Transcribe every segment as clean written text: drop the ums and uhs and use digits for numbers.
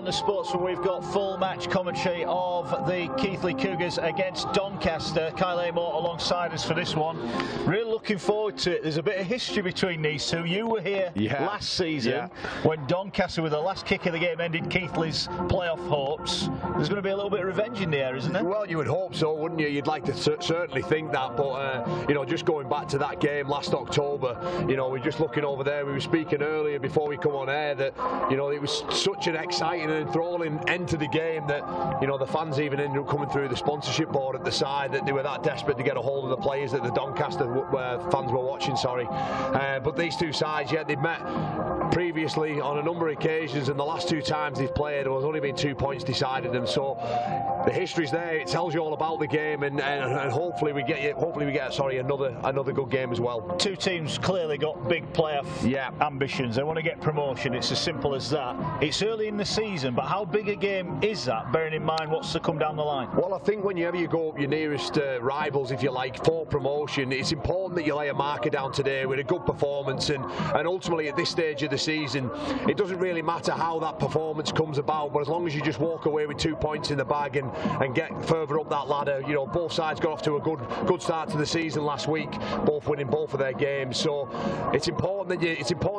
on the Sportsman, we've got full match commentary of the Keightley Cougars against Doncaster. Kyle Amor alongside us for this one. Really looking forward to it. There's a bit of history between these two. You were here last season when Doncaster, with the last kick of the game, ended Keightley's playoff hopes. There's going to be a little bit of revenge in the air, isn't there? Well, you would hope so, wouldn't you? You'd like to certainly think that, but you know, just going back to that game last October, you know, we're just looking over there. We were speaking earlier before we come on air that, you know, it was such an exciting and enthralling end to the game that, you know, the fans even ended up coming through the sponsorship board at the side, that they were that desperate to get a hold of the players that the Doncaster fans were watching, but these two sides, they've met previously on a number of occasions, and the last two times they've played, there's only been 2 points decided them. So the history's there. It tells you all about the game, and hopefully we get another good game as well. Two teams clearly got big playoff ambitions. They want to get promotion. It's as simple as that. It's early in the season, but how big a game is that, bearing in mind what's to come down the line? Well, I think whenever you go up your nearest rivals, if you like, for promotion, it's important that you lay a marker down today with a good performance, and ultimately at this stage of the season, it doesn't really matter how that performance comes about, but as long as you just walk away with 2 points in the bag and get further up that ladder. You know, both sides got off to a good start to the season last week, both winning both of their games, so it's important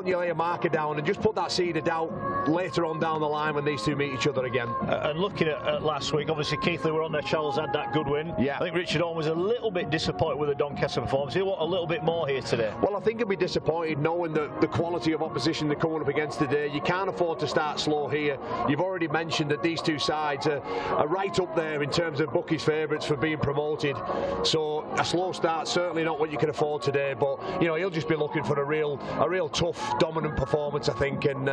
you lay a marker down and just put that seed of doubt later on down the line when these two meet each other again. And looking at last week, obviously Keighley were on their travels, had that good win. I think Richard Orme was a little bit disappointed with the Doncaster performance. He want a little bit more here today. Well, I think he'll be disappointed knowing the quality of opposition they're coming up against today. You can't afford to start slow here. You've already mentioned that these two sides are right up there in terms of bookies' favourites for being promoted. So a slow start, certainly not what you can afford today. But you know, he'll just be looking for a real tough, dominant performance, I think, and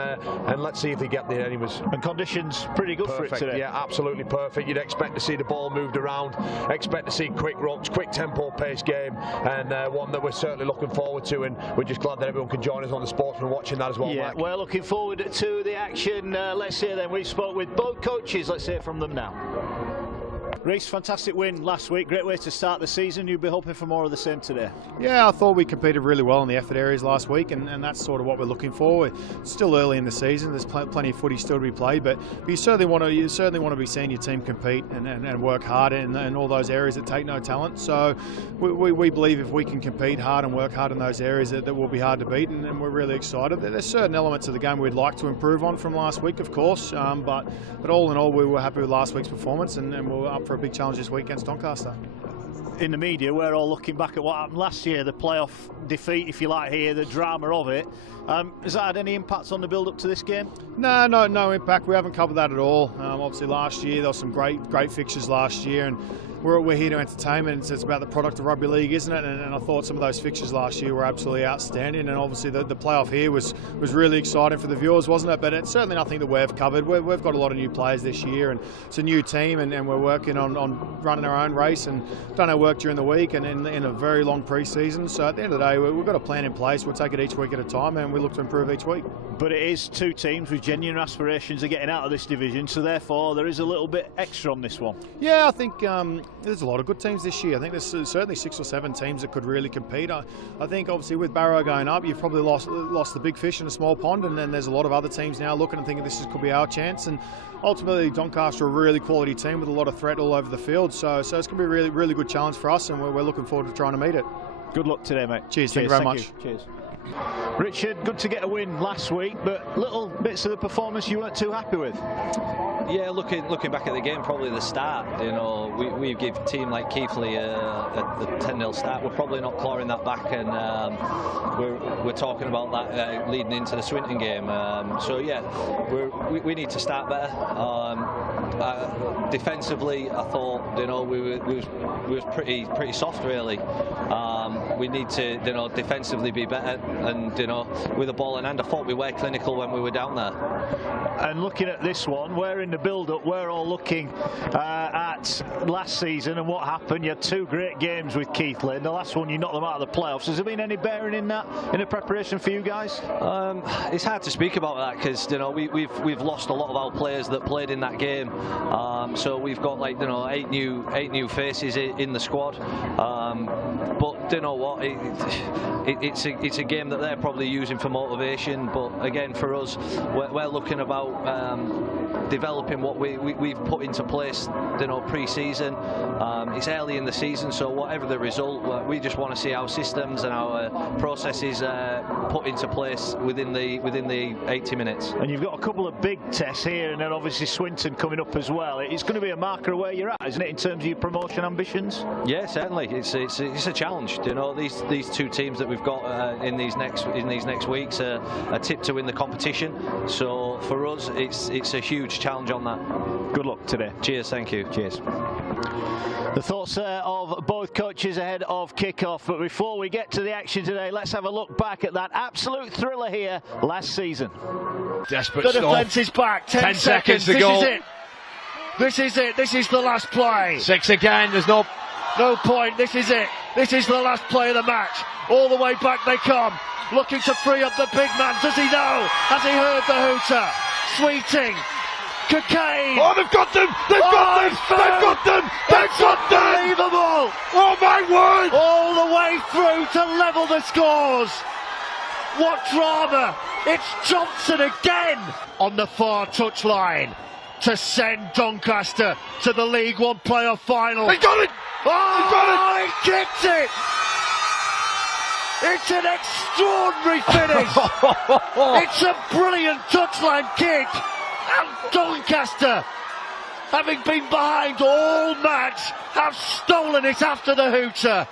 let's see if they get there anyways. And conditions pretty good for it today. Yeah, absolutely perfect. You'd expect to see the ball moved around, expect to see quick rucks, quick tempo pace game, and one that we're certainly looking forward to, and we're just glad that everyone can join us on the Sportsman watching that as well. Yeah, we're looking forward to the action. Let's hear them. We spoke with both coaches. Let's hear from them now. Reece, fantastic win last week. Great way to start the season. You'll be hoping for more of the same today. Yeah, I thought we competed really well in the effort areas last week, and that's sort of what we're looking for. It's still early in the season. There's plenty of footy still to be played, but you certainly want to be seeing your team compete and work hard in all those areas that take no talent. So we believe if we can compete hard and work hard in those areas, that will be hard to beat, and we're really excited. There's certain elements of the game we'd like to improve on from last week, of course, but all in all, we were happy with last week's performance, and we're up for a big challenge this week against Doncaster. In the media, we're all looking back at what happened last year, the playoff defeat, if you like, here, the drama of it. Has that had any impact on the build-up to this game? No impact. We haven't covered that at all. Obviously, last year there were some great fixtures last year, and we're here to entertainment. It's about the product of rugby league, isn't it? And I thought some of those fixtures last year were absolutely outstanding, and obviously the playoff here was really exciting for the viewers, wasn't it? But it's certainly nothing that we've covered. We've got a lot of new players this year, and it's a new team, and we're working on running our own race and done our work during the week and in a very long pre-season. So at the end of the day, we've got a plan in place. We'll take it each week at a time, and we look to improve each week. But it is two teams with genuine aspirations of getting out of this division, so therefore there is a little bit extra on this one. Yeah, I think there's a lot of good teams this year. I think there's certainly 6 or 7 teams that could really compete. I think obviously with Barrow going up, you've probably lost the big fish in a small pond, and then there's a lot of other teams now looking and thinking this could be our chance. And ultimately, Doncaster are a really quality team with a lot of threat all over the field. So it's going to be a really, really good challenge for us, and we're looking forward to trying to meet it. Good luck today, mate. Cheers. Thank you very much. Cheers. Richard, good to get a win last week, but little bits of the performance you weren't too happy with. Yeah, looking back at the game, probably the start. You know, we give a team like Keighley a 10-0 start. We're probably not clawing that back, and we're talking about that leading into the Swinton game. So yeah, we need to start better. Defensively, I thought, you know, we was pretty soft really. We need to, you know, defensively be better, and you know, with the ball in hand, I thought we were clinical when we were down there. And looking at this one, we're in the build-up, we're all looking at at last season and what happened, you had 2 great games with Keighley, and the last one you knocked them out of the playoffs. Has there been any bearing in that, in the preparation for you guys? It's hard to speak about that because, you know, we've lost a lot of our players that played in that game. So we've got, like, you know, 8 new faces in the squad. But you know what, it's a game that they're probably using for motivation. But again, for us, we're looking about developing what we've put into place, you know, pre-season. It's early in the season, so whatever the result, we just want to see our systems and our processes put into place within the 80 minutes. And you've got a couple of big tests here, and then obviously Swinton coming up as well. It's going to be a marker of where you're at, isn't it, in terms of your promotion ambitions? Yeah, certainly. It's a challenge. You know, these 2 teams that we've got in these next weeks are tipped to win the competition. So for us, it's a huge challenge on that. Good luck today. Cheers. Thank you. Cheers. The thoughts there of both coaches ahead of kick-off. But before we get to the action today, let's have a look back at that absolute thriller here last season. Desperate the stuff. defence is back. 10 seconds to go. This is it. This is it. This is the last play. 6 again. There's no point. This is it. This is the last play of the match. All the way back they come. Looking to free up the big man. Does he know? Has he heard the hooter? Sweeting. Cocaine. Oh, they've got them! They've got them! They've got them! They've got them! Unbelievable! Oh my word! All the way through to level the scores. What drama! It's Johnson again on the far touchline to send Doncaster to the League One playoff final. They got it! Oh, he kicked it! It's an extraordinary finish. It's a brilliant touchline kick. And Doncaster, having been behind all match, have stolen it after the hooter.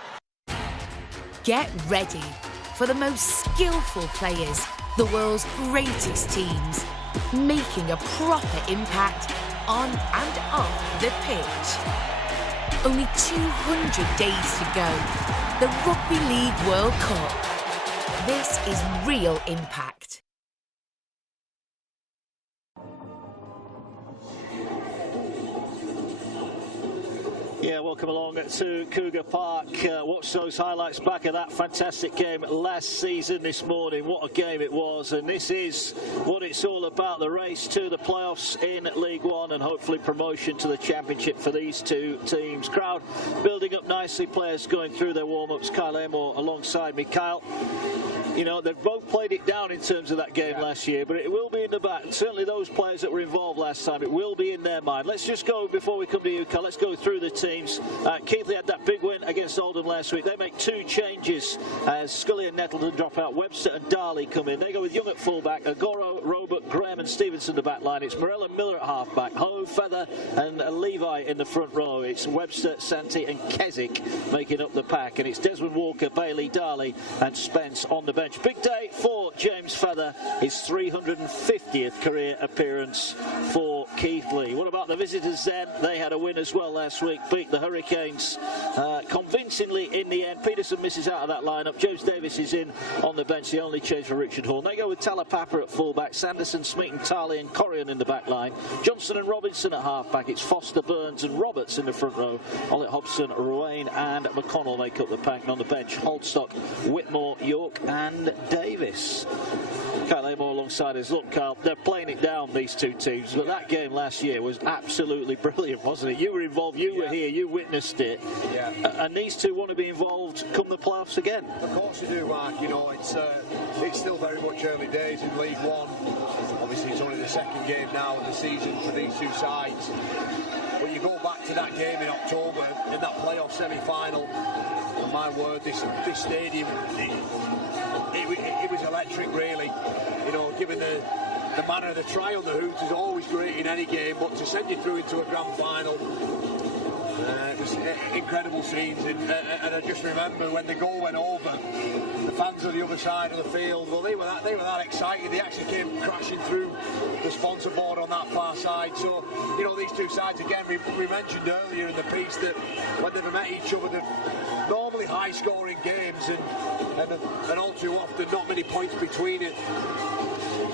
Get ready for the most skillful players, the world's greatest teams, making a proper impact on and off the pitch. Only 200 days to go. The Rugby League World Cup. This is real impact. Yeah, welcome along to Cougar Park. Watch those highlights back of that fantastic game last season this morning. What a game it was, and this is what it's all about, the race to the playoffs in League One and hopefully promotion to the Championship for these 2 teams. Crowd building up nicely, players going through their warm-ups. Kyle Amor alongside me. Kyle, you know, they've both played it down in terms of that game last year, but it will be in the back. Certainly those players that were involved last time, it will be in their mind. Let's just go, before we come to you, Kyle, let's go through the teams. Keighley had that big win against Oldham last week. They make 2 changes as Scully and Nettleton drop out. Webster and Darley come in. They go with Young at fullback, Agoro, Robert, Graham and Stevenson the back line. It's Morell and Miller at halfback, Ho, Feather and Levi in the front row. It's Webster, Santi and Keswick making up the pack, and it's Desmond Walker, Bailey, Darley and Spence on the bench. Big day for James Feather, his 350th career appearance for Keighley. What about the visitors then? They had a win as well last week, beat the Hurricanes convincingly in the end. Peterson misses out of that lineup. James Davis is in on the bench, the only change for Richard Horn. They go with Talapapa at fullback, Sanderson, Smeaton, Tarley and Corian in the back line, Johnson and Robinson at halfback. It's Foster, Burns and Roberts in the front row. Ollett Hobson, Ruane and McConnell make up the pack, and on the bench Holdstock, Whitmore, York and Davis. Kyle Amor alongside us. Look, Carl, they're playing it down, these 2 teams, but that game last year was absolutely brilliant, wasn't it? You were involved, you were here, you witnessed it. Yeah. And these 2 want to be involved come the playoffs again. Of course they do, Mark. You know, it's still very much early days in League One. Obviously, it's only the 2nd game now of the season for these 2 sides. But you go back to that game in October in that playoff semi-final, and my word, this stadium, it was electric, really. You know, given the manner of the try on the hoot is always great in any game, but to send you through into a grand final, it was incredible scenes. And I just remember when the goal went over, the fans on the other side of the field, well, they were that excited. They actually came crashing through the sponsor board on that far side. So, you know, these 2 sides, again, we mentioned earlier in the piece that when they've met each other, they're normally high-scoring games, and all too often not many many points between it.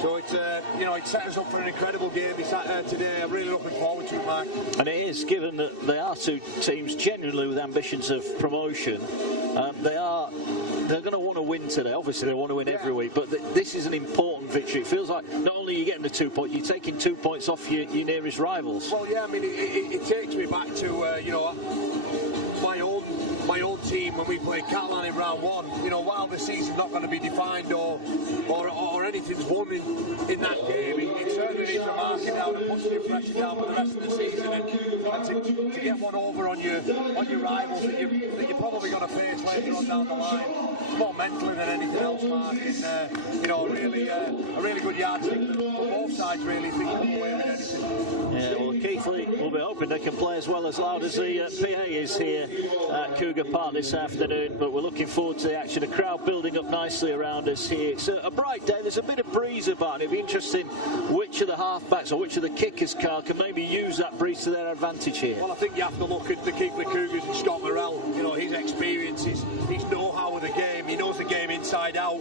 So it's it set us up for an incredible game today. I'm really looking forward to it, Mark. And it is, given that they are two teams genuinely with ambitions of promotion. They're going to want to win today. Obviously, they want to win every week, but this is an important victory. It feels like not only are you getting the 2 points, you're taking 2 points off your nearest rivals. Well, yeah, I mean, it takes me back to my old team when we played Catalan in round 1. While the season's not going to be defined or anything's won in that game, it certainly leaves a marking down and puts the impression down for the rest of the season. And to get one over on your rivals that you're probably going to face later on down the line, it's more mentally than anything else, Mark. It's a really good yardstick for both sides, really, if they can come away with anything. Yeah, well, Keighley will be hoping they can play as well as loud as the PA is here at Cougar Park this afternoon, but we're looking forward to the action. The crowd building up nicely around us here. It's a bright day. There's a bit of breeze about it. It'll be interesting which of the halfbacks or which of the kickers, Carl, can maybe use that breeze to their advantage here. Well, I think you have to look at the Keightley Cougars and Scott Morrell. His experiences, his know-how of the game. He knows the game inside out,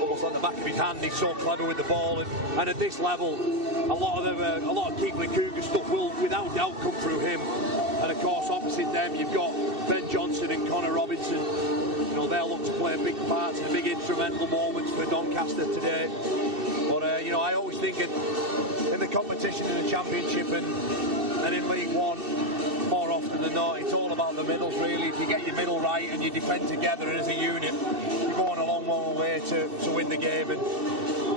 almost on the back of his hand. He's so clever with the ball, and at this level, a lot of Keightley Cougar stuff will, without doubt, come through him. And of course, opposite them, you've got Ben Johnson and Connor Robinson. They'll look to play big parts and big instrumental moments for Doncaster today. But I always think in the competition in the Championship and in League One, more often than not, it's all about the middles, really. If you get your middle right and you defend together as a unit, you're going a long way to win the game. And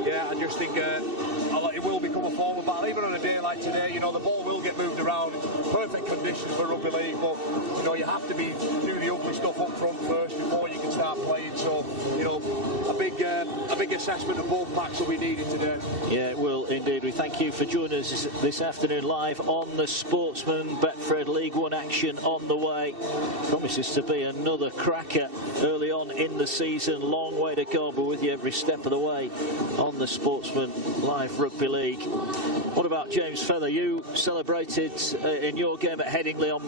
yeah, I just think it will become a forward battle. Even on a day like today, the ball will get moved around. It's perfect conditions for rugby league, but you have to do the ugly stuff up front first before you can start playing. So a big assessment of both packs will be needed today. Yeah, it will indeed. We thank you for joining us this afternoon live on the Sportsman Betfred League One action on the way. Promises to be another cracker early on in the season. Long way to go, but with you every step of the way on the Sportsman Live Rugby League. What about James Feather? You celebrated in your game at Headingley on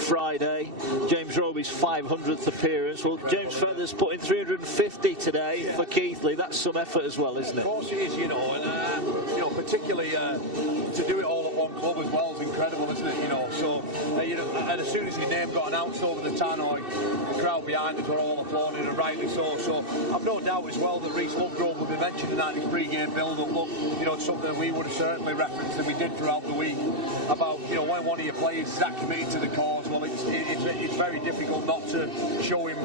Friday. James Roby's 500th appearance. Well, James Feather's put in 350 today for Keighley. That's some effort as well, isn't it? Of course it is, and particularly to do it all at one club as well is incredible, isn't it? So and as soon as his name got announced over the tannoy, the crowd behind us were all applauding, and rightly so. So I've no doubt as well that Reece Lovegrove will be mentioning that in his pre-game build-up. Look, it's something we would have certainly referenced, and we did throughout the week, about when one of your players is that committed to the cause. Well, it's very difficult not to show him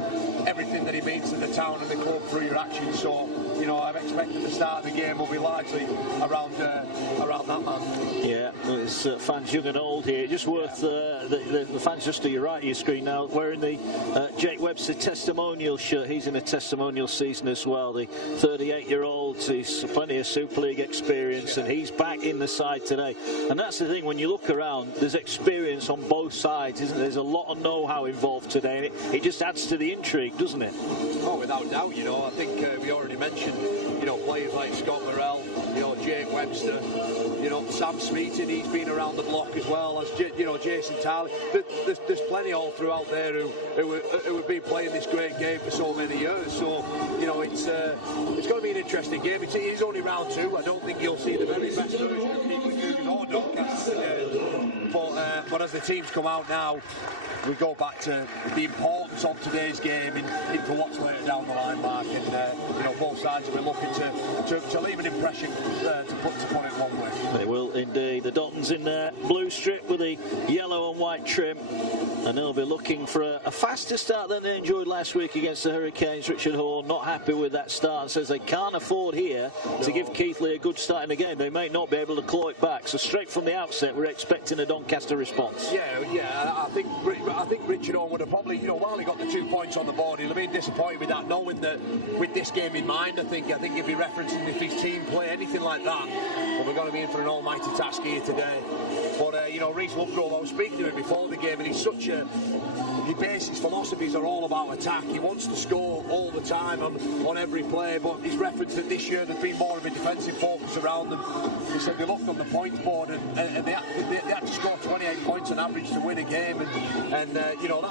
everything that he means to the town and the club through your actions. So I'm expecting the start of the game will be largely around that man. Yeah, there's fans young and old here. Just worth the fans just to your right of your screen now wearing the Jake Webster testimonial shirt. He's in a testimonial season as well. The 38-year-old, he's plenty of Super League experience, and he's back in the side today. And that's the thing, when you look around, there's experience on both sides, isn't there? There's a lot of know-how involved today, and it just adds to the intrigue, doesn't it? Oh, without doubt. I think we already mentioned players like Scott Morrell, Jake Webster, Sam Smeaton, he's been around the block as well as Jason Tarley. There's plenty all throughout there who have been playing this great game for so many years. So it's going to be an interesting game. It is only round 2. I don't think you'll see the very best version of Keighley Cougars or Doncaster today. But as the teams come out now, we go back to the importance of today's game into what's later down the line, Mark. And both sides will be looking to leave an impression to put it one way. They will indeed. The Daltons in their blue strip with the yellow and white trim, and they'll be looking for a faster start than they enjoyed last week against the Hurricanes. Richard Horn not happy with that start and says they can't afford here to give Keighley a good start in the game. They may not be able to claw it back. So straight from the outset, we're expecting a Doncaster response. Yeah. I think Richard Horn would have probably, while he got the 2 points on the board, he'll have been disappointed with that, knowing that with this game in mind, I think if he references if his team play anything like that, well, we're going to be in for an almighty task here today. But you know, Reece Lovegrove, I was speaking to him before the game, and he's such a his basic philosophies are all about attack. He wants to score all the time on every play, but he's referenced that this year there's been more of a defensive focus around them. He said they looked on the points board and they had to score 28 points on average to win a game, and you know,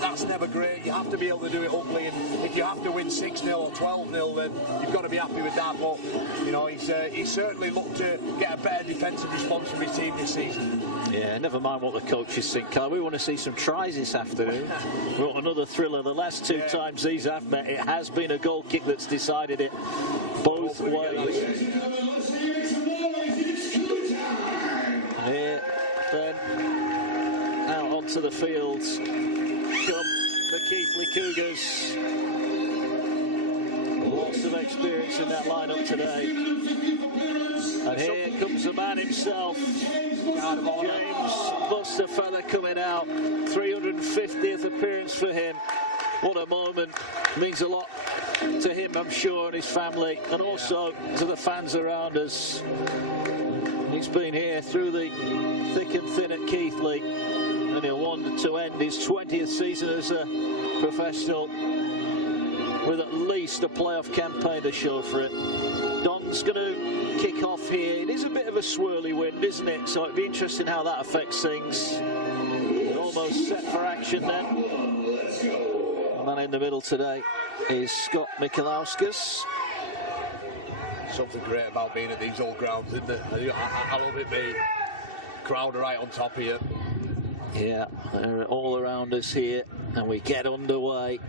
that's never great. You have to be able to do it ugly, and if you have to win 6-0 or 12-0, then you've got to be happy with that. But you know, he's certainly looked to get a better defensive response from his team this season. Yeah, never mind what the coaches think, Carl. We want to see some tries this afternoon. We want another thriller. The last two times these have met, it has been a goal kick that's decided it both ways. Here, then, out onto the field come the Keightley Cougars. Lots of experience in that lineup today. And here comes the man himself, James Buster Feather, coming out. 350th appearance for him. What a moment. Means a lot to him, I'm sure, and his family, and also to the fans around us. He's been here through the thick and thin at Keighley, and he'll want to end his 20th season as a professional with at least a playoff campaign to show for it. Don's going to kick off here. It is a bit of a swirly wind, isn't it? So it'd be interesting how that affects things. Almost set for action then. The man in the middle today is Scott Michalauskas. Something great about being at these old grounds, isn't it? I love it, mate. Crowd are right on top of you. Yeah, they're all around us here, and we get underway.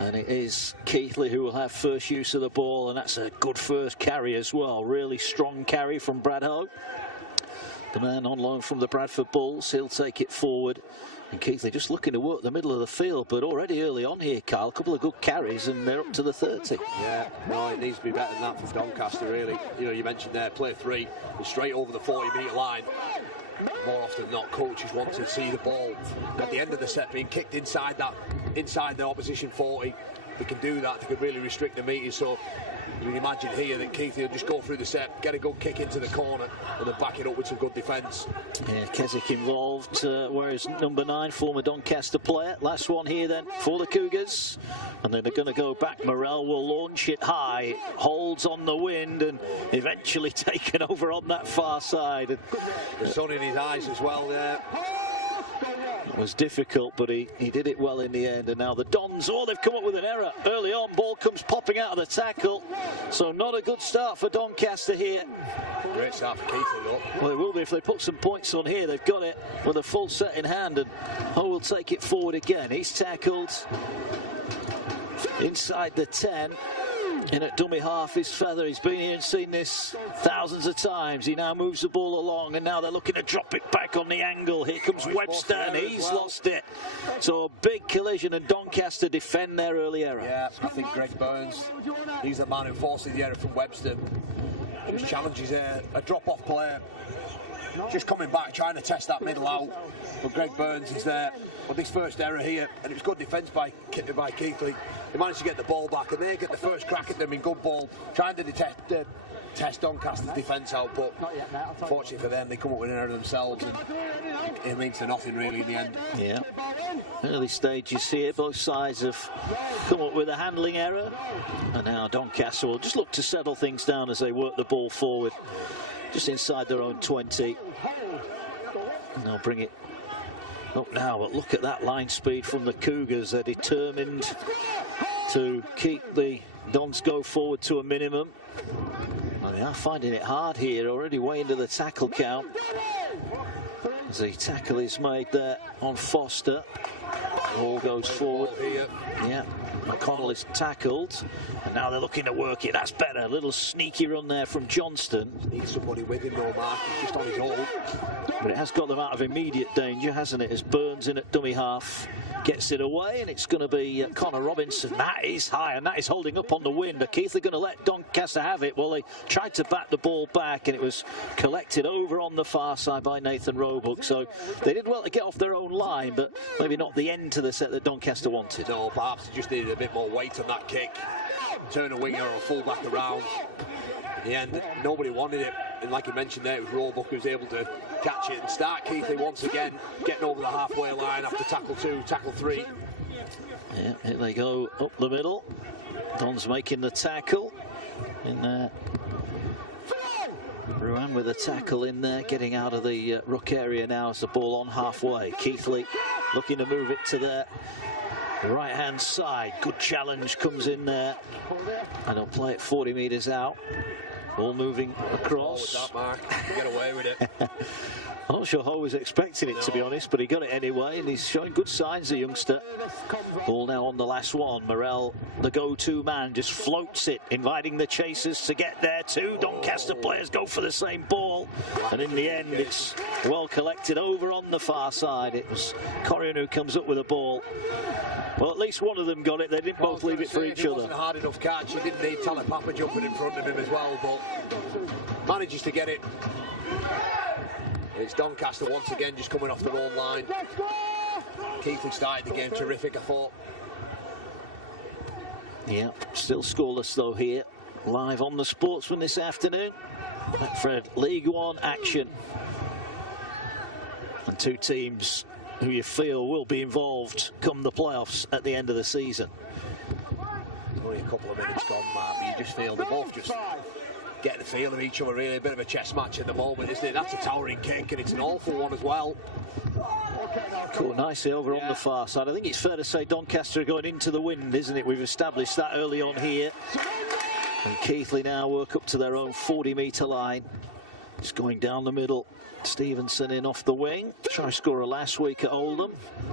And it is Keighley who will have first use of the ball, and that's a good first carry as well. Really strong carry from Brad Hope, the man on loan from the Bradford Bulls. He'll take it forward, and Keighley just looking to work the middle of the field, but already early on here, Carl, a couple of good carries, and they're up to the 30. Yeah, no, it needs to be better than that for Doncaster, really. You know, you mentioned there, play 3, straight over the 40-metre line. More often than not, coaches want to see the ball at the end of the set being kicked inside the opposition 40. They can do that. They can really restrict the meters. So you can imagine here that Keighley will just go through the set, get a good kick into the corner, and then back it up with some good defence. Yeah, Keswick involved, whereas number 9, former Doncaster player. Last one here then for the Cougars. And then they're going to go back. Morel will launch it high, holds on the wind, and eventually taken over on that far side. The sun in his eyes as well there. It was difficult, but he did it well in the end. And now the Dons, they've come up with an error early on. Ball comes popping out of the tackle. So not a good start for Doncaster here. Great start for Keighley, though. Well, it will be if they put some points on here. They've got it with a full set in hand, and Ho will take it forward again. He's tackled inside the 10. In at dummy half is Feather. He's been here and seen this thousands of times. He now moves the ball along, and now they're looking to drop it back on the angle. Here comes Webster, and he's lost it. So a big collision, and Doncaster defend their early error. Yeah, I think Greg Burns, he's the man who forces the error from Webster. Just challenges a drop-off player. Just coming back, trying to test that middle out. But Greg Burns is there on this first error here, and it was good defence by Keighley. They managed to get the ball back, and they get the first crack at them in good ball, trying to test Doncaster's defence out, but unfortunately for them, they come up with an error themselves, and it means to nothing really in the end. Yeah, early stages here, both sides have come up with a handling error, and now Doncaster will just look to settle things down as they work the ball forward, just inside their own 20. And they'll bring it up now, but look at that line speed from the Cougars. They're determined to keep the Dons go forward to a minimum. And they are finding it hard here, already way into the tackle count. As the tackle is made there on Foster. Ball goes forward. Yeah, McConnell is tackled, and now they're looking to work it. That's better. A little sneaky run there from Johnston. Needs somebody with him, though, Mark. He's just on his own. But it has got them out of immediate danger, hasn't it? As Burns in at dummy half gets it away, and it's going to be Connor Robinson. That is high, and that is holding up on the wind. Are Keighley going to let Doncaster have it? Well, they tried to bat the ball back, and it was collected over on the far side by Nathan Roebuck. So they did well to get off their own line, but maybe not the end to the set that Doncaster wanted. No, perhaps they just needed a bit more weight on that kick. Turn a winger or a full back around. In the end, nobody wanted it. and like you mentioned there, it was Roebuck who was able to catch it and start Keighley once again, getting over the halfway line after tackle 2, tackle 3. Yeah, here they go up the middle. Don's making the tackle. And Ruan with a tackle in there, getting out of the ruck area now as the ball on halfway. Keighley looking to move it to their right-hand side. Good challenge comes in there. And they'll play it 40 metres out. Ball moving across. Oh, with that mark, get away with it. I'm not sure Ho was expecting it, to be honest, but he got it anyway, and he's showing good signs, the youngster. Ball now on the last one. Morel, the go-to man, just floats it, inviting the chasers to get there too. Doncaster players go for the same ball, and in the end, it's well collected over on the far side. It was Corian who comes up with a ball. Well, at least one of them got it. They didn't both leave it for each other. It wasn't a hard enough catch. He didn't need Talipapa jumping in front of him as well, but manages to get it. It's Doncaster once again just coming off their own line. Keighley started the game terrific, I thought. Yeah, still scoreless though here. Live on the Sportsman this afternoon. Betfred League 1 action. And two teams who you feel will be involved come the playoffs at the end of the season. Only a couple of minutes gone, Mark, but you just feel they're both just getting the feel of each other, really. A bit of a chess match at the moment, isn't it? That's a towering kick, and it's an awful one as well. Cool, nicely over on the far side. I think it's fair to say Doncaster are going into the wind, isn't it? We've established that early on here. And Keighley now work up to their own 40-metre line. Just going down the middle. Stevenson in off the wing. Try scorer last week at Oldham.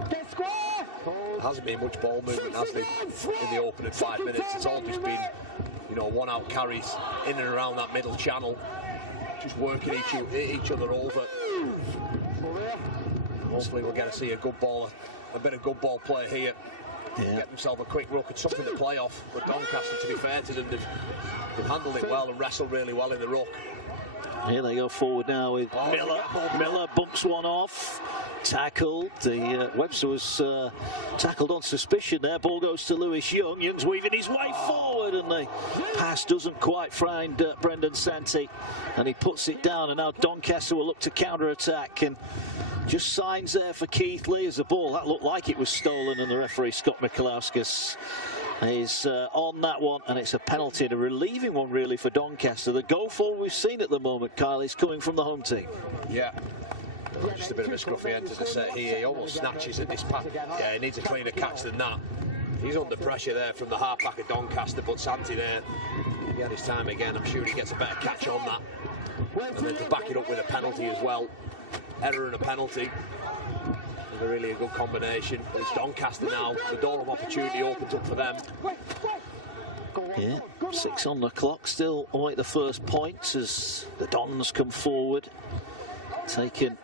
There hasn't been much ball movement, has there, in the opening 5 minutes? It's all just been, you know, one-out carries in and around that middle channel, just working each other over. Hopefully we're going to see a good ball, a bit of good ball play here. Yeah. Get themselves a quick ruck and something to play off. But Doncaster, to be fair to them, they've handled it well and wrestled really well in the ruck. Here they go forward now with Miller. Miller bumps one off. Tackled. Webster was tackled on suspicion there. Ball goes to Lewis Young. Young's weaving his way forward, and the pass doesn't quite find Brendan Santi, and he puts it down. And now Doncaster will look to counter-attack, and just signs there for Keighley as the ball that looked like it was stolen, and the referee Scott Mikalauskas is on that one, and it's a penalty, and a relieving one really for Doncaster. The go forward we've seen at the moment, Kyle, is coming from the home team. Yeah. Just a bit of a scruffy end to the set here. He almost snatches at this pass. Yeah, he needs a cleaner catch than that. He's under pressure there from the half-back of Doncaster, but Santi there, he had his time again. I'm sure he gets a better catch on that. And then to back it up with a penalty as well. Error and a penalty. Really a good combination. But it's Doncaster now. The door of opportunity opens up for them. Yeah, 6 on the clock. Still await the first points as the Dons come forward. Taken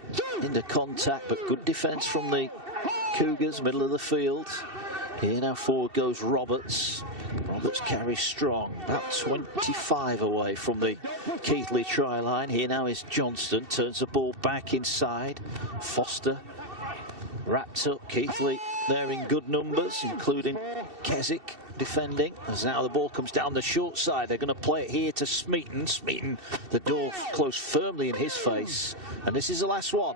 into contact, but good defence from the Cougars, middle of the field. Here now forward goes Roberts. Roberts carries strong, about 25 away from the Keighley try line. Here now is Johnston, turns the ball back inside. Foster wrapped up. Keighley there in good numbers, including Keswick defending. As now the ball comes down the short side, they're going to play it here to Smeaton. Smeaton, the door closed firmly in his face, and this is the last one.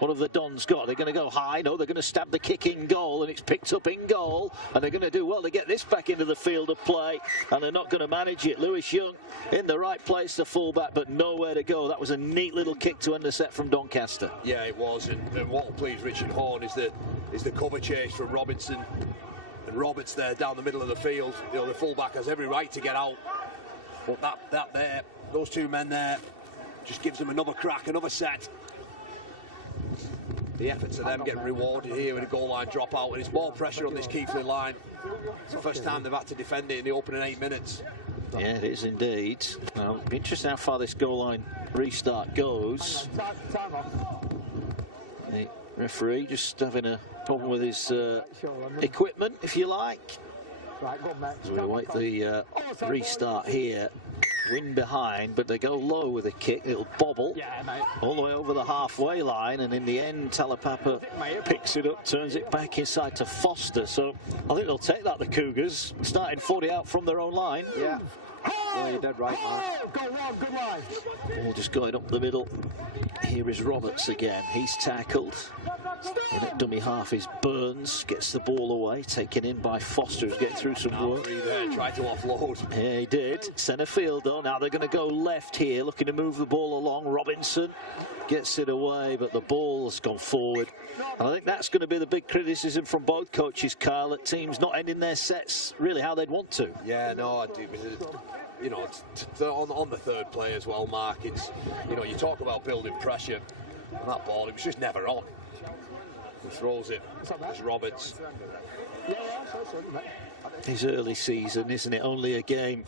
What have the Dons got? They're going to go high. No, they're going to stab the kick in goal, and it's picked up in goal, and they're going to do well to get this back into the field of play, and they're not going to manage it. Lewis Young in the right place, the fullback, but nowhere to go. That was a neat little kick to end the set from Doncaster. Yeah, it was, and what will please Richard Horn is the cover chase from Robinson. And Roberts there down the middle of the field. You know, the fullback has every right to get out, but that there, those two men there, just gives them another crack, another set. The efforts of them getting rewarded here with a goal line dropout, and it's more pressure on this Keighley line. It's the first time they've had to defend it in the opening 8 minutes. Yeah, it is indeed. Well, it'll be interesting how far this goal line restart goes. The referee just having a problem with his equipment, if you like. As we await the restart here. Wind behind, but they go low with a kick. It'll bobble all the way over the halfway line, and in the end Talipapa picks it up, turns it back inside to Foster. So I think they'll take that, the Cougars, starting 40 out from their own line. Yeah. No, you're dead right, Mark. Go on, good line. Ball just going up the middle. Here is Roberts again. He's tackled. And at dummy half is Burns. Gets the ball away. Taken in by Foster, who's getting through some work. There, tried to offload. Yeah, he did. Centre field, though. Now they're going to go left here, looking to move the ball along. Robinson gets it away, but the ball's gone forward. And I think that's going to be the big criticism from both coaches, Kyle, that teams not ending their sets really how they'd want to. Yeah, no, I do. You know, on the third play as well, Mark, it's, you know, you talk about building pressure, and that ball, it was just never on. He throws it as Roberts. His early season, isn't it? Only a game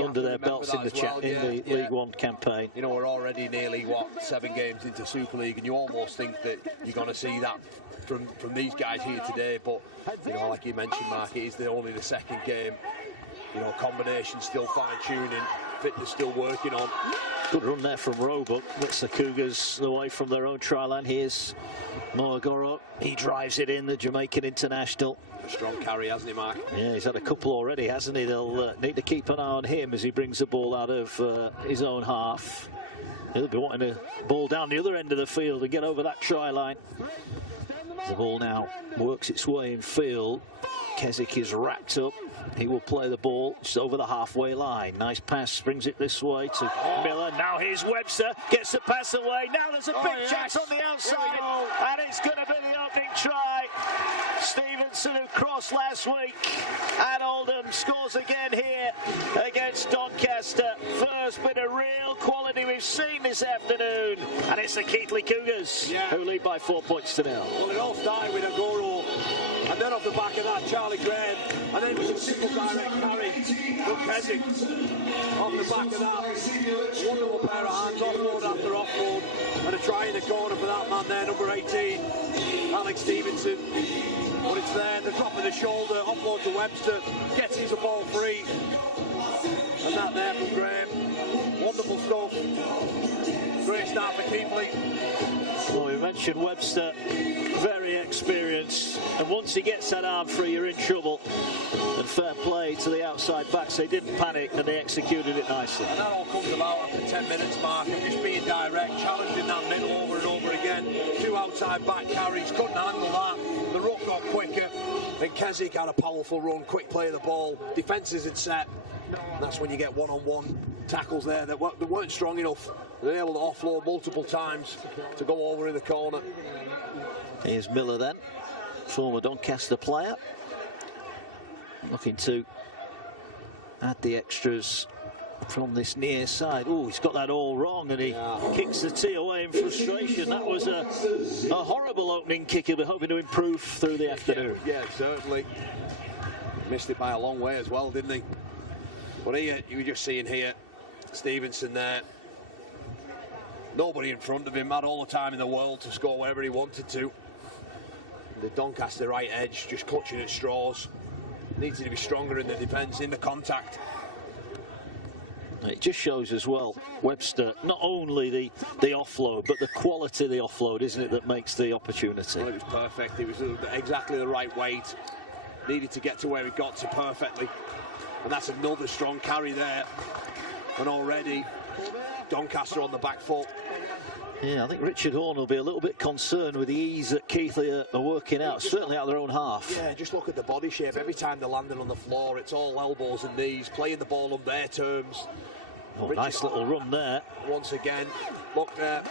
under their belts in the League One campaign. You know, we're already nearly, 7 games into Super League, and you almost think that you're going to see that from these guys here today. But, you know, like you mentioned, Mark, it is only the second game. You know, combination still fine-tuning, fitness still working on. Good run there from Roebuck. Gets the Cougars away from their own try line. Here's Moagoro. He drives it in, the Jamaican international. A strong carry, hasn't he, Mark? Yeah, he's had a couple already, hasn't he? They'll need to keep an eye on him as he brings the ball out of his own half. He'll be wanting to ball down the other end of the field and get over that try line. The ball now works its way in field. Keswick is wrapped up. He will play the ball just over the halfway line. Nice pass, brings it this way to Miller. Now here's Webster, gets the pass away. Now there's a big chance on the outside, and it's going to be the opening try. Stevenson, who crossed last week, and Oldham scores again here against Doncaster. First bit of real quality we've seen this afternoon, and it's the Keightley Cougars who lead by 4 points to 0. Well, it all started with Agoro, and then off the back of that, Charlie Graham, and then it was a simple direct carry from Keswick. Off the back of that, wonderful pair of hands, offload after offload, and a try in the corner for that man there, number 18, Alex Stevenson. But it's there, the drop of the shoulder, offload to Webster, gets his ball free, and that there from Graham. Wonderful stuff. Great start for Keighley. Well, we mentioned Webster, very experienced, and once he gets that arm free, you're in trouble. And fair play to the outside backs. They didn't panic and they executed it nicely. And that all comes about after 10 minutes, Mark, of just being direct, challenging that middle over and over again. 2 outside back carries, couldn't handle that. The ruck got quicker, and Keswick had a powerful run, quick play of the ball. Defence isn't set. And that's when you get one-on-one tackles there that weren't strong enough. They were able to offload multiple times to go over in the corner. Here's Miller then, former Doncaster player, looking to add the extras from this near side. Oh, he's got that all wrong, and he kicks the tee away in frustration. That was a horrible opening kick. He'll be hoping to improve through the afternoon. Yeah, certainly. Missed it by a long way as well, didn't he? But here, you were just seeing here, Stevenson there. Nobody in front of him, had all the time in the world to score wherever he wanted to. The Doncaster right edge just clutching at straws. Needs to be stronger in the defence, in the contact. It just shows as well, Webster, not only the offload, but the quality of the offload, isn't it, that makes the opportunity. Well, it was perfect. It was exactly the right weight. Needed to get to where he got to perfectly. And that's another strong carry there. And already, Doncaster on the back foot. Yeah, I think Richard Horne will be a little bit concerned with the ease that Keighley are working out, certainly out of their own half. Yeah, just look at the body shape. Every time they're landing on the floor, it's all elbows and knees, playing the ball on their terms. Oh, nice little run there. Once again, look there.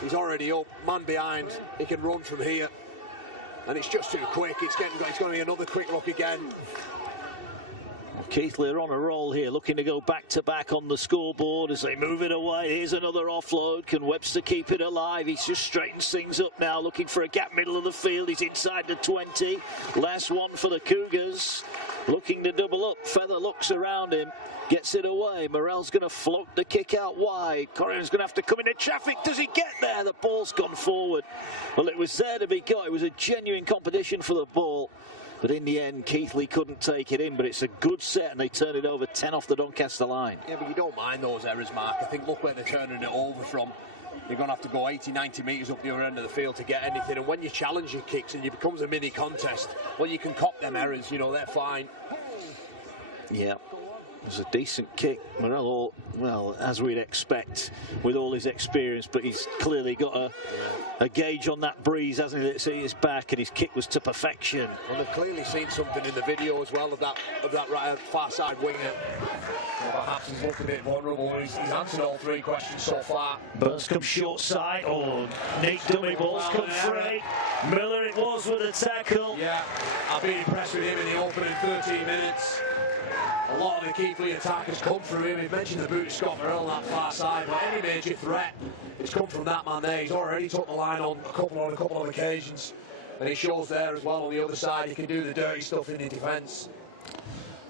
He's already up, man behind. He can run from here. And it's just too quick. It's going to be another quick look again. Keighley are on a roll here, looking to go back-to-back on the scoreboard as they move it away. Here's another offload. Can Webster keep it alive? He's just straightens things up now, looking for a gap middle of the field. He's inside the 20. Last one for the Cougars. Looking to double up. Feather looks around him. Gets it away. Morell's going to float the kick out wide. Corrigan's going to have to come into traffic. Does he get there? The ball's gone forward. Well, it was there to be got. It was a genuine competition for the ball. But in the end, Keighley couldn't take it in. But it's a good set, and they turn it over 10 off the Doncaster line. Yeah, but you don't mind those errors, Mark. I think look where they're turning it over from. You're going to have to go 80, 90 metres up the other end of the field to get anything. And when you challenge your kicks and it becomes a mini contest, well, you can cop them errors, you know, they're fine. Yeah. It was a decent kick. Morello, well, as we'd expect with all his experience, but he's clearly got a gauge on that breeze, hasn't he? Let's see his back, and his kick was to perfection. Well, they've clearly seen something in the video as well of that right far side winger. Well, perhaps he's looked a bit vulnerable. He's answered all 3 questions so far. Burns comes short side. Oh, neat dummy balls come free. Miller it was with a tackle. Yeah, I've been impressed with him in the opening 13 minutes. A lot of the Keighley attack has come through him. He mentioned the boot of Scott Morrell on that far side, but any major threat has come from that man there. He's already took the line on a couple of occasions, and he shows there as well on the other side. He can do the dirty stuff in the defence.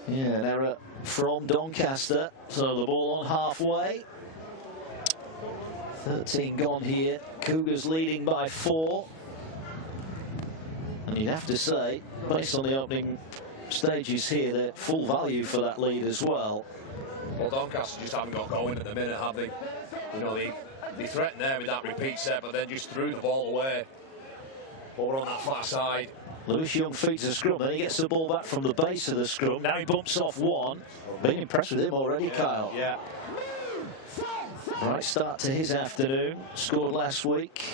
Yeah, an error from Doncaster, so the ball on halfway. 13 gone here. Cougars leading by 4. And you'd have to say, based on the opening stages here, they're full value for that lead as well. Well, Doncaster just haven't got going at the minute, have they? You know, they threatened there with that repeat set, but then just threw the ball away over on that far side. Lewis Young feeds a scrum, then he gets the ball back from the base of the scrum. Now he bumps off one. Been impressed with him already, Kyle. Yeah. Right start to his afternoon. Scored last week.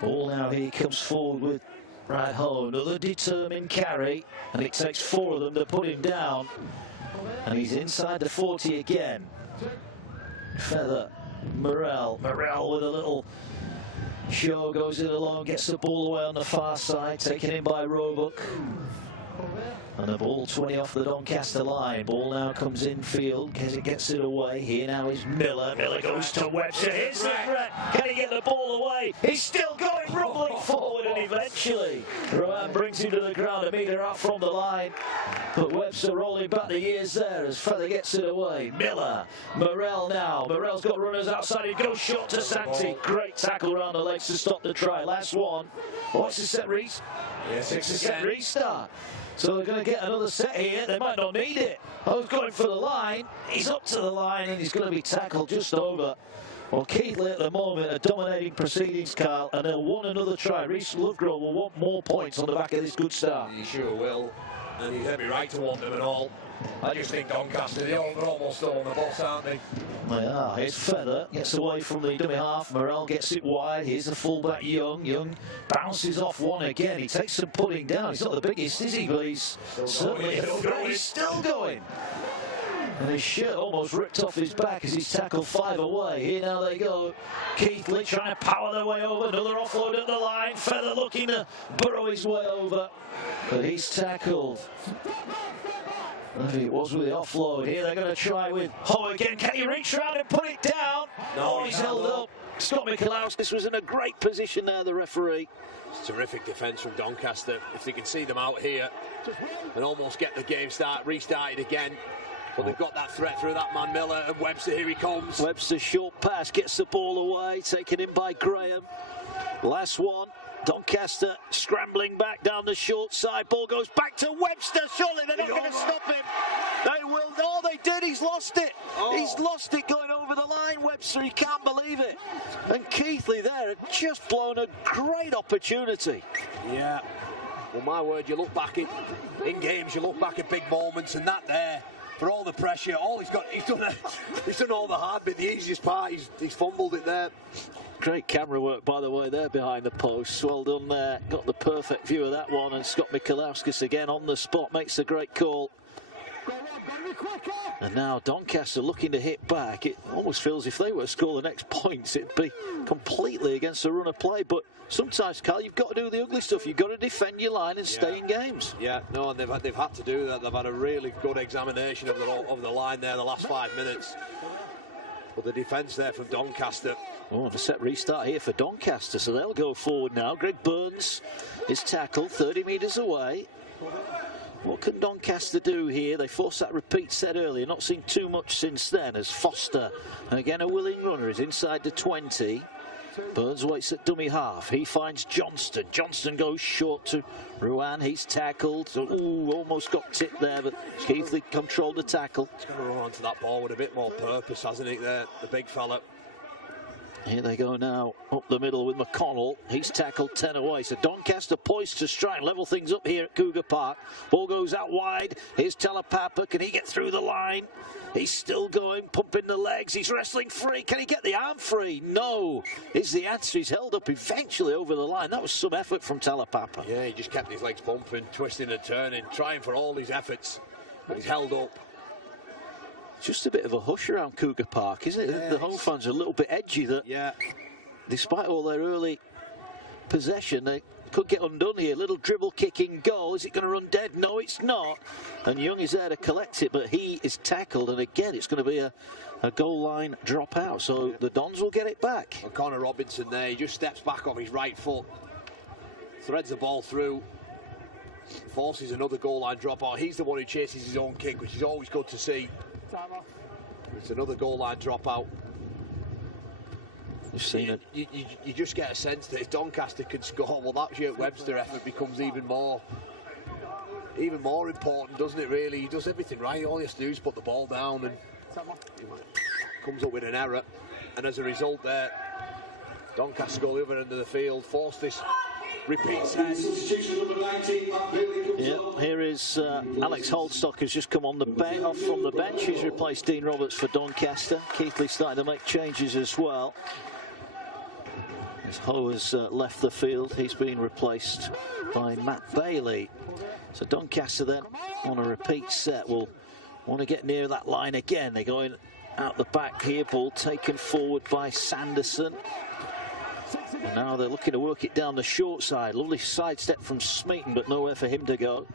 Ball now here comes forward with right home. Another determined carry, and it takes 4 of them to put him down. And he's inside the 40 again. Feather, Morrell with a little show, goes in alone, gets the ball away on the far side, taken in by Roebuck. And the ball 20 off the Doncaster line. Ball now comes in field, gets it away. Here now is Miller. Miller goes to Webster. Here's the threat. Can he get the ball away? He's still going, rumbling forward, and eventually Rowan brings him to the ground, a metre out from the line. But Webster rolling back the years there as Feather gets it away. Miller, Morrell now. Morrell's got runners outside. He goes short to Santi. Great tackle around the legs to stop the try. Last one. Oh, it's a set restart. So they're going to get another set here. They might not need it. I was going for the line. He's up to the line, and he's going to be tackled just over. Well, Keighley at the moment are dominating proceedings, Carl, and they'll want another try. Reece Lovegrove will want more points on the back of this good start. He sure will, and he's every right to want them and all. I just think Doncaster, they're almost still on the bus, aren't they? They are. Here's Feather, gets away from the dummy half. Morrell gets it wide. Here's the fullback, Young. Young bounces off one again. He takes some putting down. He's not the biggest, is he? But he's certainly a threat. He's still going. And his shirt almost ripped off his back as he's tackled 5 away. Here now they go. Keighley trying to power their way over. Another offload at the line. Feather looking to burrow his way over. But he's tackled. It was with the offload. Here they're going to try with Ho again. Can he reach around and put it down? No, he's held up. Scott Michelauskas was in a great position there, the referee. It's terrific defence from Doncaster. If they can see them out here and almost get the game restarted again. But they've got that threat through that man Miller, and Webster, here he comes. Webster's short pass gets the ball away, taken in by Graham. Last one. Doncaster scrambling back down the short side. Ball goes back to Webster. Surely they're not going to stop him. They will. Oh, they did. He's lost it. Oh. He's lost it going over the line, Webster. He can't believe it. And Keighley there had just blown a great opportunity. Yeah. Well, my word, you look back in games, you look back at big moments, and that there, for all the pressure, all he's done all the hard bit, the easiest part. He's fumbled it there. Great camera work, by the way, there behind the posts. Well done there. Got the perfect view of that one. And Scott Michelauskas again on the spot makes a great call. And now Doncaster looking to hit back. It almost feels if they were to score the next points, it'd be completely against the run of play. But sometimes, Carl, you've got to do the ugly stuff. You've got to defend your line and stay in games. Yeah, no, and they've had to do that. They've had a really good examination of the line there the last 5 minutes. But the defence there from Doncaster. Oh, a set restart here for Doncaster, so they'll go forward now. Greg Burns is tackled 30 metres away. What can Doncaster do here? They forced that repeat set earlier, not seen too much since then, as Foster, and again a willing runner, is inside the 20. Burns waits at dummy half. He finds Johnston. Johnston goes short to Ruan. He's tackled. Ooh, almost got tipped there, but Keighley controlled the tackle. He's going to run onto that ball with a bit more purpose, hasn't he, there, the big fella. Here they go now, up the middle with McConnell. He's tackled 10 away. So Doncaster poised to strike, level things up here at Cougar Park. Ball goes out wide. Here's Talapapa. Can he get through the line? He's still going, pumping the legs. He's wrestling free. Can he get the arm free? No, is the answer. He's held up eventually over the line. That was some effort from Talapapa. Yeah, he just kept his legs bumping, twisting and turning, trying for all his efforts. But he's held up. Just a bit of a hush around Cougar Park, isn't it? Yeah, the home fans are a little bit edgy that, despite all their early possession, they could get undone here. Little dribble kicking goal. Is it going to run dead? No, it's not. And Young is there to collect it, but he is tackled. And again, it's going to be a goal line dropout. So the Dons will get it back. And Connor Robinson there, he just steps back off his right foot, threads the ball through, forces another goal line dropout. He's the one who chases his own kick, which is always good to see. It's another goal line dropout. You've seen it. You just get a sense that if Doncaster can score, well, that Stuart Webster effort becomes even more important, doesn't it? Really, he does everything right. All he has to do is put the ball down, and he comes up with an error, and as a result, there, Doncaster go the other end of the field, force this repeat set. Yeah, here is Alex Holdstock, who's just come on the off from the bench. He's replaced Dean Roberts for Doncaster. Keighley starting to make changes as well. As Ho has left the field, he's been replaced by Matt Bailey. So Doncaster then on a repeat set will want to get near that line again. They're going out the back here. Ball taken forward by Sanderson. And now they're looking to work it down the short side. Lovely sidestep from Smeaton, but nowhere for him to go.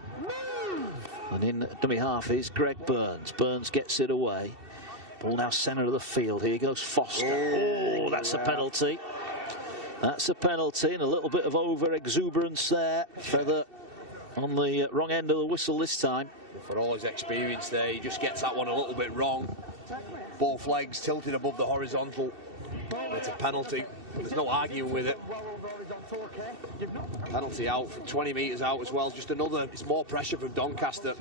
And in dummy half is Greg Burns. Burns gets it away. Ball now centre of the field. Here goes Foster. Oh, that's a penalty. That's a penalty, and a little bit of over-exuberance there. Feather on the wrong end of the whistle this time. For all his experience there, he just gets that one a little bit wrong. Both legs tilted above the horizontal. It's a penalty. There's no arguing with it. Penalty out from 20 metres out as well. Just another, it's more pressure from Doncaster.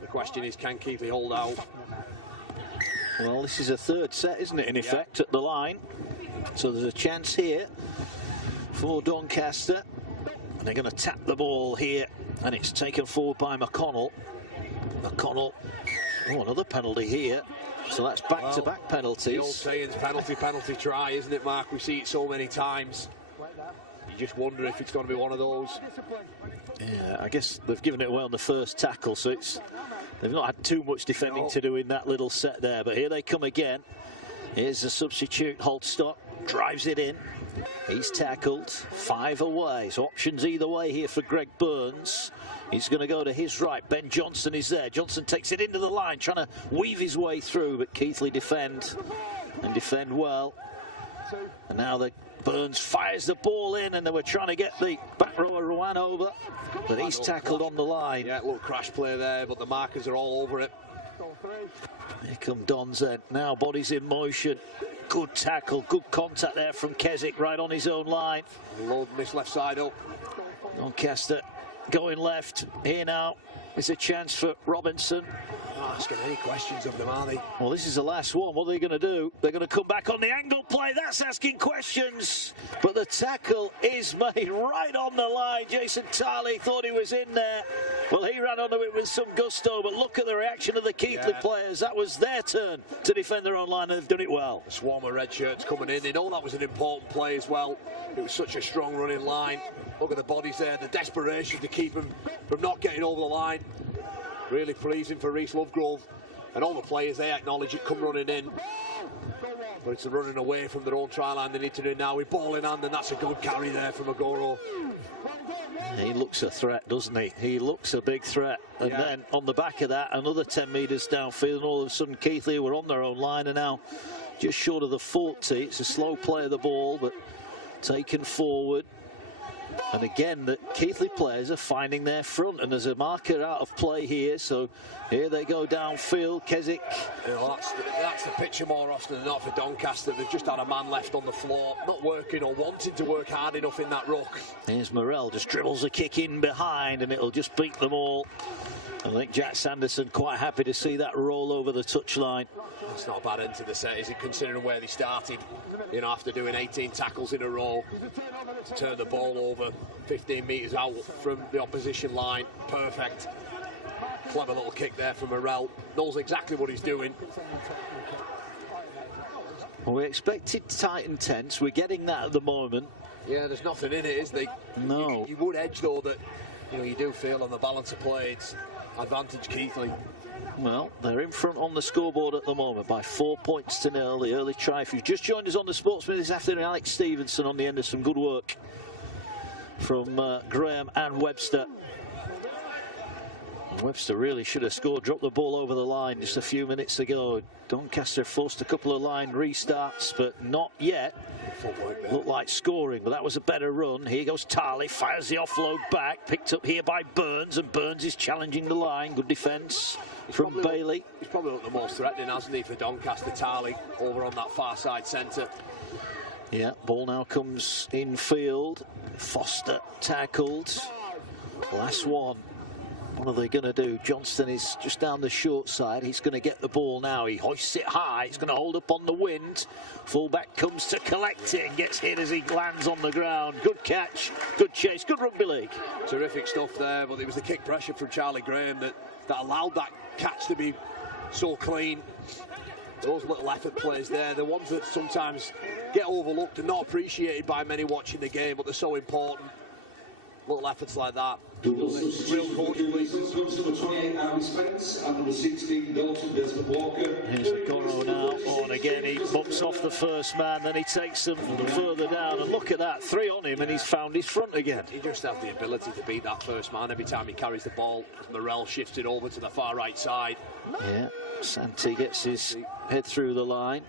The question is, can Keighley hold out? Well, this is a third set, isn't it, in effect, at the line. So there's a chance here for Doncaster. And they're going to tap the ball here. And it's taken forward by McConnell. McConnell. Oh, another penalty here. So that's back-to-back penalties. The old saying's penalty, try, isn't it, Mark? We see it so many times. You just wonder if it's going to be one of those. Yeah, I guess they've given it away on the first tackle, so they've not had too much defending to do in that little set there. But here they come again. Here's the substitute, Holdstock, drives it in. He's tackled, 5 away. So options either way here for Greg Burns. He's going to go to his right. Ben Johnson is there. Johnson takes it into the line, trying to weave his way through, but Keighley defend well. And now Burns fires the ball in, and they were trying to get the back rower Ruan over, but he's tackled on the line. Yeah, a little crash play there, but the markers are all over it. Here come Dons then. Now bodies in motion. Good tackle, good contact there from Keswick right on his own line. Load miss left side up. Doncaster going left. Here now is a chance for Robinson. Not asking any questions of them, are they? Well, this is the last one. What are they going to do? They're going to come back on the angle play. That's asking questions. But the tackle is made right on the line. Jason Tarley thought he was in there. Well, he ran onto it with some gusto, but look at the reaction of the Keighley players. That was their turn to defend their own line, and they've done it well. A swarm of red shirts coming in. They know that was an important play as well. It was such a strong running line. Look at the bodies there, the desperation to keep them from not getting over the line. Really pleasing for Reece Lovegrove. And all the players, they acknowledge it, come running in. But it's a running away from their own try line they need to do now with ball in hand, and that's a good carry there from Agoro. He looks a threat, doesn't he? He looks a big threat. And then on the back of that, another 10 metres downfield, and all of a sudden Keighley were on their own line, and now just short of the 40. It's a slow play of the ball, but taken forward. And again, the Keighley players are finding their front, and there's a marker out of play here, so here they go downfield. Keswick. You know, that's the picture more often than not for Doncaster. They've just had a man left on the floor, not working or wanting to work hard enough in that ruck. Here's Morrell, just dribbles a kick in behind, and it'll just beat them all. I think Jack Sanderson quite happy to see that roll over the touchline. That's not a bad end to the set, is it, considering where they started? You know, after doing 18 tackles in a row, to turn the ball over 15 metres out from the opposition line. Perfect. Clever little kick there from Morrell. Knows exactly what he's doing. Well, we expected tight and tense. We're getting that at the moment. Yeah, there's nothing in it, is there? No. You would edge, though, that you do feel on the balance of play it's advantage Keighley. Well, they're in front on the scoreboard at the moment by 4 points to 0. The early try. If you've just joined us on the Sportsman this afternoon, Alex Stevenson on the end of some good work from Graham and Webster. Webster really should have scored, dropped the ball over the line just a few minutes ago. Doncaster forced a couple of line restarts, but not yet. Looked like scoring, but that was a better run. Here goes Tarley, fires the offload back, picked up here by Burns, and Burns is challenging the line. Good defence from Bailey. He's probably looked the most threatening, hasn't he, for Doncaster, Tarley, over on that far side centre. Yeah, ball now comes infield. Foster tackled. Last one. What are they going to do? Johnston is just down the short side. He's going to get the ball now. He hoists it high. He's going to hold up on the wind. Fullback comes to collect it and gets hit as he lands on the ground. Good catch, good chase, good rugby league. Terrific stuff there, but it was the kick pressure from Charlie Graham that allowed that catch to be so clean. Those little effort plays there, the ones that sometimes get overlooked and not appreciated by many watching the game, but they're so important. Little efforts like that. Real coach, please. Here's the Goro now. Oh, and again he bumps off the first man, then he takes them further down. And look at that, 3 on him, and he's found his front again. He just has the ability to beat that first man every time he carries the ball. Morrell shifts it over to the far right side. Yeah, Santi gets his head through the line.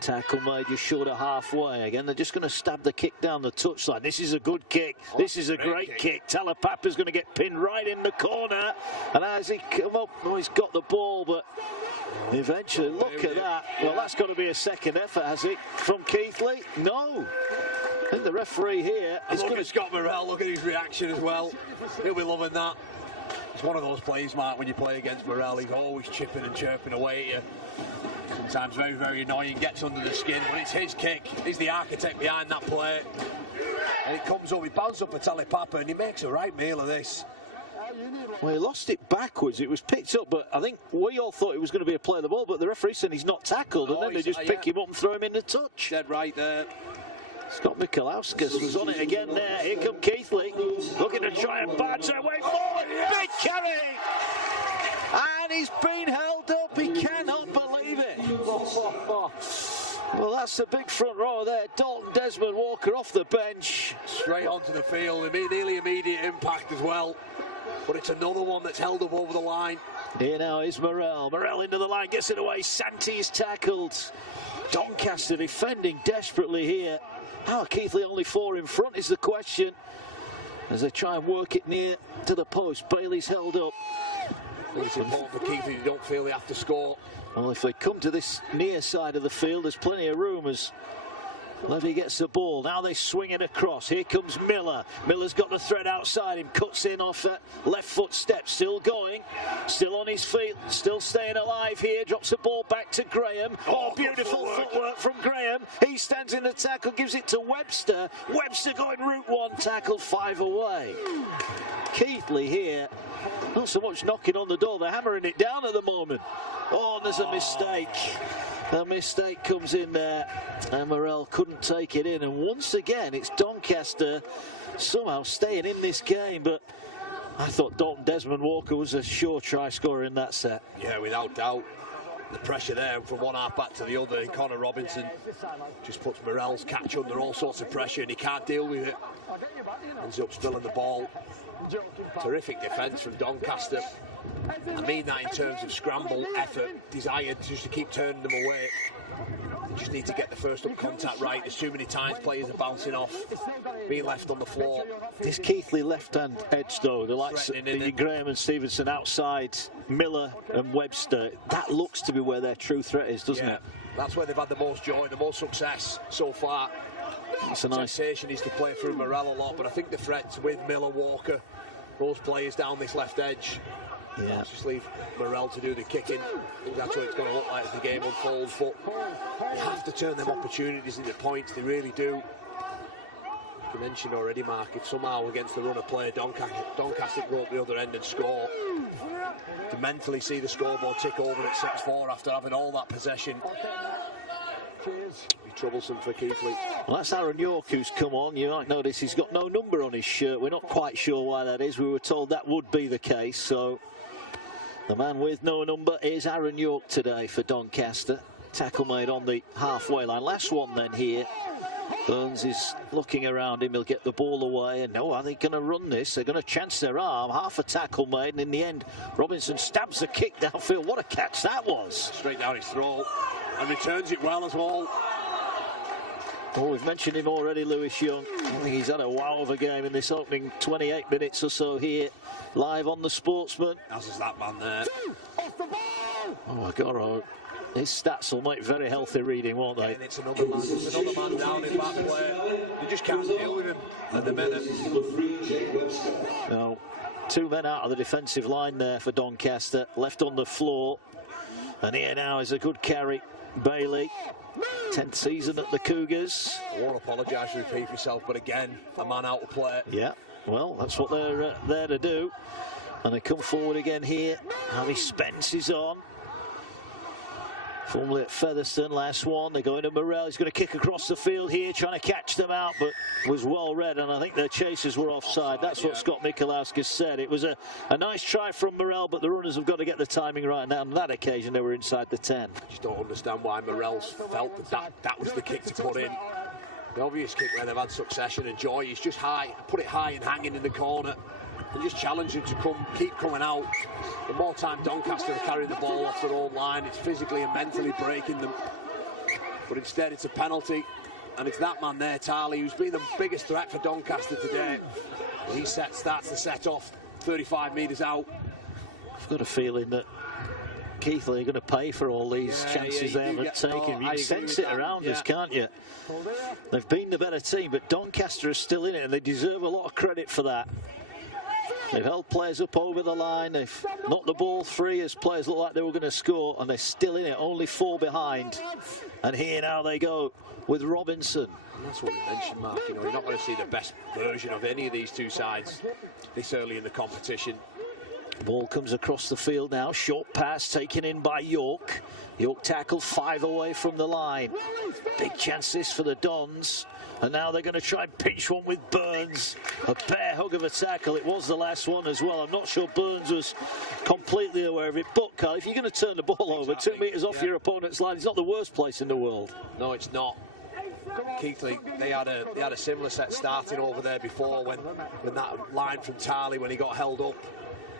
Tackle made just short of halfway. Again, they're just going to stab the kick down the touchline. This is a good kick. This is a great kick. Talapapa's going to get pinned right in the corner. And as he come up, oh, he's got the ball, but eventually, look at that. Well, that's got to be a second effort, has it, from Keighley? No. I think the referee here is going to... Scott Morrell, look at his reaction as well. He'll be loving that. It's one of those plays, Mark, when you play against Morrell, he's always chipping and chirping away at you. Sometimes very, very annoying, gets under the skin, but it's his kick. He's the architect behind that play. And it comes up, he bounces up a Talipapa, and he makes a right meal of this. Well, he lost it backwards. It was picked up, but I think we all thought it was going to be a play of the ball, but the referee said he's not tackled, and then they just pick him up and throw him in the touch. Dead right there. Scott Mikalauskas was on it again there. Here come Keighley, looking to try and barge their way forward. Big carry! And he's been held up. He cannot believe it. Well, that's the big front row there. Dalton Desmond Walker off the bench. Straight onto the field. Nearly immediate impact as well. But it's another one that's held up over the line. Here now is Morrell. Morrell into the line, gets it away. Santi is tackled. Doncaster defending desperately here. How are Keighley only 4 in front is the question. As they try and work it near to the post. Bailey's held up. It's important for Keighley, they don't feel they have to score. Well, if they come to this near side of the field, there's plenty of room as Levy gets the ball. Now they swing it across. Here comes Miller. Miller's got the thread outside him. Cuts in off that left foot step. Still going. Still on his feet. Still staying alive here. Drops the ball back to Graham. Oh, beautiful footwork from Graham. He stands in the tackle. Gives it to Webster. Webster going route 1. Tackled 5 away. Keighley here. Not so much knocking on the door. They're hammering it down at the moment. Oh, and there's a mistake. A mistake comes in there, and Morrell couldn't take it in. And once again, it's Doncaster somehow staying in this game. But I thought Dalton Desmond Walker was a sure try scorer in that set. Yeah, without doubt. The pressure there from one half back to the other. And Connor Robinson just puts Morrell's catch under all sorts of pressure, and he can't deal with it. Ends up spilling the ball. Terrific defence from Doncaster. I mean that in terms of scramble, effort, desire just to keep turning them away. They just need to get the first up contact right. There's too many times players are bouncing off being left on the floor. This Keighley left-hand edge, though, the likes of Graham and Stevenson outside, Miller and Webster, that looks to be where their true threat is, doesn't it? That's where they've had the most joy, the most success so far. It's a nice temptation is to play through Morrell a lot, but I think the threats with Miller, Walker, those players down this left edge. Yeah. Let's just leave Morrell to do the kicking. I think that's what it's going to look like as the game unfolds. But you have to turn them opportunities into points. They really do. You mentioned already, Mark, if somehow against the run of play, Doncaster go up the other end and score, to mentally see the scoreboard tick over at 6-4 after having all that possession, be troublesome for Keighley. Well, that's Aaron York who's come on. You might notice he's got no number on his shirt. We're not quite sure why that is. We were told that would be the case. So the man with no number is Aaron York today for Doncaster. Tackle made on the halfway line. Last one then here. Burns is looking around him. He'll get the ball away. And no, are they going to run this? They're going to chance their arm. Half a tackle made. And in the end, Robinson stabs the kick downfield. What a catch that was. Straight down his throat. And returns it well as well. Oh, we've mentioned him already, Lewis Young. I think he's had a wow of a game in this opening 28 minutes or so here, live on the Sportsman. As is that man there. Oh my God, oh, his stats will make very healthy reading, won't they? And it's another man down in back play. They just can't deal with him at the minute. No, two men out of the defensive line there for Doncaster, left on the floor. And here now is a good carry. Bailey, 10th season at the Cougars. I won't apologise to repeat myself, but again, a man out of play. Yeah, well, that's what they're there to do. And they come forward again here. Harvey Spence is on. Formerly at Featherstone, last one. They're going to Morrell. He's going to kick across the field here, trying to catch them out, but was well read, and I think their chasers were offside. That's what Scott Michalowskis said. It was a nice try from Morrell, but the runners have got to get the timing right. And on that occasion, they were inside the 10. I just don't understand why Morrell's felt that was the kick to put in. The obvious kick where they've had succession and joy is just high, put it high and hanging in the corner, and just challenge him to keep coming out. The more time Doncaster are carrying the ball off their own line, it's physically and mentally breaking them. But instead it's a penalty, and it's that man there, Tarley, who's been the biggest threat for Doncaster today. He starts to set off 35 metres out. I've got a feeling that Keighley are going to pay for all these chances they haven't taken. You can sense it around us, can't you? They've been the better team, but Doncaster is still in it, and they deserve a lot of credit for that. They've held players up over the line. They've knocked the ball free as players look like they were going to score, and they're still in it, only 4 behind. And here now they go with Robinson. And that's what we mentioned, Mark. You know, you're not going to see the best version of any of these two sides this early in the competition. Ball comes across the field now. Short pass taken in by York. York tackled 5 away from the line. Big chance this for the Dons. And now they're going to try and pitch one with Burns. A bear hug of a tackle. It was the last one as well. I'm not sure Burns was completely aware of it. But, Carl, if you're going to turn the ball over 2 metres off your opponent's line, it's not the worst place in the world. No, it's not. Keighley, they had a similar set starting over there before when that line from Tarley, when he got held up,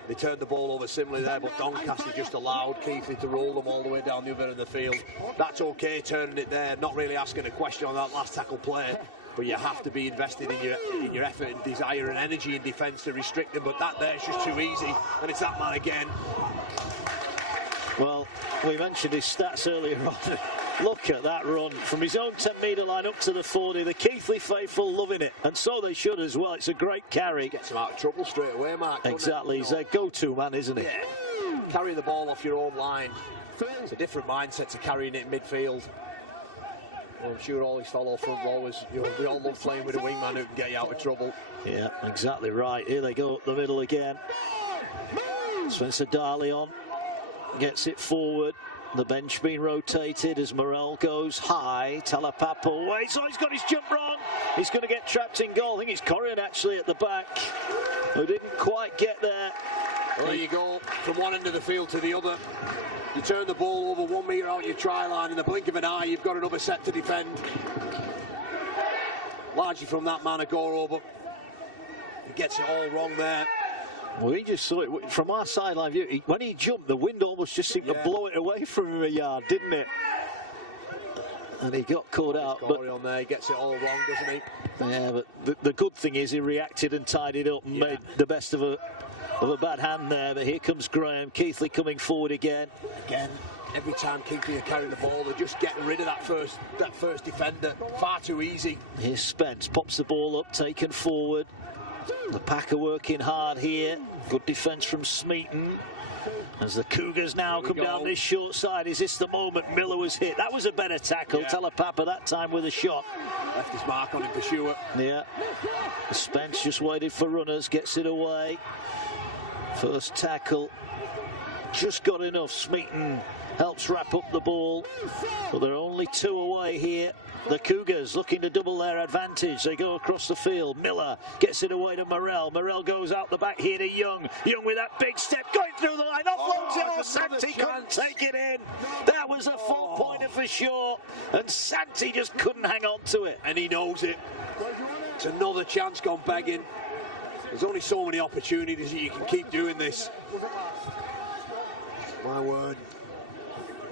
they turned the ball over similarly there, but Doncaster just allowed Keighley to roll them all the way down the other end of the field. That's okay, turning it there, not really asking a question on that last tackle play, but you have to be invested in your effort and desire and energy in defence to restrict them, but that there's just too easy, and it's that man again. Well, we mentioned his stats earlier on. Look at that run from his own 10-metre line up to the 40. The Keighley faithful loving it, and so they should as well. It's a great carry. Gets him out of trouble straight away, Mark. Exactly, he's their go-to man, isn't he? Yeah. Carry the ball off your own line. It's a different mindset to carrying it midfield. Well, I'm sure all his fellow front rowers, they all love playing with a wingman who can get you out of trouble. Yeah, exactly right. Here they go up the middle again. Spencer Darley on. Gets it forward. The bench being rotated as Morrell goes high. Talapapo waits. Oh, he's got his jump wrong. He's going to get trapped in goal. I think it's Corrigan actually at the back who didn't quite get there. Well, there you go. From one end of the field to the other. You turn the ball over 1 metre out your try line. In the blink of an eye, you've got another set to defend. Largely from that man, Agoro, but he gets it all wrong there. Well, he just saw it from our sideline view. When he jumped, the wind almost just seemed to blow it away from him a yard, didn't it? And he got caught out. But on there, he gets it all wrong, doesn't he? Yeah, but the good thing is he reacted and tidied up and made the best of a bad hand there. But here comes Graham. Keighley coming forward again. Every time Keighley are carrying the ball, they're just getting rid of that first defender. Far too easy. Here's Spence, pops the ball up, taken forward. The pack are working hard here. Good defence from Smeaton. As the Cougars now come down this short side, is this the moment? Miller was hit. That was a better tackle. Talapapa that time with a shot. Left his mark on him for sure. Yeah. Spence just waited for runners, gets it away. First tackle. Just got enough. Smeaton helps wrap up the ball. But they're only 2 away here. The Cougars looking to double their advantage. They go across the field. Miller gets it away to Morrell. Morrell goes out the back here to Young. Young with that big step going through the line. Offloads it. Oh, Santi couldn't take it in. That was a full pointer for sure. And Santi just couldn't hang on to it. And he knows it. It's another chance gone begging. There's only so many opportunities that you can keep doing this. My word.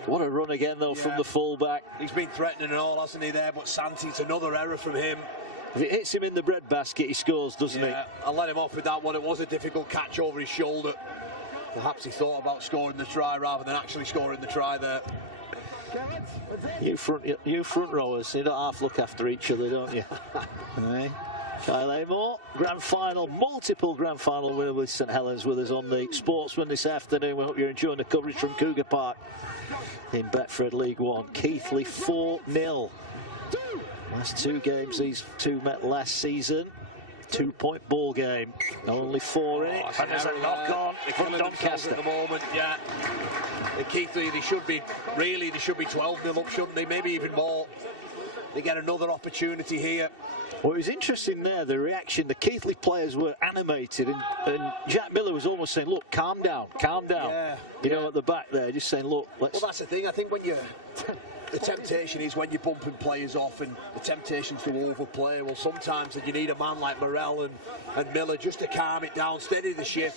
What a run again, though, from the fullback. He's been threatening and all, hasn't he, there? But Santi's another error from him. If it hits him in the breadbasket, he scores, doesn't he? I'll let him off with that one. It was a difficult catch over his shoulder. Perhaps he thought about scoring the try rather than actually scoring the try there. You front rowers, you don't half look after each other, don't you? Right. Keighley Moore, grand final, multiple grand final winner with St Helens with us on the Sportsman this afternoon. We hope you're enjoying the coverage from Cougar Park in Betfred League 1. Keighley 4-0. Last 2 games these two met last season. 2-point ball game. Only 4 in it. And there's a knock on from Doncaster at the moment. Yeah. The Keighley, they should be 12-0 up, shouldn't they? Maybe even more. They get another opportunity here. Well, it was interesting there, the reaction. The Keighley players were animated, and Jack Miller was almost saying, look, calm down. Yeah. You know, at the back there, just saying, look, let's... Well, that's the thing. I think when the temptation is when you're bumping players off and the temptation's to overplay. Well, sometimes you need a man like Morrell and Miller just to calm it down, steady the ship.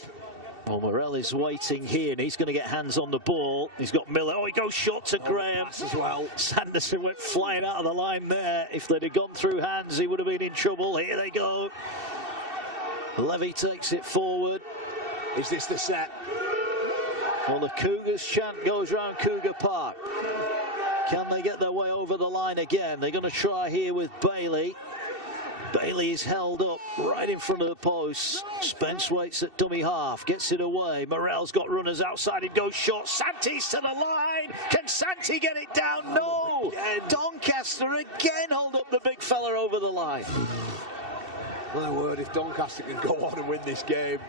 Well, Morrell is waiting here, and he's going to get hands on the ball. He's got Miller. Oh, he goes short to Graham. As well. Sanderson went flying out of the line there. If they'd have gone through hands, he would have been in trouble. Here they go. Levy takes it forward. Is this the set? Well, the Cougars chant goes round Cougar Park. Can they get their way over the line again? They're going to try here with Bailey. Bailey is held up right in front of the post. Spence waits at dummy half, gets it away. Morrell's got runners outside, it goes short. Santi's to the line. Can Santi get it down? No. Doncaster again hold up the big fella over the line. My word, if Doncaster can go on and win this game.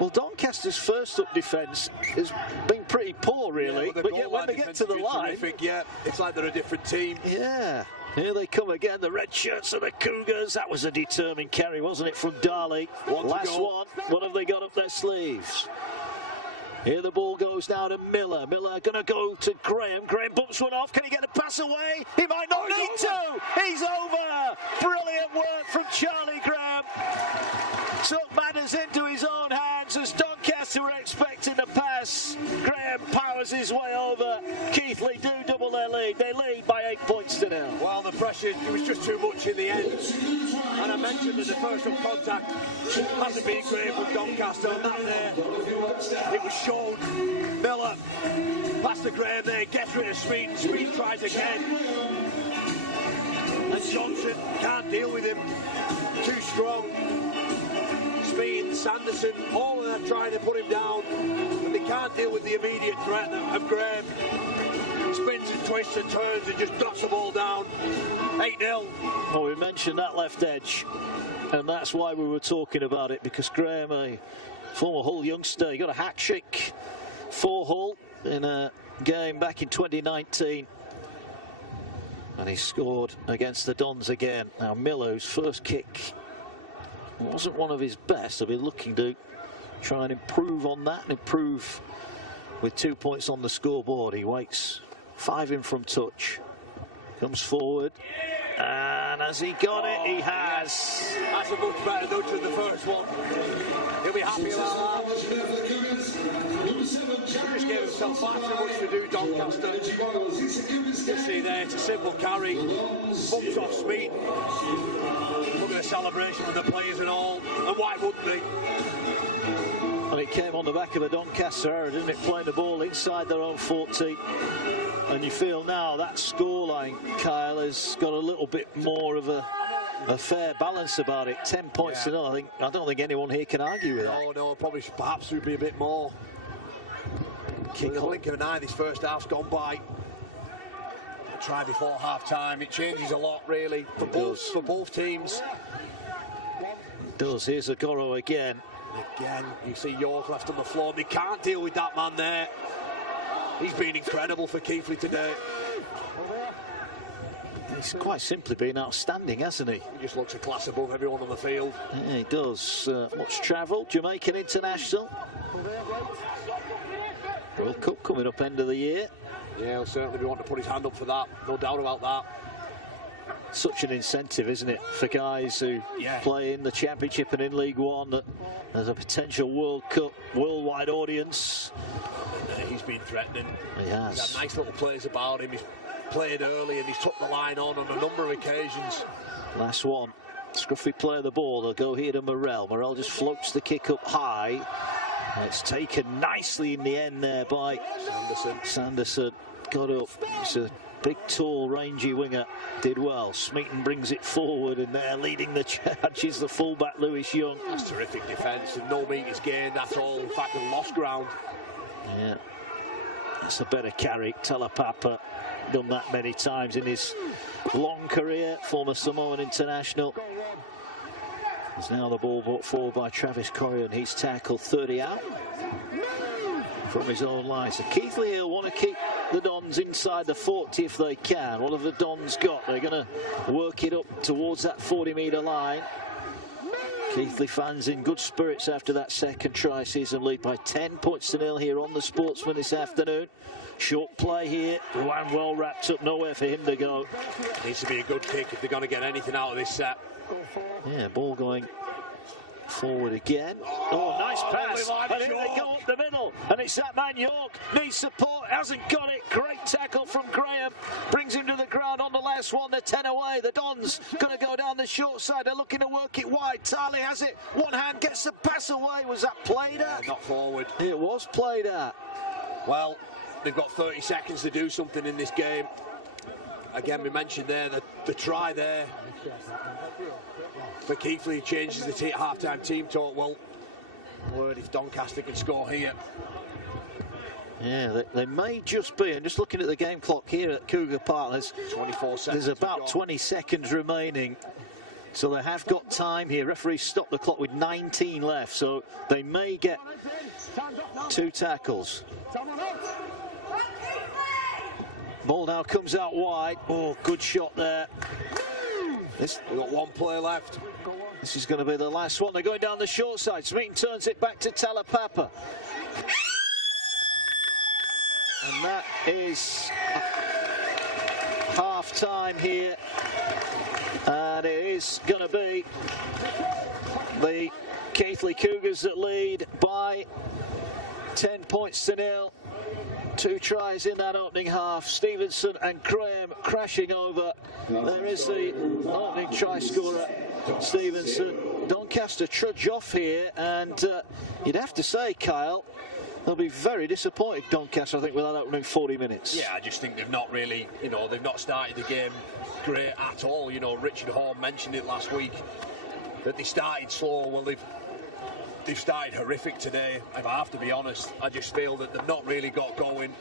Well, Doncaster's first up defence has been pretty poor, really. Yeah, but yet when they get to the line... Terrific. Yeah, it's like they're a different team. Yeah. Here they come again, the red shirts of the Cougars. That was a determined carry, wasn't it, from Darley? Last one. What have they got up their sleeves? Here the ball goes now to Miller. Miller going to go to Graham. Graham bumps one off. Can he get a pass away? He might not need to. He's over. Brilliant work from Charlie Graham. Took matters into his own hands as Doncaster were expecting the pass. Graham powers his way over. Keighley do double their lead. They lead by 8 points to 0. Well, the pressure, it was just too much in the end. And I mentioned that the first up contact hasn't been great from Doncaster on that there. It was shown. Miller past the Graham there, gets rid of Smeaton. Smeaton tries again. And Johnson can't deal with him. Too strong. Smeaton, Sanderson, all of them trying to put him down. But they can't deal with the immediate threat of Graham. Spins and twists and turns and just knocks the ball down. 8-0. Well, we mentioned that left edge. And that's why we were talking about it, because Graham, a former Hull youngster, he got a hat trick for Hull in a game back in 2019. And he scored against the Dons again. Now, Miller's first kick wasn't one of his best. He'll be looking to try and improve on that and improve with 2 points on the scoreboard. He waits 5 in from touch. Comes forward. And has he got it? He has. That's a much better touch than the first one. He'll be happy about that. just gave himself far too much to do, Doncaster. You see there, it's a simple carry, bumps off Smith. Look at the celebration with the players and all, and why wouldn't they? And it came on the back of a Doncaster error, didn't it? Playing the ball inside their own 40. And you feel now that scoreline, Kyle, has got a little bit more of a fair balance about it. 10 points to nil. I don't think anyone here can argue with that. Oh no, probably perhaps would be a bit more. In the blink of an eye, this first half's gone by. Try before half time. It changes a lot, really, for both teams. It does. Here's Agoro again. Again, you see York left on the floor. They can't deal with that man there. He's been incredible for Keighley today. He's quite simply been outstanding, hasn't he? He just looks a class above everyone on the field. Yeah, he does. Much travel. Jamaican international. World Cup coming up end of the year. Yeah, he'll certainly be wanting to put his hand up for that. No doubt about that. Such an incentive, isn't it, for guys who play in the Championship and in League One, that there's a potential World Cup worldwide audience. He's been threatening. He has. He's had nice little plays about him. He's played early and he's took the line on a number of occasions. Last one. Scruffy play of the ball. They'll go here to Morel. Morel just floats the kick up high. It's taken nicely in the end there by Sanderson. Got up. It's a big, tall, rangy winger. Did well. Smeaton brings it forward, and they're leading the charge is the fullback, Lewis Young. That's terrific defence, and no meters gained at all. In fact, they lost ground. Yeah. That's a better carry. Talapapa done that many times in his long career. Former Samoan international. There's now the ball brought forward by Travis Corrie, and he's tackled 30 out from his own line. So Keighley here want to keep the Dons inside the 40 if they can. What have the Dons got? They're going to work it up towards that 40-metre line. Keighley fans in good spirits after that second tri-season lead by 10 points to nil here on the Sportsman this afternoon. Short play here, and well wrapped up, nowhere for him to go. Needs to be a good kick if they're going to get anything out of this set. Yeah, ball going forward again. Oh, nice pass. I think they go up the middle, and it's that man York. Needs support, hasn't got it. Great tackle from Graham. Brings him to the ground on the last one. They're 10 away. The Dons going to go down the short side. They're looking to work it wide. Tarley has it. One hand gets the pass away. Was that played at? Not forward. It was played at. Well, they've got 30 seconds to do something in this game. Again, we mentioned there the try there. For Keighley, changes the half-time team talk. Well, word if Doncaster can score here. Yeah, they may just be. And just looking at the game clock here at Cougar Park, there's 24 seconds. There's about 20 seconds remaining. So they have got time here. Referee stopped the clock with 19 left. So they may get 2 tackles. Ball now comes out wide. Oh, good shot there. We've got 1 play left. This is going to be the last one. They're going down the short side. Smeaton turns it back to Talapapa. And that is half-time here. And it is going to be the Keightley Cougars that lead by 10 points to nil. 2 tries in that opening half. Stevenson and Graham crashing over. There is the opening try scorer, Stevenson. Doncaster trudge off here, and you'd have to say, Kyle, they'll be very disappointed, Doncaster, I think, with that opening 40 minutes. Yeah, I just think they've not really, they've not started the game great at all. Richard Horn mentioned it last week, that they started slow. Well, they've started horrific today, if I have to be honest. I just feel that they've not really got going.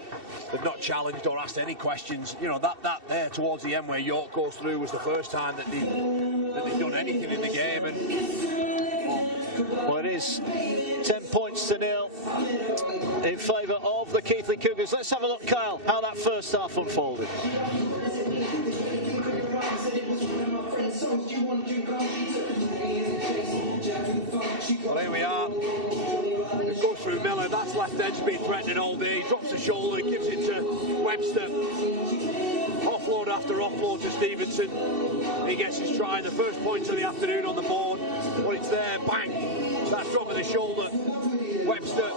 They've not challenged or asked any questions. That there towards the end where York goes through was the first time that they've done anything in the game. Well, it is 10 points to nil in favour of the Keightley Cougars. Let's have a look, Kyle, how that first half unfolded. Well, here we are. It goes through Miller. That's left edge being threatening all day. He drops the shoulder, gives it to Webster. Offload after offload to Stevenson. He gets his try. The first points of the afternoon on the board. Well, it's there. Bang. That drop of the shoulder. Webster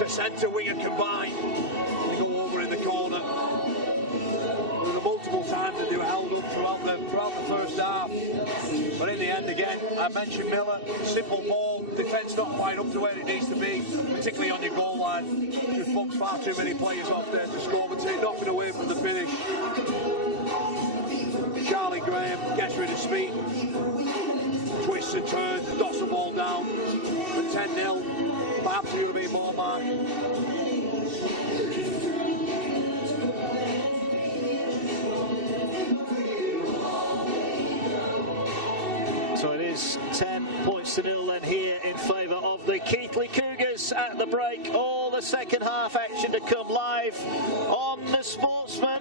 to centre, winger combined. They go over in the corner. There were multiple times that they were held up throughout the first half. But in the end, again, I mentioned Miller, simple ball, defence not quite up to where it needs to be, particularly on your goal line. Just bumped far too many players off there to score, but take nothing away from the finish. Charlie Graham gets rid of speed, twists and turns, dots the ball down, and 10-0. Perhaps he would have been more marked. So it is 10 points to 0 then here in favour of the Keightley Cougars at the break. All the second half action to come live on the Sportsman.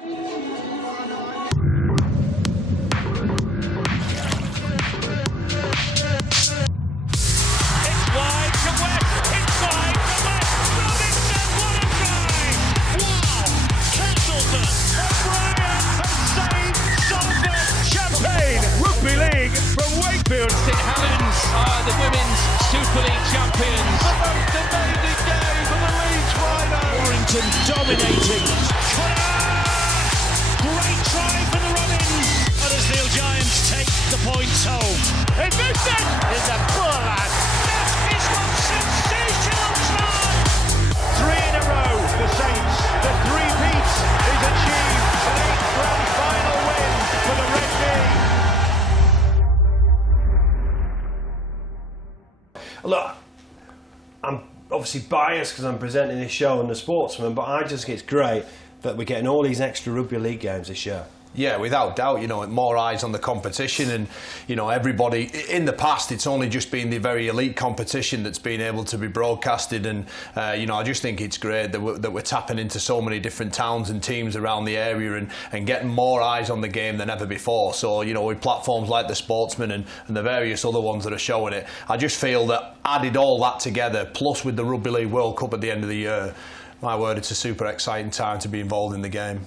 Rugby League from Wakefield. St Helens are the Women's Super League champions. The most amazing game for the Leeds Rhinos. Warrington dominating. Great try for the Robins. Huddersfield Giants take the points home. They missed it. It's a poor lad. That is one sensational try. 3 in a row. The Saints. The three-peat is achieved. An 8th grand final win for the Red Bee. Look, I'm obviously biased because I'm presenting this show on the Sportsman, but I just think it's great that we're getting all these extra rugby league games this year. Yeah, without doubt, you know, more eyes on the competition, and you know, everybody in the past, it's only just been the very elite competition that's been able to be broadcasted, and you know, I just think it's great that we're tapping into so many different towns and teams around the area, and getting more eyes on the game than ever before. So you know, with platforms like the Sportsman and the various other ones that are showing it, I just feel that added all that together, plus with the Rugby League World Cup at the end of the year, my word, it's a super exciting time to be involved in the game.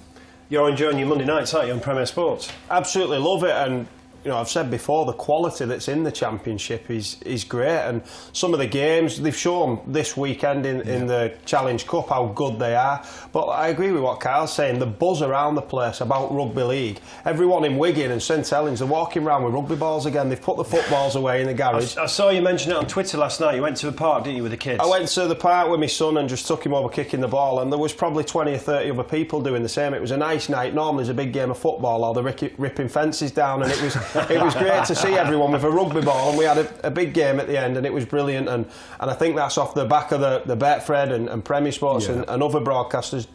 You're enjoying your Monday nights, aren't you, on Premier Sports? Absolutely love it, and you know, I've said before, the quality that's in the Championship is great, and some of the games they've shown this weekend in the Challenge Cup how good they are. But I agree with what Kyle's saying, the buzz around the place about Rugby League. Everyone in Wigan and St Helens are walking around with rugby balls again. They've put the footballs away in the garage. I saw you mention it on Twitter last night. You went to the park, didn't you, with the kids? I went to the park with my son and just took him over kicking the ball, and there was probably 20 or 30 other people doing the same. It was a nice night. Normally there's a big game of football or they're ripping fences down, and it was great to see everyone with a rugby ball, and we had a big game at the end, and it was brilliant, and I think that's off the back of the Betfred and Premier Sports and other broadcasters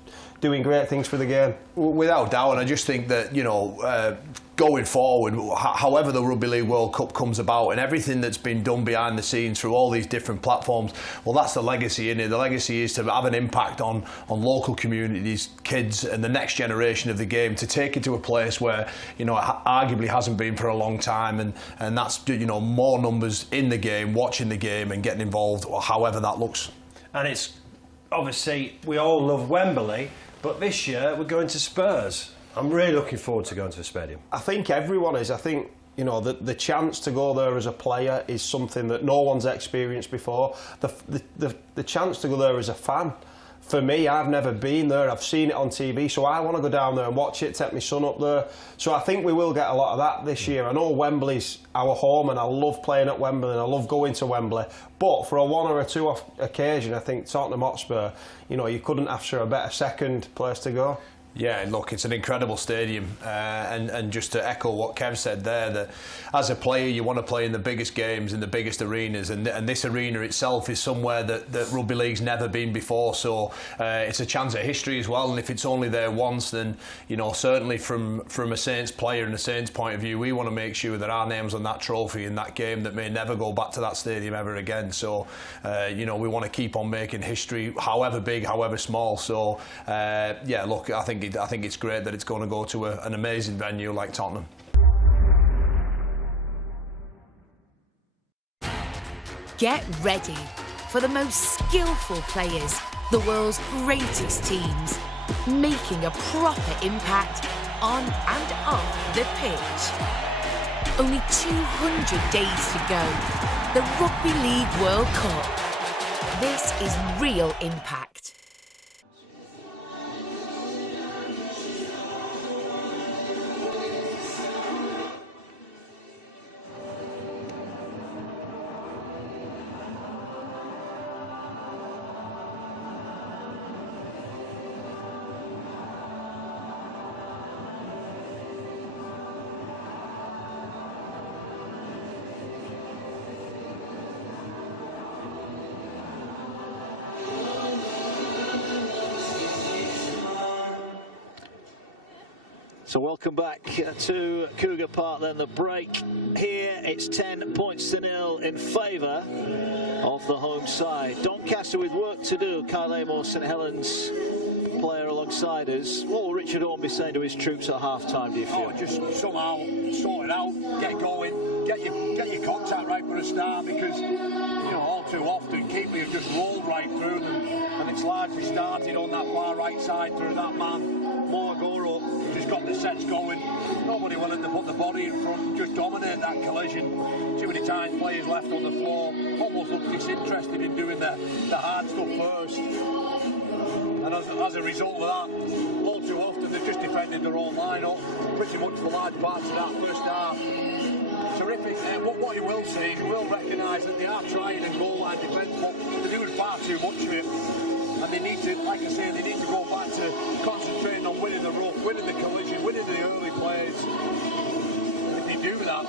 doing great things for the game. Without doubt, and I just think that, you know, going forward, however the Rugby League World Cup comes about and everything that's been done behind the scenes through all these different platforms, well, that's the legacy in it. The legacy is to have an impact on local communities, kids, and the next generation of the game, to take it to a place where, you know, it arguably hasn't been for a long time, and that's, you know, more numbers in the game, watching the game and getting involved, or however that looks. And it's obviously, we all love Wembley, but this year we're going to Spurs. I'm really looking forward to going to the stadium. I think everyone is. I think, you know, the chance to go there as a player is something that no one's experienced before. The chance to go there as a fan, for me, I've never been there. I've seen it on TV, so I want to go down there and watch it, take my son up there. So I think we will get a lot of that this year. I know Wembley's our home, and I love playing at Wembley, and I love going to Wembley. But for a one or a two occasion, I think Tottenham Hotspur, you know, you couldn't ask for a better second place to go. Yeah, look, it's an incredible stadium, and just to echo what Kev said there, that as a player you want to play in the biggest games, in the biggest arenas, and this arena itself is somewhere that Rugby League's never been before, so it's a chance at history as well, and if it's only there once, then, you know, certainly from a Saints player and a Saints point of view, we want to make sure that our name's on that trophy in that game that may never go back to that stadium ever again. So you know, we want to keep on making history, however big, however small. So yeah, look, I think it's great that it's going to go to an amazing venue like Tottenham. Get ready for the most skillful players, the world's greatest teams, making a proper impact on and off the pitch. Only 200 days to go. The Rugby League World Cup. This is real impact. So welcome back to Cougar Park then. The break here, it's 10 points to 0 in favour of the home side. Doncaster with work to do. Kyle St Helens player alongside us. What will Richard Horn be saying to his troops at half-time, do you feel? Oh, just somehow sort it out, get going, get your contact right for a start, because you know, all too often Keightley have just rolled right through them, and it's largely started on that far right side through that man Morgoro. Just got the sets going, nobody willing to put the body in front, just dominate that collision. Too many times players left on the floor, almost looked disinterested in doing the hard stuff first. And as a result of that, all too often they've just defended their own line-up pretty much for large parts of that first half. Terrific. What you will see, you will recognise that they are trying a goal line defence, but they're doing far too much of it. And they need to, like I say, they need to go back to concentrating on winning the ruck, winning the collision, winning the early plays. And if they do that,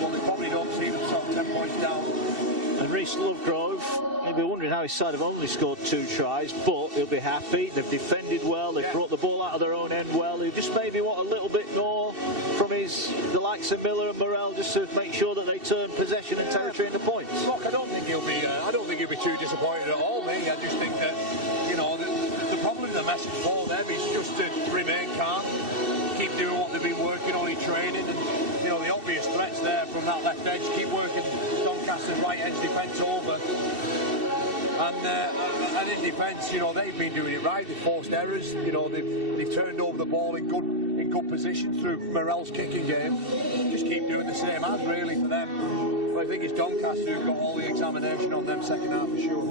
well, they probably don't see themselves 10 points down. And Reece Lovegrove, he'll be wondering how his side have only scored 2 tries, but he'll be happy. They've defended well, they've brought the ball out of their own end well. He just maybe want a little bit more from the likes of Miller and Morrell, just to make sure that they turn possession and territory into points. Look, I don't think he'll be too disappointed at all, mate. I just think that, you know, the problem, the message for them is just to remain calm, keep doing what they've been working on in training, and you know, the obvious threats there from that left edge, keep working Doncaster's right edge defence over. And in defence, you know, they've been doing it right. They've forced errors. You know, they've turned over the ball in good position through Morell's kicking game. Just keep doing the same as really for them. But I think it's Doncaster who've got all the examination on them second half for sure.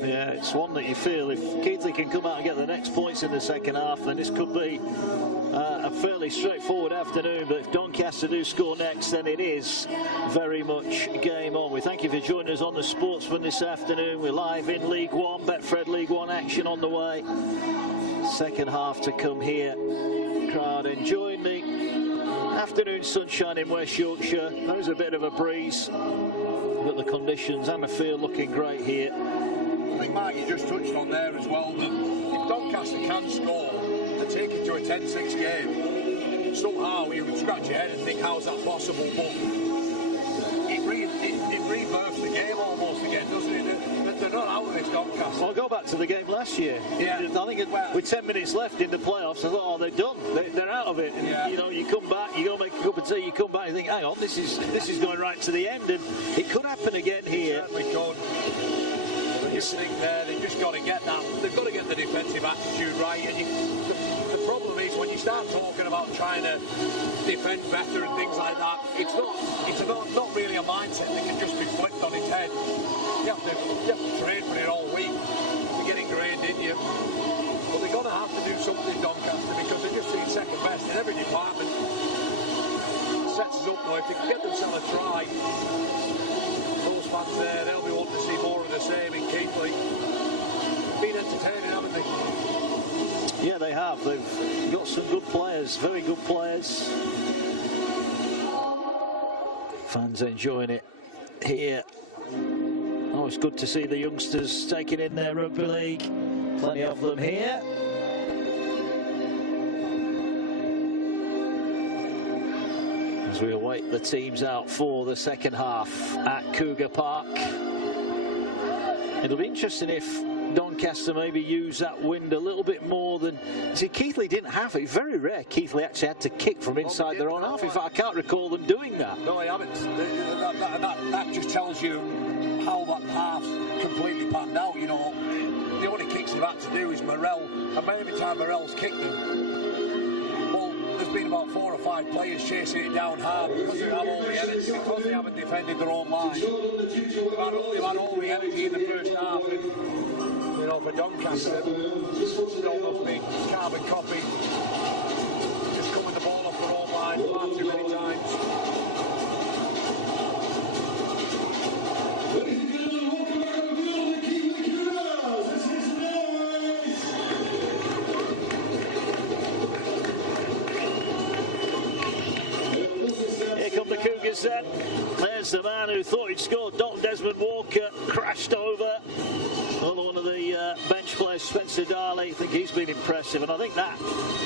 Yeah, it's one that you feel if Keightley can come out and get the next points in the second half, then this could be a fairly straightforward afternoon. But if Doncaster do score next, then it is very much game on. We thank you for joining us on the Sportsman this afternoon. We're live in League One, Betfred League One action on the way. Second half to come here. Crowd enjoying the afternoon sunshine in West Yorkshire. There's a bit of a breeze, but the conditions and the field looking great here. I think, Mark, you just touched on there as well that if Doncaster can score and take it to a 10-6 game, somehow you would scratch your head and think, how's that possible? But it rebirths the game almost again, doesn't it? They're not out of this, Doncaster. Well, go back to the game last year. Yeah. I think with 10 minutes left in the playoffs, I thought, oh, they're done. They're out of it. And, you know, you come back, you go make a cup of tea, you come back and think, hang on, this is going right to the end. And it could happen again here. It certainly could. You think they've just got to get that. They've got to get the defensive attitude right. And the problem is when you start talking about trying to defend better and things like that, it's not really a mindset that can just be flipped on its head. You have to train for it all week to get ingrained in you. But they're going to have to do something, Doncaster, because they're just seen second best in every department. Sets us up though. If they can get themselves a try, those fans there, they'll be wanting to see more of the same in Keighley. Been entertaining, haven't they? Yeah, they have. They've got some good players, very good players. Fans enjoying it here. Oh, it's good to see the youngsters taking in their rugby league. Plenty of them here. As we await the teams out for the second half at Cougar Park. It'll be interesting if Doncaster maybe use that wind a little bit more than... See, Keighley didn't have it. Very rare Keighley actually had to kick from inside their own half. In fact, I can't recall them doing that. No, they haven't. That just tells you how that half's completely panned out, you know. The only kicks they've had to do is Morrell, and every time Morrell's kicked them, well, there's been about 4 or 5 players chasing it down hard because they have all the energy, because they haven't defended their own line. They've had all the energy in the first half, and for Doncaster. Still must be carbon copy. Just coming the ball off their own line far too many times. Here come the Cougars then. There's the man who thought he'd scored. Desmond Walker crashed over. Another one of the bench players, Spencer Darley. I think he's been impressive, and I think that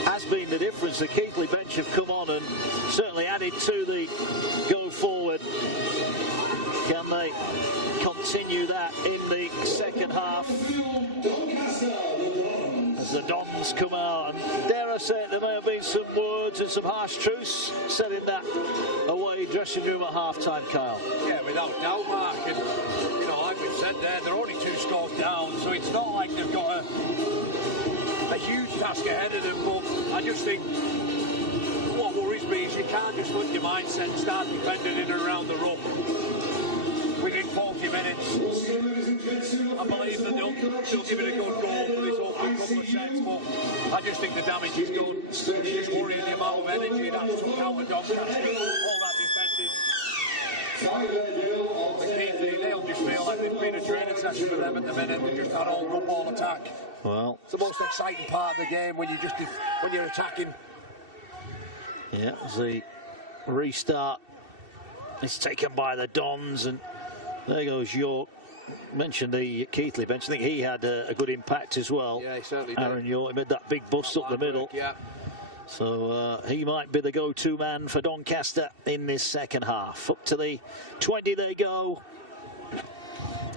has been the difference. The Keightley bench have come on and certainly added to the go forward. Can they continue that in the second half? As the Dons come out, and dare I say it, there may have been some words and some harsh truths said in that away dressing room at half-time, Kyle. Yeah, without doubt, Mark. And, you know, like we've said there, they're only 2 scores down, so it's not like they've got a huge task ahead of them. But I just think what worries me is you can't just put your mindset and start defending in and around the ruck. Within 40 minutes, I believe that they'll give it a good go for this opening couple of sets, but I just think the damage is done. It's just worrying the amount of energy that's out of Doncaster. All that defending. They'll just feel like they've been a training session for them at the minute. They've just had all run ball attack. Well, it's the most exciting part of the game when you're attacking. Yeah, the restart is taken by the Dons, and there goes York. Mentioned the Keighley bench. I think he had a good impact as well. Yeah, he certainly did. Aaron York, he made that big bust up the middle. Yeah. So he might be the go-to man for Doncaster in this second half. Up to the 20 they go.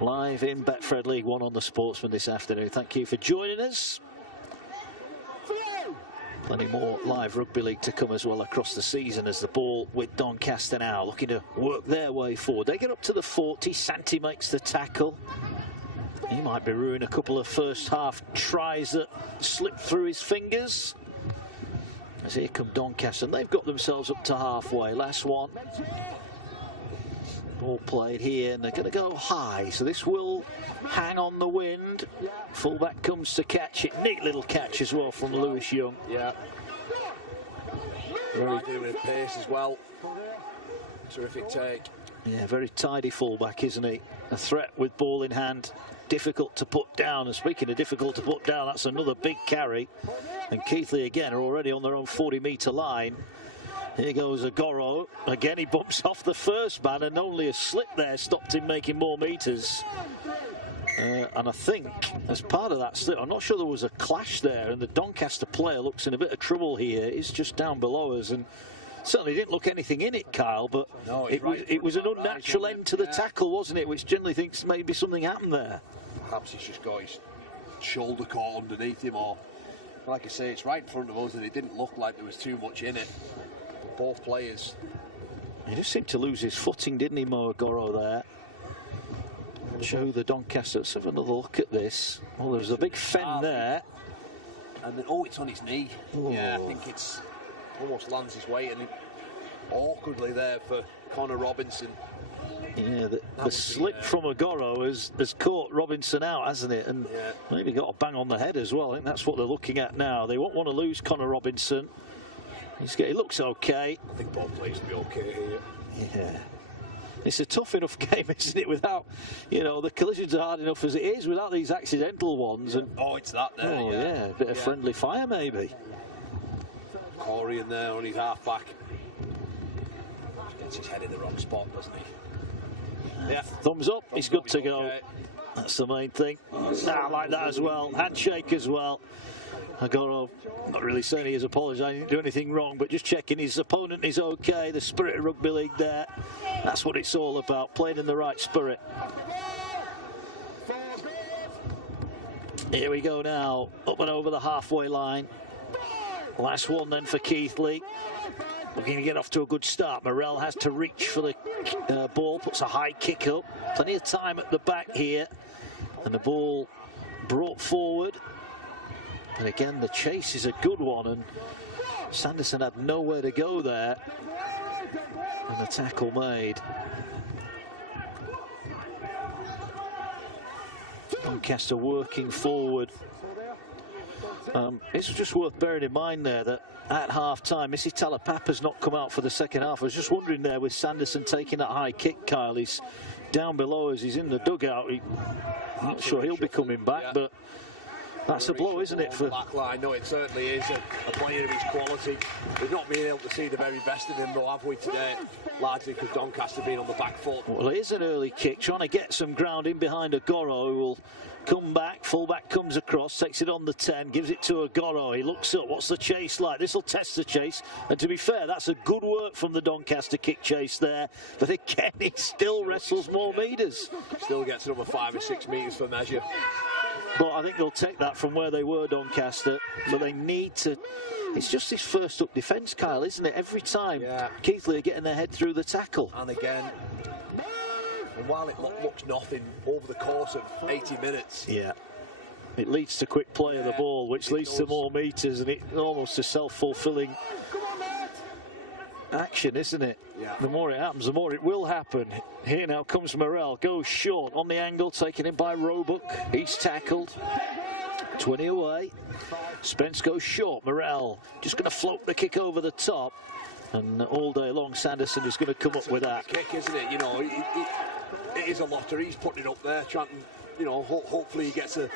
Live in Betfred League 1 on the Sportsman this afternoon. Thank you for joining us. Plenty more live rugby league to come as well across the season, as the ball with Doncaster now looking to work their way forward. They get up to the 40. Santi makes the tackle. He might be ruining a couple of first half tries that slipped through his fingers. As here come Doncaster, and they've got themselves up to halfway. Last one. Ball played here, and they're going to go high, so this will hang on the wind. Fullback comes to catch it. Neat little catch as well from Lewis Young. Yeah. Right there with pace as well. Terrific take. Yeah, very tidy fullback, isn't he? A threat with ball in hand. Difficult to put down. And speaking of difficult to put down, that's another big carry. And Keightley again are already on their own 40-metre line. Here goes Agoro. Again, he bumps off the first man, and only a slip there stopped him making more metres. And I think, as part of that slip, I'm not sure there was a clash there, and the Doncaster player looks in a bit of trouble here. He's just down below us, and certainly didn't look anything in it, Kyle, but no, it was an unnatural end to the tackle, wasn't it, which generally thinks maybe something happened there. Perhaps he's just got his shoulder caught underneath him, or, like I say, it's right in front of us, and it didn't look like there was too much in it. But both players. He just seemed to lose his footing, didn't he, Mo Agoro, there? Show the Doncaster. Let's have another look at this. Oh, there's a big fend there. And then, it's on his knee. Oh. Yeah, I think it's almost lands his weight, and awkwardly there for Connor Robinson. Yeah, the slip from Agoro has caught Robinson out, hasn't it? And maybe got a bang on the head as well. I think that's what they're looking at now. They won't want to lose Connor Robinson. He looks okay. I think both players will be okay here. Yeah. It's a tough enough game, isn't it, without, the collisions are hard enough as it is, without these accidental ones. And it's that there, a bit of friendly fire, maybe. Corey in there on his half-back. Gets his head in the wrong spot, doesn't he? Yeah. Thumbs up, he's good to go. Okay. That's the main thing. I like that as well. Handshake as well. Agoro, not really saying he is apologising, he didn't do anything wrong, but just checking his opponent is okay. The spirit of rugby league there. That's what it's all about, playing in the right spirit. Here we go now, up and over the halfway line. Last one then for Keighley. Looking to get off to a good start. Morell has to reach for the ball, puts a high kick up. Plenty of time at the back here. And the ball brought forward. And again, the chase is a good one, and Sanderson had nowhere to go there. And the tackle made. Doncaster working forward. It's just worth bearing in mind there that at half-time, Missy Talapapa's not come out for the second half. I was just wondering there with Sanderson taking that high kick, Kyle. He's down below as he's in the dugout. I'm not sure he'll be coming back, but that's a blow, isn't it? For back line. No, it certainly is. A player of his quality. We've not been able to see the very best of him, though, have we, today? Largely because Doncaster being on the back foot. Well, it is an early kick, trying to get some ground in behind Agoro, who will come back. Fullback comes across, takes it on the 10, gives it to Agoro. He looks up. What's the chase like? This will test the chase. And to be fair, that's a good work from the Doncaster kick chase there. But again, he still wrestles more metres. Still gets another 5 or 6 metres for measure. But I think they'll take that from where they were, Doncaster. But they need to. It's just this first up defence, Kyle, isn't it? Every time Keighley are getting their head through the tackle. And again, and while it looks nothing over the course of 80 minutes. Yeah. It leads to quick play of the ball, which leads to more metres, and it's almost a self-fulfilling action, isn't it? Yeah. The more it happens, the more it will happen. Here now comes Morel, goes short on the angle, taken in by Roebuck. He's tackled. 20 away. Spence goes short. Morel just going to float the kick over the top, and all day long Sanderson is going to come up with that. Kick, isn't it? You know, it is a lottery. He's putting it up there, trying to, you know, hopefully he gets an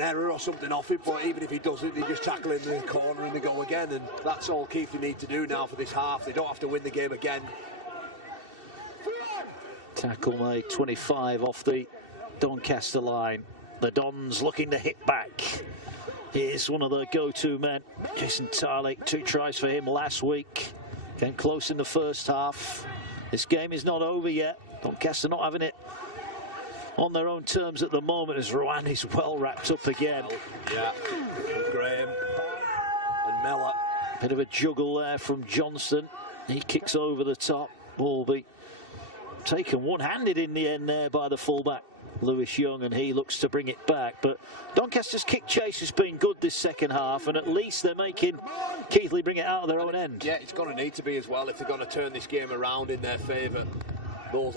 error or something off it, but even if he doesn't, they just tackle in the corner and they go again, and that's all Keighley need to do now for this half. They don't have to win the game again. Tackle made 25 off the Doncaster line. The Dons looking to hit back. Here's one of the go-to men, Jason Tarley. 2 tries for him last week. Came close in the first half. This game is not over yet. Doncaster not having it on their own terms at the moment as Rowan is well wrapped up again. Yeah, Graham and Miller. Bit of a juggle there from Johnston. He kicks over the top. Ball be taken one-handed in the end there by the fullback, Lewis Young, and he looks to bring it back. But Doncaster's kick chase has been good this second half, and at least they're making Keighley bring it out of their own end. Yeah, it's going to need to be as well if they're going to turn this game around in their favour. Those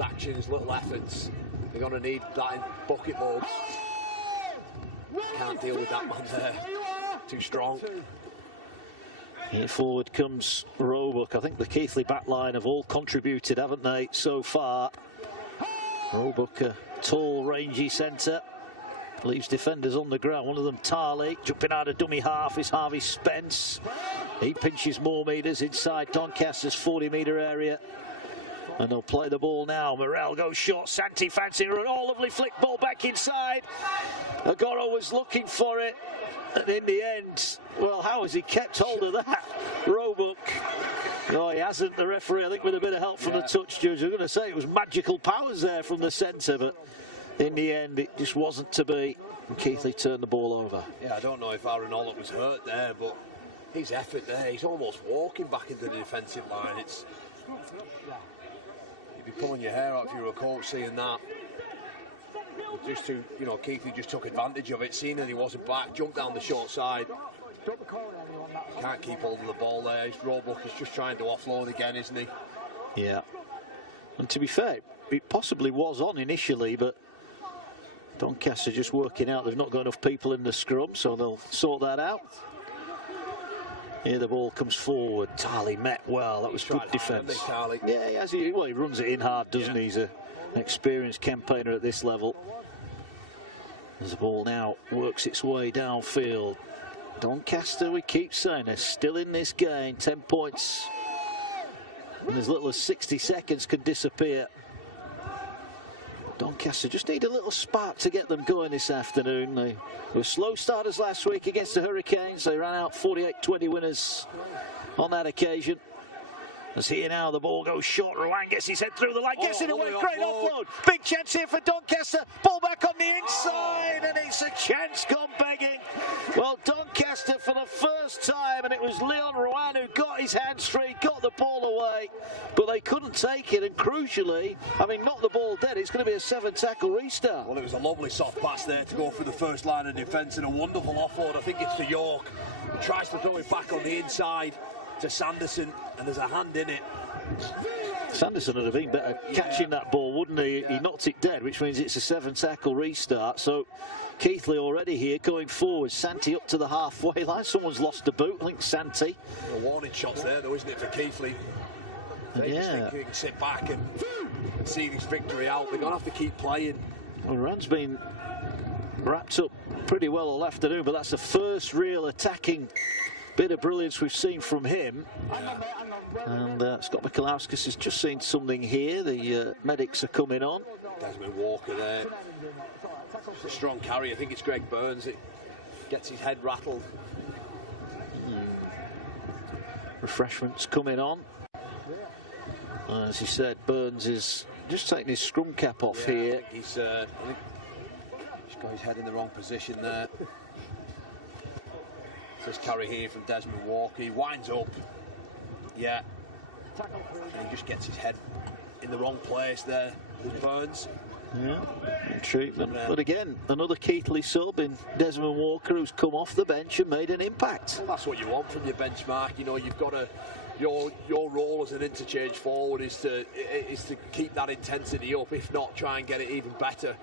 actions, little efforts, they're going to need that in bucket loads. Can't deal with that man there. Too strong. Here forward comes Roebuck. I think the Keighley backline have all contributed, haven't they, so far? Roebuck, a tall, rangy centre, leaves defenders on the ground. One of them, Tarley, jumping out of dummy half is Harvey Spence. He pinches more metres inside Doncaster's 40-metre area. And they'll play the ball now. Morel goes short. Santi fancy run. Oh, lovely flick ball back inside. Agoro was looking for it. And in the end, well, how has he kept hold of that? Roebuck. No, he hasn't. The referee, I think, with a bit of help from the touch judge. I'm going to say it was magical powers there from the centre, but in the end, it just wasn't to be. And Keighley turned the ball over. Yeah, I don't know if Aaron Ollett was hurt there, but his effort there, he's almost walking back into the defensive line. It's... You'd be pulling your hair out if you were a coach seeing that. Just to, you know, Keighley just took advantage of it, seeing that he wasn't back, jumped down the short side. Can't keep hold of the ball there. His Roebuck is just trying to offload again, isn't he? Yeah. And to be fair, it possibly was on initially, but Doncaster just working out they've not got enough people in the scrum, so they'll sort that out. Here the ball comes forward. Tarley met well. That was good defence. Yeah, he runs it in hard, doesn't he? He's an experienced campaigner at this level. As the ball now works its way downfield. Doncaster, we keep saying, they're still in this game. 10 points. And as little as 60 seconds can disappear. Doncaster just need a little spark to get them going this afternoon. They were slow starters last week against the Hurricanes. They ran out 48-20 winners on that occasion. As here now, the ball goes short. Rowan gets his head through the line, gets it away. Great offload. Big chance here for Doncaster. Ball back on the inside, and it's a chance gone begging. Well, Doncaster for the first time, and it was Leon Rowan who got his hands free, got the ball away, but they couldn't take it. And crucially, having knocked the ball dead, it's going to be a 7-tackle restart. Well, it was a lovely soft pass there to go through the first line of defence, and a wonderful offload. I think it's to York. He tries to throw it back on the inside to Sanderson, and there's a hand in it. Sanderson would have been better catching that ball, wouldn't he? He knocked it dead, which means it's a 7-tackle restart. So Keighley already here going forward. Santi up to the halfway line. Someone's lost a boot. I think Santi. A warning shots there, though, isn't it, for Keighley? They just think they can sit back and see this victory out. They're going to have to keep playing. Well, Rand's been wrapped up pretty well all afternoon, but that's the first real attacking bit of brilliance we've seen from him. And Scott Mikulauskis has just seen something here. The medics are coming on. Desmond Walker there. It's a strong carry. I think it's Greg Burns. It gets his head rattled. Refreshments coming on. As he said, Burns is just taking his scrum cap off here. I think he's got his head in the wrong position there. This carry here from Desmond Walker. He winds up. Yeah. And he just gets his head in the wrong place there with Burns. Yeah, treatment. But again, another Keightley sub in Desmond Walker, who's come off the bench and made an impact. Well, that's what you want from your benchmark. You know, you've got to. Your role as an interchange forward is to keep that intensity up. If not, try and get it even better.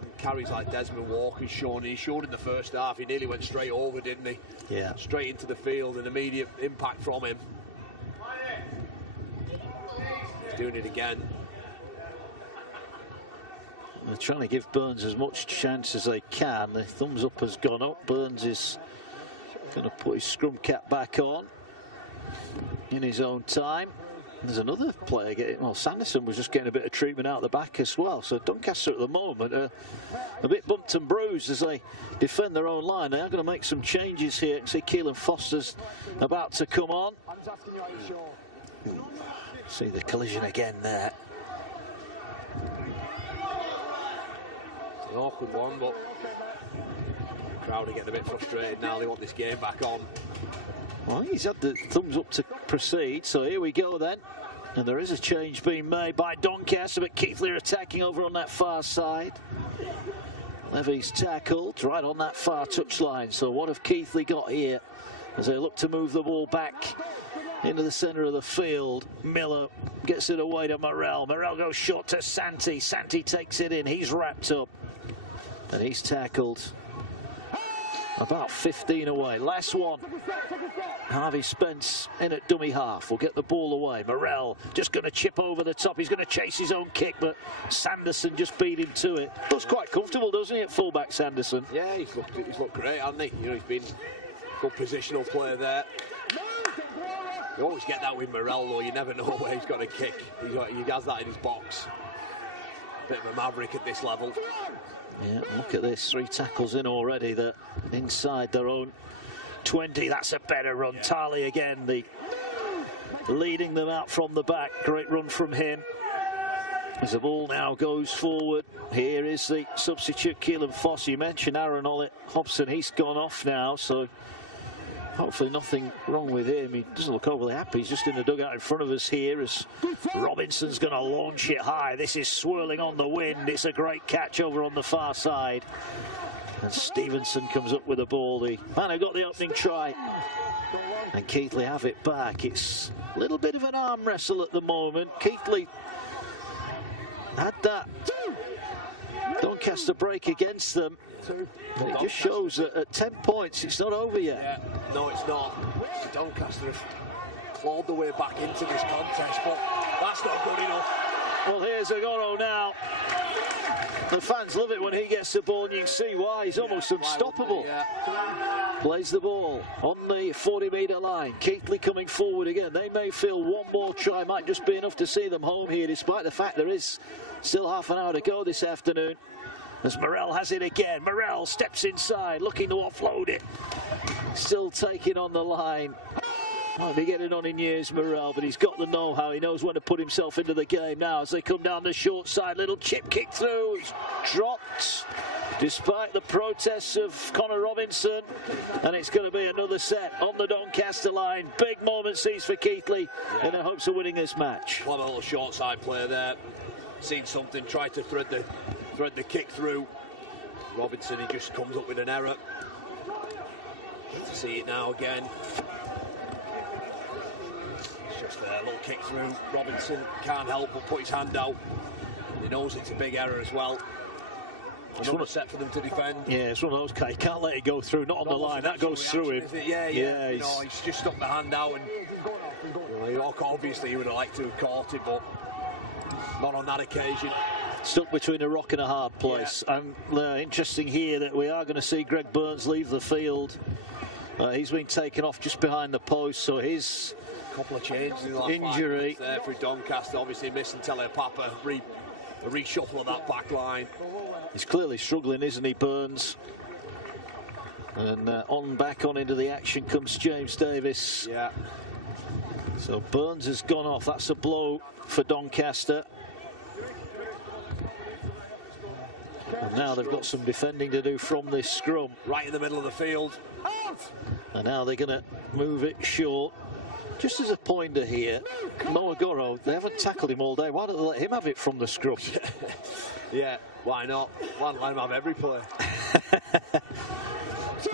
And carries like Desmond Walker's shown. He showed in the first half. He nearly went straight over, didn't he? Yeah. Straight into the field. An immediate impact from him. He's doing it again. They're trying to give Burns as much chance as they can. The thumbs up has gone up. Burns is going to put his scrum cap back on in his own time. There's another player getting, well, Sanderson was just getting a bit of treatment out the back as well. So Doncaster at the moment are a bit bumped and bruised as they defend their own line. They are going to make some changes here. You can see Keelan Foster's about to come on. See the collision again there. An awkward one, but the crowd are getting a bit frustrated now. They want this game back on. Well, he's had the thumbs up to proceed, so here we go then. And there is a change being made by Doncaster, but Keighley are attacking over on that far side. Levy's tackled right on that far touchline. So what have Keighley got here as they look to move the ball back into the centre of the field? Miller gets it away to Morel. Morel goes short to Santi. Santi takes it in. He's wrapped up. And he's tackled about 15 away. Last one. Harvey Spence in at dummy half. Will get the ball away. Morel just going to chip over the top. He's going to chase his own kick, but Sanderson just beat him to it. Looks quite comfortable, doesn't he, at fullback, Sanderson? Yeah, he's looked great, hasn't he? You know, he's been good positional player there. You always get that with Morel, though. You never know where he's got a kick. He has that in his box. Bit of a maverick at this level. Yeah, look at this. 3 tackles in already. They're inside their own 20. That's a better run. Yeah. Tali again, leading them out from the back. Great run from him. As the ball now goes forward. Here is the substitute, Keelan Foss. You mentioned Aaron Hobson. He's gone off now, so hopefully nothing wrong with him. He doesn't look overly happy. He's just in the dugout in front of us here as Robinson's going to launch it high. This is swirling on the wind. It's a great catch over on the far side. And Stevenson comes up with the ball. The man who got the opening try. And Keightley have it back. It's a little bit of an arm wrestle at the moment. Keightley had that Doncaster break against them. And it just shows that at 10 points, it's not over yet. Yeah, no, it's not. Doncaster have clawed their way back into this contest, but that's not good enough. Well, here's Agoro now. The fans love it when he gets the ball, and you can see why. He's almost unstoppable. Plays the ball on the 40-metre line. Keightley coming forward again. They may feel one more try might just be enough to see them home here, despite the fact there is still half an hour to go this afternoon. As Morel has it again. Morel steps inside, looking to offload it. Still taking on the line. Might be getting on in years, Morel, but he's got the know-how. He knows when to put himself into the game now as they come down the short side. Little chip kick through. Dropped, despite the protests of Connor Robinson. And it's going to be another set on the Doncaster line. Big moments these for Keightley in the hopes of winning this match. Clever little short side player there. Seen something, tried to thread the kick through. Robinson, he just comes up with an error. See it now again. It's a little kick through. Robinson can't help but put his hand out. He knows it's a big error as well. Another set for them to defend. Yeah, it's one of those, he can't let it go through, not on the line, that goes through him. Yeah. He's just stuck the hand out, and obviously he would have liked to have caught it, but not on that occasion. Stuck between a rock and a hard place. Yeah. And interesting here that we are going to see Greg Burns leave the field. He's been taken off just behind the post, so his couple of changes in the last injury there for Doncaster, obviously missing Telepapa, a reshuffle of that back line. He's clearly struggling, isn't he, Burns? And back on into the action comes James Davis. Yeah. So Burns has gone off. That's a blow for Doncaster. And now they've got some defending to do from this scrum. Right in the middle of the field. And now they're going to move it short. Just as a pointer here, Moagoro, they haven't tackled him all day. Why don't they let him have it from the scrum? Yeah, why not? Why not let him have every play?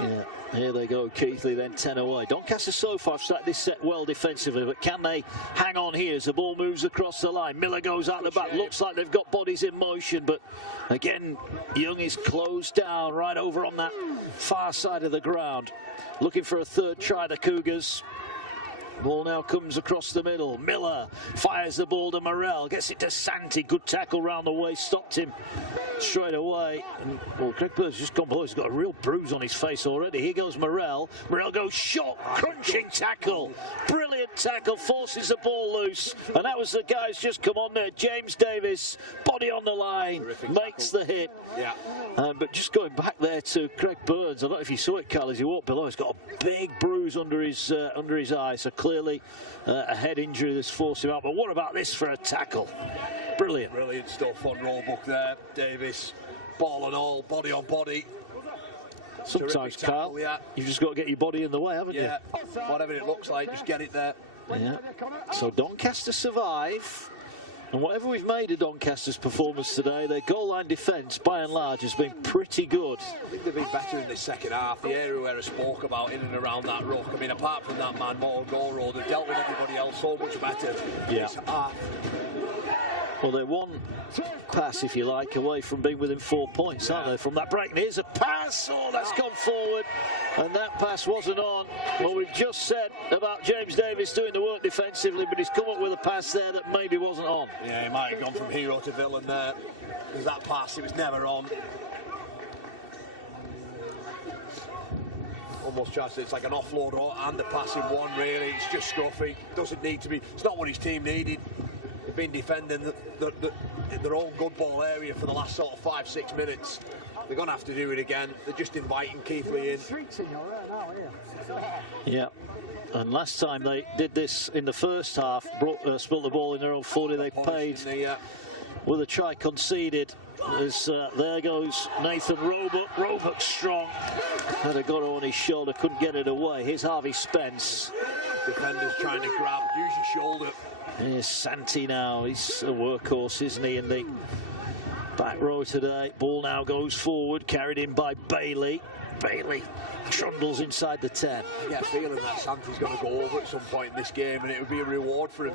Yeah, here they go, Keighley then 10 away. Doncaster so far have started this set well defensively, but can they hang on here as the ball moves across the line? Miller goes out the back, looks like they've got bodies in motion, but again, Young is closed down right over on that far side of the ground. Looking for a third try, the Cougars. Ball now comes across the middle. Miller fires the ball to Morrell. Gets it to Santi. Good tackle round the way. Stopped him straight away. And, well, Greg Burns just gone below. He's got a real bruise on his face already. Here goes Morrell. Morrell goes short. Crunching tackle. Brilliant tackle. Forces the ball loose. And that was the guy who's just come on there. James Davis. Body on the line. Makes the hit. Yeah. But just going back there to Greg Burns. I don't know if you saw it, Carl, as he walked below. He's got a big bruise under his eye. So clearly a head injury that's forced him out. But what about this for a tackle? Brilliant. Brilliant stuff on roll book there. Davis, ball and all, body on body. Sometimes, Carl, you've just got to get your body in the way, haven't you? Yeah, whatever it looks like, just get it there. Yeah. So Doncaster survive. And whatever we've made of Doncaster's performance today, their goal line defence, by and large, has been pretty good. I think they've been better in the second half. The area where I spoke about in and around that ruck. I mean, apart from that man, Moagoro, they've dealt with everybody else so much better. Yeah. Well, they're one pass, if you like, away from being within 4 points, aren't they, from that break? And here's a pass. Oh, that's gone forward. And that pass wasn't on. Well, we've just said about James Davis doing the work defensively, but he's come up with a pass there that maybe wasn't on. Yeah, he might have gone from hero to villain there. Because that pass, it was never on. Almost just, it's like an offload and a pass in one, really. It's just scruffy. Doesn't need to be. It's not what his team needed. They've been defending their own good ball area for the last sort of 5-6 minutes. They're going to have to do it again. They're just inviting Keighley in. Yeah. And last time they did this in the first half, spilled the ball in their own 40, they paid with a try conceded. As there goes Nathan Roebuck. Roebuck strong. Had a got on his shoulder, couldn't get it away. Here's Harvey Spence. Defenders trying to grab, use your shoulder. Here's Santi now. He's a workhorse, isn't he, in the back row today. Ball now goes forward, carried in by Bailey. Bailey trundles inside the 10. I get a feeling that Santi's going to go over at some point in this game, and it would be a reward for him.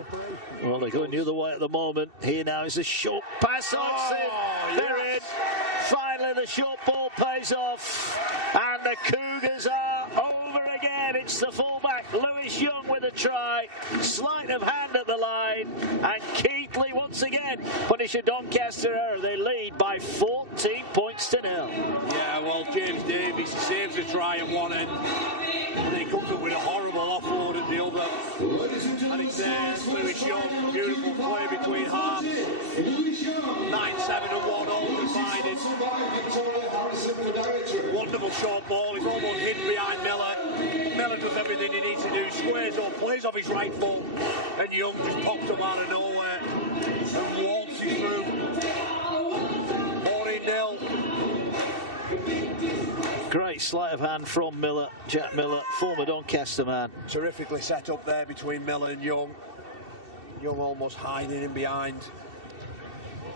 Well, they're going the other way at the moment. Here now is a short pass on Sid. They're in. Finally, the short ball pays off, and the Cougars are over again. It's the fullback, Lewis Young, with a try. Sleight of hand at the line, and Keightley once again punish a Doncaster error. They lead by 14 points to 0. Yeah, well, James Davies saves a try at one end, and then he comes up with a horrible offload at the other. And it's there, Lewis Young, beautiful play between halves. 9-7 and 1 all divided. Wonderful short ball, he's almost hidden behind Miller. Miller does everything he needs to do, squares up, plays off his right foot, and Young just pops him out of nowhere and waltzes through. 14-0. Great sleight of hand from Miller, Jack Miller, former Doncaster man. Terrifically set up there between Miller and Young. Young almost hiding in behind.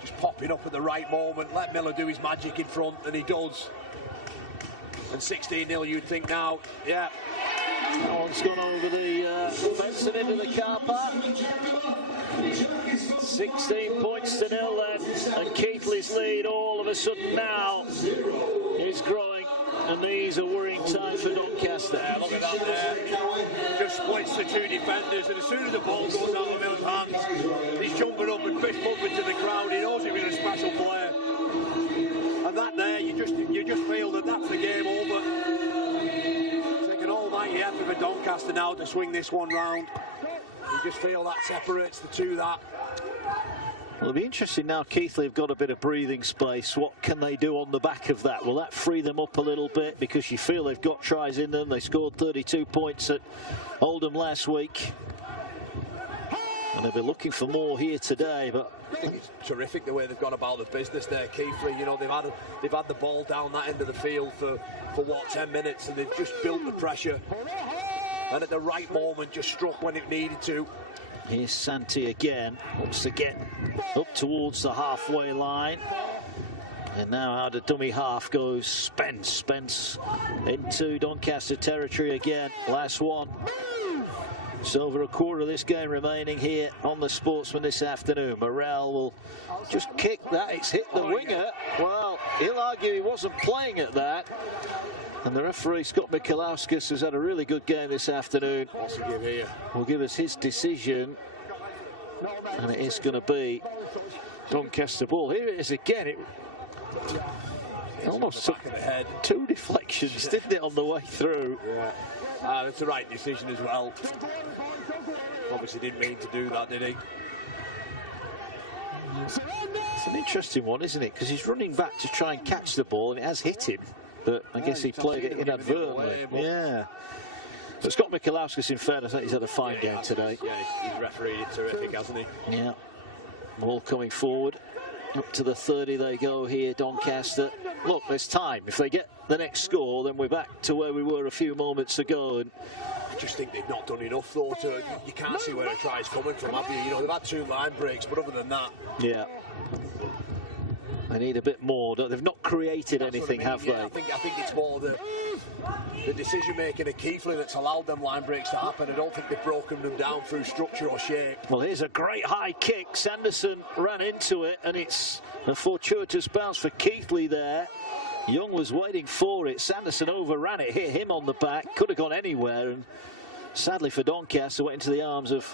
Just popping up at the right moment. Let Miller do his magic in front, and he does. And 16-0, you'd think now, yeah, That one's gone over the fence and into the car park. 16 points to 0 then, and Keightley's lead all of a sudden now is growing, and these are worrying times for Doncaster. Yeah, look at that there. Just splits the two defenders, and as soon as the ball goes out of Miller's hands, he's jumping up and fist bumping to the crowd. He knows he's been a special player. And that there, you just feel that that's the game over. Taking almighty effort for Doncaster now to swing this one round. You just feel that separates the two. That. Well, it'll be interesting now. Keighley have got a bit of breathing space. What can they do on the back of that? Will that free them up a little bit? Because you feel they've got tries in them. They scored 32 points at Oldham last week. And they'll be looking for more here today. But I think it's terrific the way they've gone about the business there, Keighley. You know, they've had the ball down that end of the field for what, 10 minutes, and they've just built the pressure. And at the right moment, just struck when it needed to. Here's Santi again, wants to get up towards the halfway line. And now out of dummy half goes Spence. Spence into Doncaster territory again. Last one. It's over a quarter of this game remaining here on the Sportsman this afternoon. Morrell will just kick that. It's hit the winger. Well, he'll argue he wasn't playing at that. And the referee, Scott Michalauskas, has had a really good game this afternoon. What's he give here? Will give us his decision. And it is going to be Doncaster ball. Here it is again. It almost took two deflections, didn't it, on the way through? Yeah. That's the right decision as well. Obviously didn't mean to do that, did he? It's an interesting one, isn't it? Because he's running back to try and catch the ball, and it has hit him. But I guess he played it inadvertently. Yeah. But Scott Michalauskas, in fairness, I think he's had a fine game today. Yeah, he's refereed terrific, hasn't he? Yeah. Ball coming forward. Up to the 30 they go here, Doncaster. Look, there's time. If they get the next score, then we're back to where we were a few moments ago. And I just think they've not done enough, though. You can't see where a try's coming from, have you? You know, they've had 2 line breaks, but other than that... Yeah. They need a bit more. They've not created anything, have they? I think it's more the decision-making of Keighley that's allowed them line breaks to happen. I don't think they've broken them down through structure or shape. Well, here's a great high kick. Sanderson ran into it, and it's a fortuitous bounce for Keighley there. Young was waiting for it. Sanderson overran it, hit him on the back. Could have gone anywhere, and sadly for Doncaster, went into the arms of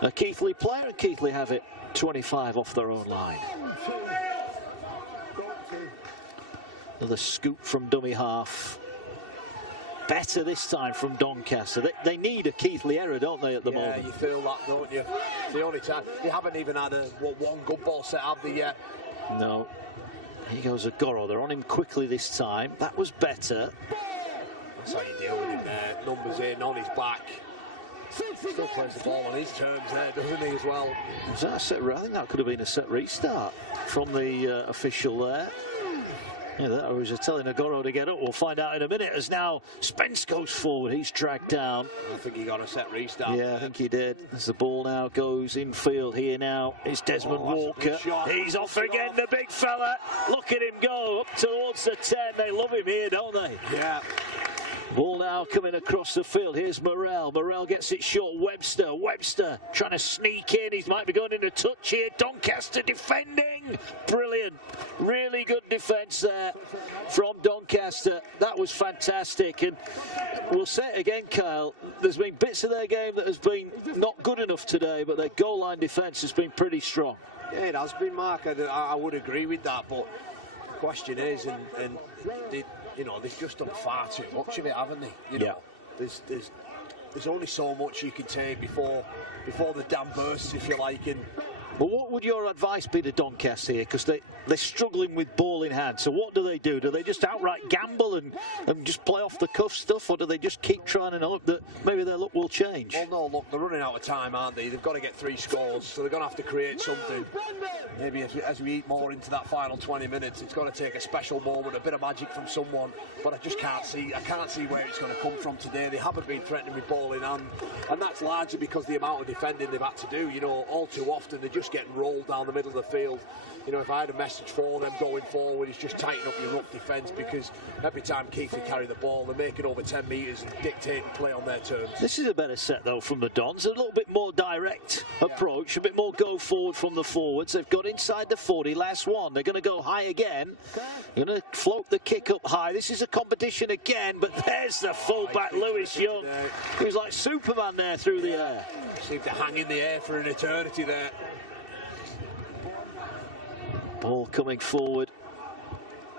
a Keighley player, and Keighley have it 25 off their own line. Another scoop from dummy half. Better this time from Doncaster. They need a Keighley error, don't they, at the moment? Yeah, you feel that, don't you? It's the only time. They haven't even had one good ball set, have they, yet? No. Here goes Agoro. They're on him quickly this time. That was better. That's how you deal with him there. Numbers in, on his back. Still plays the ball on his terms there, doesn't he, as well? Was that a set? I think that could have been a set restart from the official there. Yeah, that was telling Agoro to get up. We'll find out in a minute, as now Spence goes forward. He's dragged down. I think he got a set restart. Yeah, I think he did. As the ball now goes infield here now is Desmond Walker. He's off again, the big fella. Look at him go up towards the 10. They love him here, don't they? Yeah. Ball now coming across the field. Here's Morrell. Morrell gets it short. Webster trying to sneak in. He might be going into touch here. Doncaster defending. Brilliant. Really good defence there from Doncaster. That was fantastic. And we'll say it again, Kyle. There's been bits of their game that has been not good enough today, but their goal line defence has been pretty strong. Yeah, it has been, Mark. I would agree with that. But the question is, and you know, they've just done far too much of it, haven't they? You know, there's only so much you can take before the dam bursts, if you like. And well, what would your advice be to Doncaster here? Because they're struggling with ball in hand. So what do? Do they just outright gamble and just play off the cuff stuff, or do they just keep trying and hope that maybe their luck will change? Well, no, look, they're running out of time, aren't they? They've got to get 3 scores, so they're going to have to create something. Maybe as we eat more into that final 20 minutes, it's going to take a special moment, a bit of magic from someone. But I just can't see. I can't see where it's going to come from today. They haven't been threatening with ball in hand, and that's largely because the amount of defending they've had to do. You know, all too often they just just getting rolled down the middle of the field. You know, if I had a message for them going forward, it's just tighten up your ruck defence, because every time Keightley carry the ball, they're making over 10 metres and dictating play on their terms. This is a better set, though, from the Dons. A little bit more direct approach, a bit more go forward from the forwards. They've got inside the 40, last one. They're going to go high again. They're going to float the kick up high. This is a competition again, but there's the fullback, Lewis Young. He was like Superman there through the air. Seemed to hang in the air for an eternity there. Ball coming forward.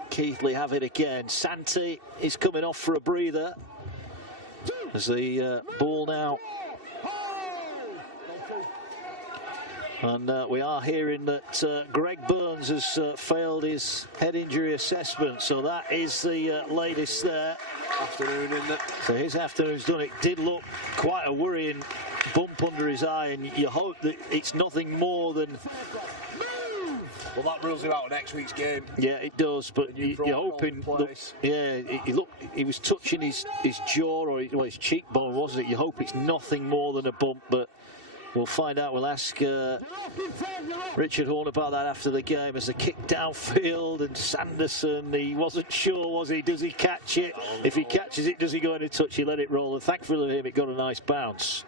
Keighley have it again. Santi is coming off for a breather. As the ball now. And we are hearing that Greg Burns has failed his head injury assessment. So that is the latest there. Afternoon, isn't it? So his afternoon's done. It did look quite a worrying bump under his eye, and you hope that it's nothing more than... Well, that rules him out of next week's game. Yeah, it does, but you're hoping... he was touching his jaw, or his cheekbone, wasn't it? You hope it's nothing more than a bump, but we'll find out. We'll ask Richard Horne about that after the game, as the kick downfield, and Sanderson, he wasn't sure, was he? Does he catch it? If he catches it, does he go any touch? He let it roll, and thankfully for him, it got a nice bounce.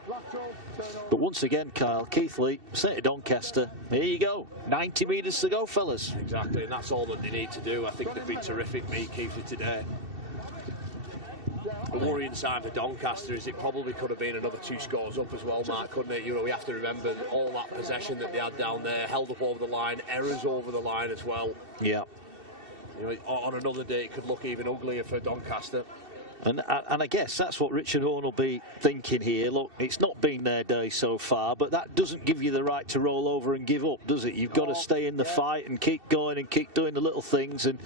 But once again, Kyle, Keighley, St Doncaster, here you go. 90 metres to go, fellas. Exactly, and that's all that they need to do. I think they've been terrific, Keighley, today. The worrying sign for Doncaster is it probably could have been another 2 scores up as well, Mark, couldn't it? You know, we have to remember that all that possession that they had down there, held up over the line, errors over the line as well. Yeah. You know, on another day it could look even uglier for Doncaster. And I guess that's what Richard Horne will be thinking here. Look, it's not been their day so far, but that doesn't give you the right to roll over and give up, does it? You've got to stay in the fight and keep going and keep doing the little things. And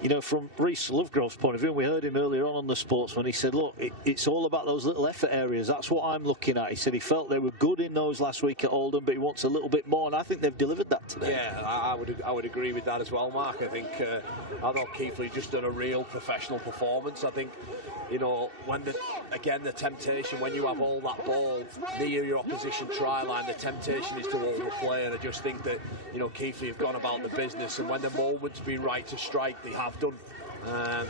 you know, from Rhys Lovegrove's point of view, and we heard him earlier on the Sportsman, he said, look, it's all about those little effort areas. That's what I'm looking at. He said he felt they were good in those last week at Oldham, but he wants a little bit more, and I think they've delivered that today. Yeah, I would agree with that as well, Mark. I think I thought Keighley just done a real professional performance. I think, you know, when the temptation, when you have all that ball near your opposition try line, the temptation is to overplay, and I just think that, you know, Keighley have gone about the business, and when the moment's been right to strike, they have done. And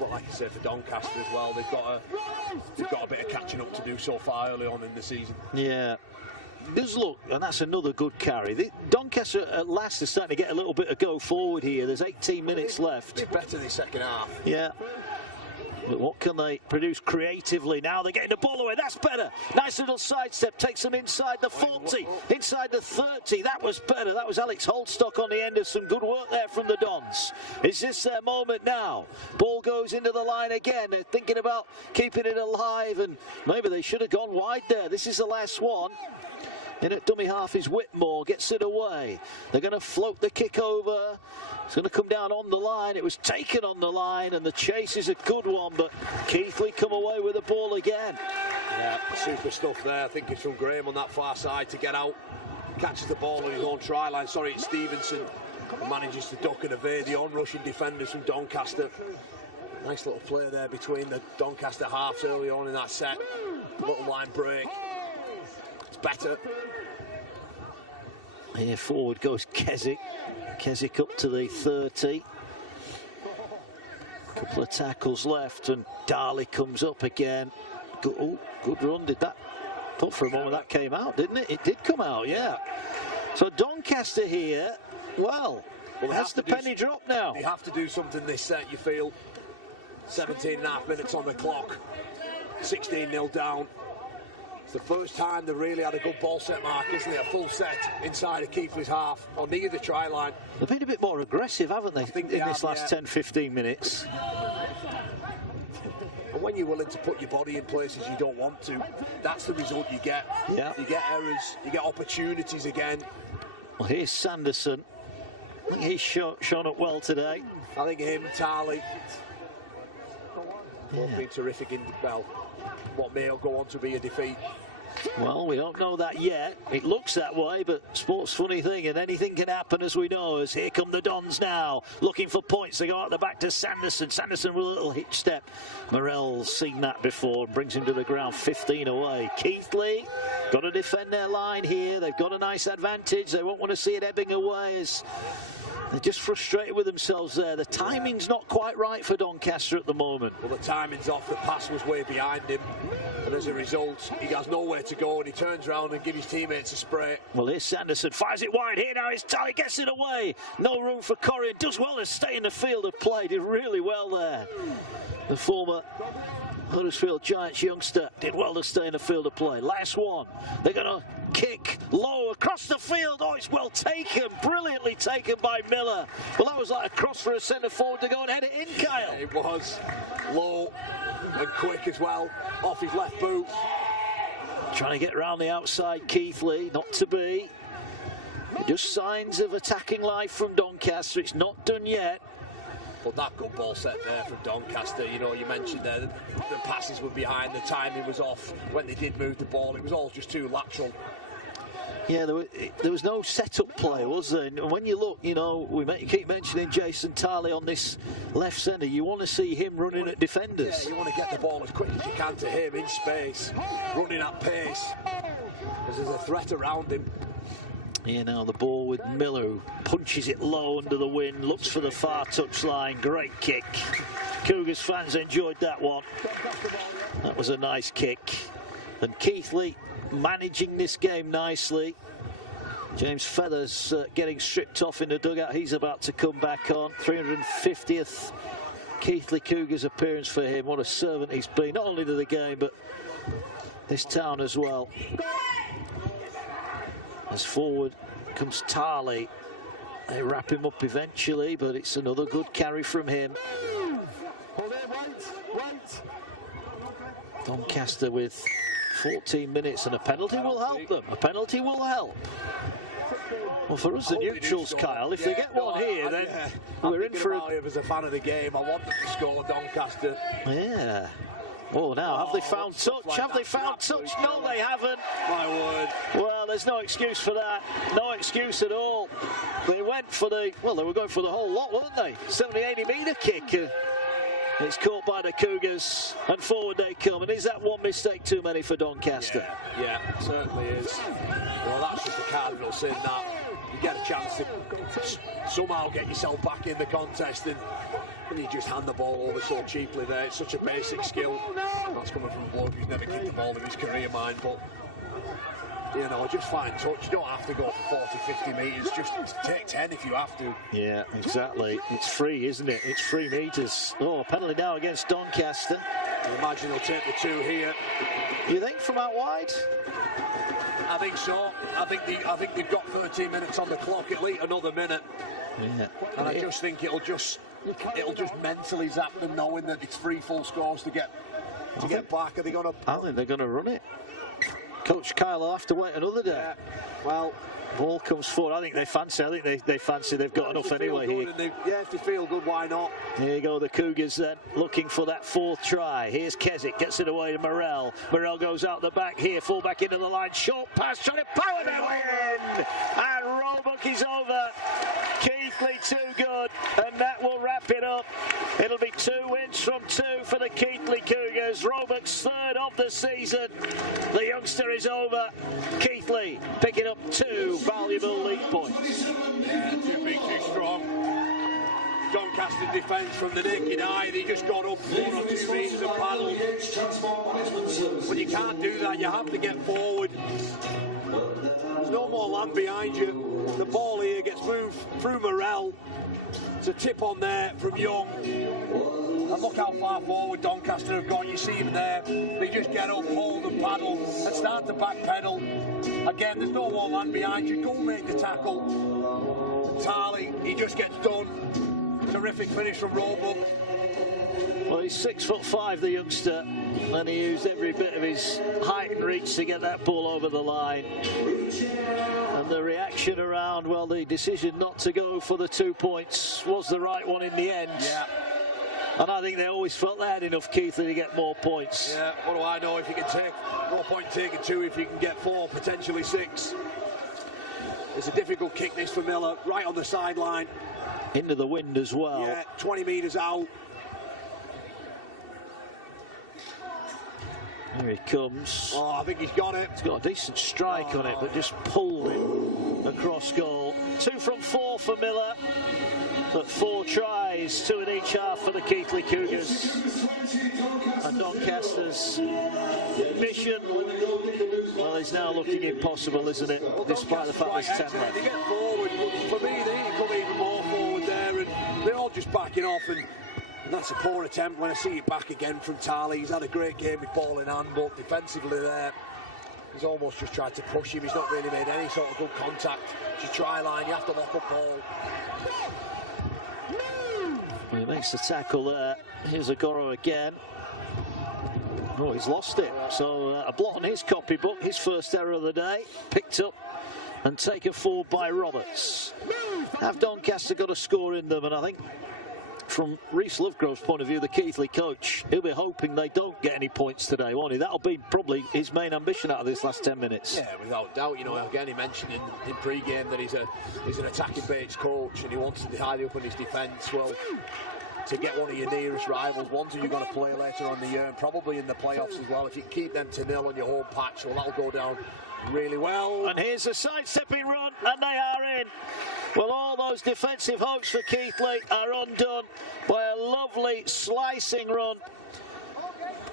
like I say, for Doncaster as well, they've got a bit of catching up to do so far early on in the season. Yeah. Does look, and that's another good carry. Doncaster at last is starting to get a little bit of go forward here. There's 18 minutes left. A bit better the second half. Yeah. But what can they produce creatively? Now they're getting the ball away. That's better. Nice little sidestep. Takes them inside the 40, inside the 30. That was better. That was Alex Holstock on the end of some good work there from the Dons. Is this their moment now? Ball goes into the line again. They're thinking about keeping it alive, and maybe they should have gone wide there. This is the last one. In at dummy half is Whitmore, gets it away. They're going to float the kick over. It's going to come down on the line. It was taken on the line, and the chase is a good one, but Keighley come away with the ball again. Yeah, super stuff there. I think it's from Graham on that far side to get out. Catches the ball on his own try line. Sorry, it's Stevenson. Manages to duck and evade the on-rushing defenders from Doncaster. Nice little play there between the Doncaster halves early on in that set. Little line break. It's better. Here forward goes Keswick. Keswick up to the 30. Couple of tackles left, and Darley comes up again. Good run. Did that? Thought for a moment that came out, didn't it? It did come out, yeah. So Doncaster here, well that's the penny drop now. They have to do something this set, you feel. 17.5 minutes on the clock. 16-0 down. It's the first time they really had a good ball set, Mark, isn't it? A full set inside of Keighley's half, or near the try line. They've been a bit more aggressive, haven't they, in this last 10-15 minutes? And when you're willing to put your body in places you don't want to, that's the result you get. Yeah. You get errors, you get opportunities again. Well, here's Sanderson. I think he's shown up well today. I think him, Tarley, both been terrific in, well, what may go on to be a defeat. Well, we don't know that yet. It looks that way, but sport's a funny thing, and anything can happen, as we know. As here come the Dons now, looking for points. They go out the back to Sanderson. Sanderson with a little hitch step. Morell's seen that before, brings him to the ground. 15 away. Keighley got to defend their line here. They've got a nice advantage. They won't want to see it ebbing away as they're just frustrated with themselves there. The timing's not quite right for Doncaster at the moment. Well, the timing's off. The pass was way behind him. And as a result, he has nowhere to go and he turns around and gives his teammates a spray. Well, here's Sanderson. Fires it wide. Here now is Tally. Gets it away. No room for Corrie. Does well to stay in the field of play. Did really well there. The former Huddersfield Giants youngster did well to stay in the field of play. Last one. They're going to kick low across the field. Oh, it's well taken. Brilliantly taken by Miller. Well, that was like a cross for a centre forward to go and head it in, Kyle. It was low and quick as well. Off his left boot. Trying to get around the outside, Keighley. Not to be. Just signs of attacking life from Doncaster. It's not done yet. But that good ball set there from Doncaster, you know, you mentioned there, the passes were behind, the timing was off when they did move the ball. It was all just too lateral. Yeah, there was no set-up play, was there? And when you look, you know, keep mentioning Jason Tarley on this left centre. You want to see him running at defenders. Yeah, you want to get the ball as quick as you can to him in space, running at pace, because there's a threat around him. Here now the ball with Miller, who punches it low under the wind, looks for the far touchline. Great kick. Cougars fans enjoyed that one. That was a nice kick. And Keighley managing this game nicely. James Feathers getting stripped off in the dugout. He's about to come back on. 350th Keightley Cougars appearance for him. What a servant he's been, not only to the game, but this town as well. As forward comes Tarley. They wrap him up eventually, but it's another good carry from him. Doncaster with 14 minutes and a penalty will help them. A penalty will help. Well, for us, the neutrals, Kyle, if they get one here, then we're in for a... As a fan of the game, I want them to score, Doncaster. Yeah. Oh, now, have they found touch? Have they found touch? No, they haven't. My word. Well, there's no excuse for that. No excuse at all. They went for the... Well, they were going for the whole lot, weren't they? 70, 80-metre kick. It's caught by the Cougars, and forward they come. And is that one mistake too many for Doncaster? Yeah, it certainly is. Well, that's just a cardinal sin, that. You get a chance to somehow get yourself back in the contest, and you just hand the ball over so cheaply there. It's such a basic skill. That's coming from a bloke who's never kicked the ball in his career, mind, but you know, just find touch. You don't have to go for 40, 50 metres. Just take 10 if you have to. Yeah, exactly. It's free, isn't it? It's 3 metres. Oh, a penalty now against Doncaster. I imagine they'll take the 2 here. You think from out wide? I think so. I think they've got 13 minutes on the clock. It'll eat another minute. Yeah. And I just think it'll just mentally zap them, knowing that it's 3 full scores to get back. Are they going to? I think they're going to run it. Coach Kyle will have to wait another day. Yeah. Well, ball comes forward. I think they fancy. I think they fancy they've got enough anyway here. If they feel good, why not? Here you go, the Cougars then, looking for that 4th try. Here's Keswick, gets it away to Morrell. Morrell goes out the back here, full back into the line, short pass, trying to power that in. And Roebuck is over. Keighley too good, and that will wrap it up. It'll be 2 wins from 2 for the Keightley Cougars. Roebuck's 3rd of the season. The youngster is over. Keighley picking up 2 valuable league points. Yeah, too big, too strong. Doncaster defence from the naked eye. They just got up 4 or 2 metres of paddle. But you can't do that. You have to get forward. There's no more land behind you. The ball here gets moved through Morrell. It's a tip on there from Young. And look how far forward Doncaster have gone. You see him there. They just get up, hold and paddle and start to backpedal. Again, there's no more land behind you. Go make the tackle. Tarley, he just gets done. Terrific finish from Roebuck. Well, he's 6'5", the youngster, and he used every bit of his height and reach to get that ball over the line. And the reaction around, well, the decision not to go for the 2 points was the right one in the end. Yeah. And I think they always felt they had enough, Keighley, to get more points. Yeah, what do I know if you can take, no point taking 2 if you can get 4, potentially 6. It's a difficult kick this for Miller, right on the sideline. Into the wind as well. Yeah, 20 metres out. Here he comes. Oh, I think he's got it. He's got a decent strike on it, but just pulled it across goal. 2 from 4 for Miller, but 4 tries, 2 in each half for the Keightley Cougars. And Doncaster's mission, well, is now looking impossible, isn't it? Despite the fact there's 10 left. They get forward, but for me, they need to come even more forward there, and they're all just backing off. And that's a poor attempt when I see it back again from Tali. He's had a great game with ball in hand, but defensively there, he's almost just tried to push him. He's not really made any sort of good contact. It's your try line, you have to lock up ball. Well, he makes the tackle there. Here's Agoro again. Oh, he's lost it. So a blot on his copybook, his first error of the day, picked up and taken forward by Roberts. Have Doncaster got a score in them? And I think from Rhys Lovegrove's point of view, the Keighley coach, he'll be hoping they don't get any points today, won't he? That'll be probably his main ambition out of this last 10 minutes. Yeah, without doubt. You know, again, he mentioned in pre-game that he's an attacking-based coach and he wants to hide up in his defence. Well, to get one of your nearest rivals, ones who you're going to play later on in the year, and probably in the playoffs as well. If you keep them to 0 on your home patch, well, that'll go down really well. And here's a sidestepping run, and they are in. Well, all those defensive hopes for Keighley are undone by a lovely slicing run.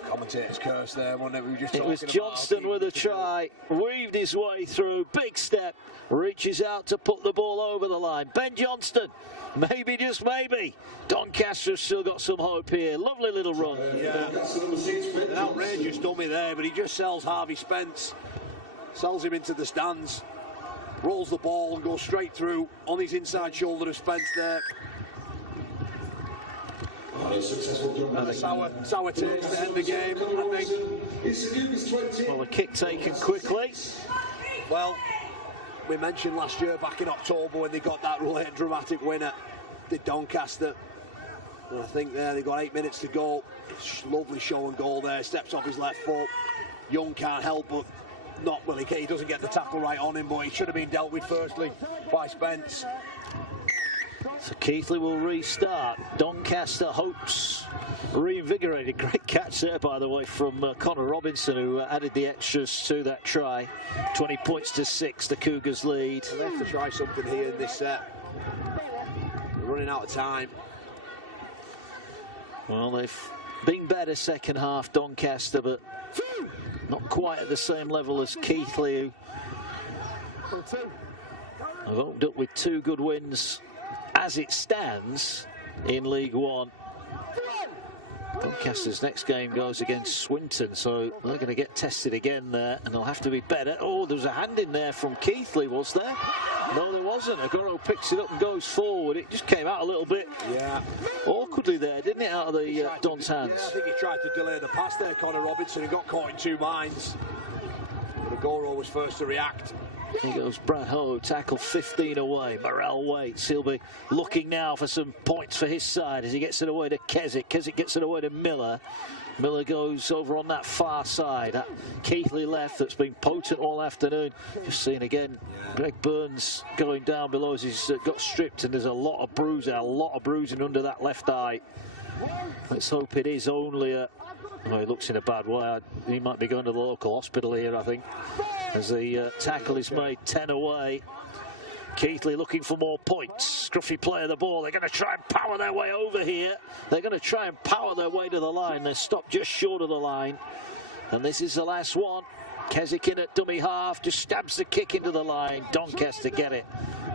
Commentator's curse there, wasn't it? We were just it was Johnston with a try, weaved his way through, big step, reaches out to put the ball over the line. Ben Johnston, maybe, just maybe, Doncaster has still got some hope here. Lovely little run. Yeah, an outrageous dummy there, but he just sells Harvey Spence, sells him into the stands, rolls the ball and goes straight through on his inside shoulder of Spence there. And a sour taste to end the game, I think. Well, a kick taken quickly. Well, we mentioned last year back in October when they got that late dramatic winner, did Doncaster. And I think there they got 8 minutes to go. Lovely show and goal there, steps off his left foot. Young can't help but not, well, he doesn't get the tackle right on him, but he should have been dealt with firstly by Spence. So Keighley will restart. Doncaster hopes reinvigorated. Great catch there, by the way, from Connor Robinson, who added the extras to that try. 20 points to 6, the Cougars lead. Well, they have to try something here in this set. They're running out of time. Well, they've been better second half, Doncaster, but not quite at the same level as Keighley, who have opened up with 2 good wins as it stands in League One. Doncaster's next game goes against Swinton, so they're going to get tested again there, and they'll have to be better. Oh, there's a hand in there from Keighley, was there? No, there wasn't. Agoro picks it up and goes forward. It just came out a little bit awkwardly there, didn't it, out of the Don's hands? Yeah, I think he tried to delay the pass there, Connor Robinson, and got caught in 2 minds. But Agoro was first to react. Here goes Brad Ho, tackle 15 away. Morrell waits. He'll be looking now for some points for his side as he gets it away to Keswick. Keswick gets it away to Miller. Miller goes over on that far side. That Keighley left that's been potent all afternoon. Just seeing again, Greg Burns going down below as he's got stripped, and there's a lot of bruising under that left eye. Let's hope it is only a... Oh, he looks in a bad way. He might be going to the local hospital here, I think, as the tackle is made 10 away. Keighley looking for more points. Scruffy play of the ball. They're going to try and power their way over here. They're going to try and power their way to the line. They're stopped just short of the line. And this is the last one. Keswick in at dummy half. Just stabs the kick into the line. Doncaster get it.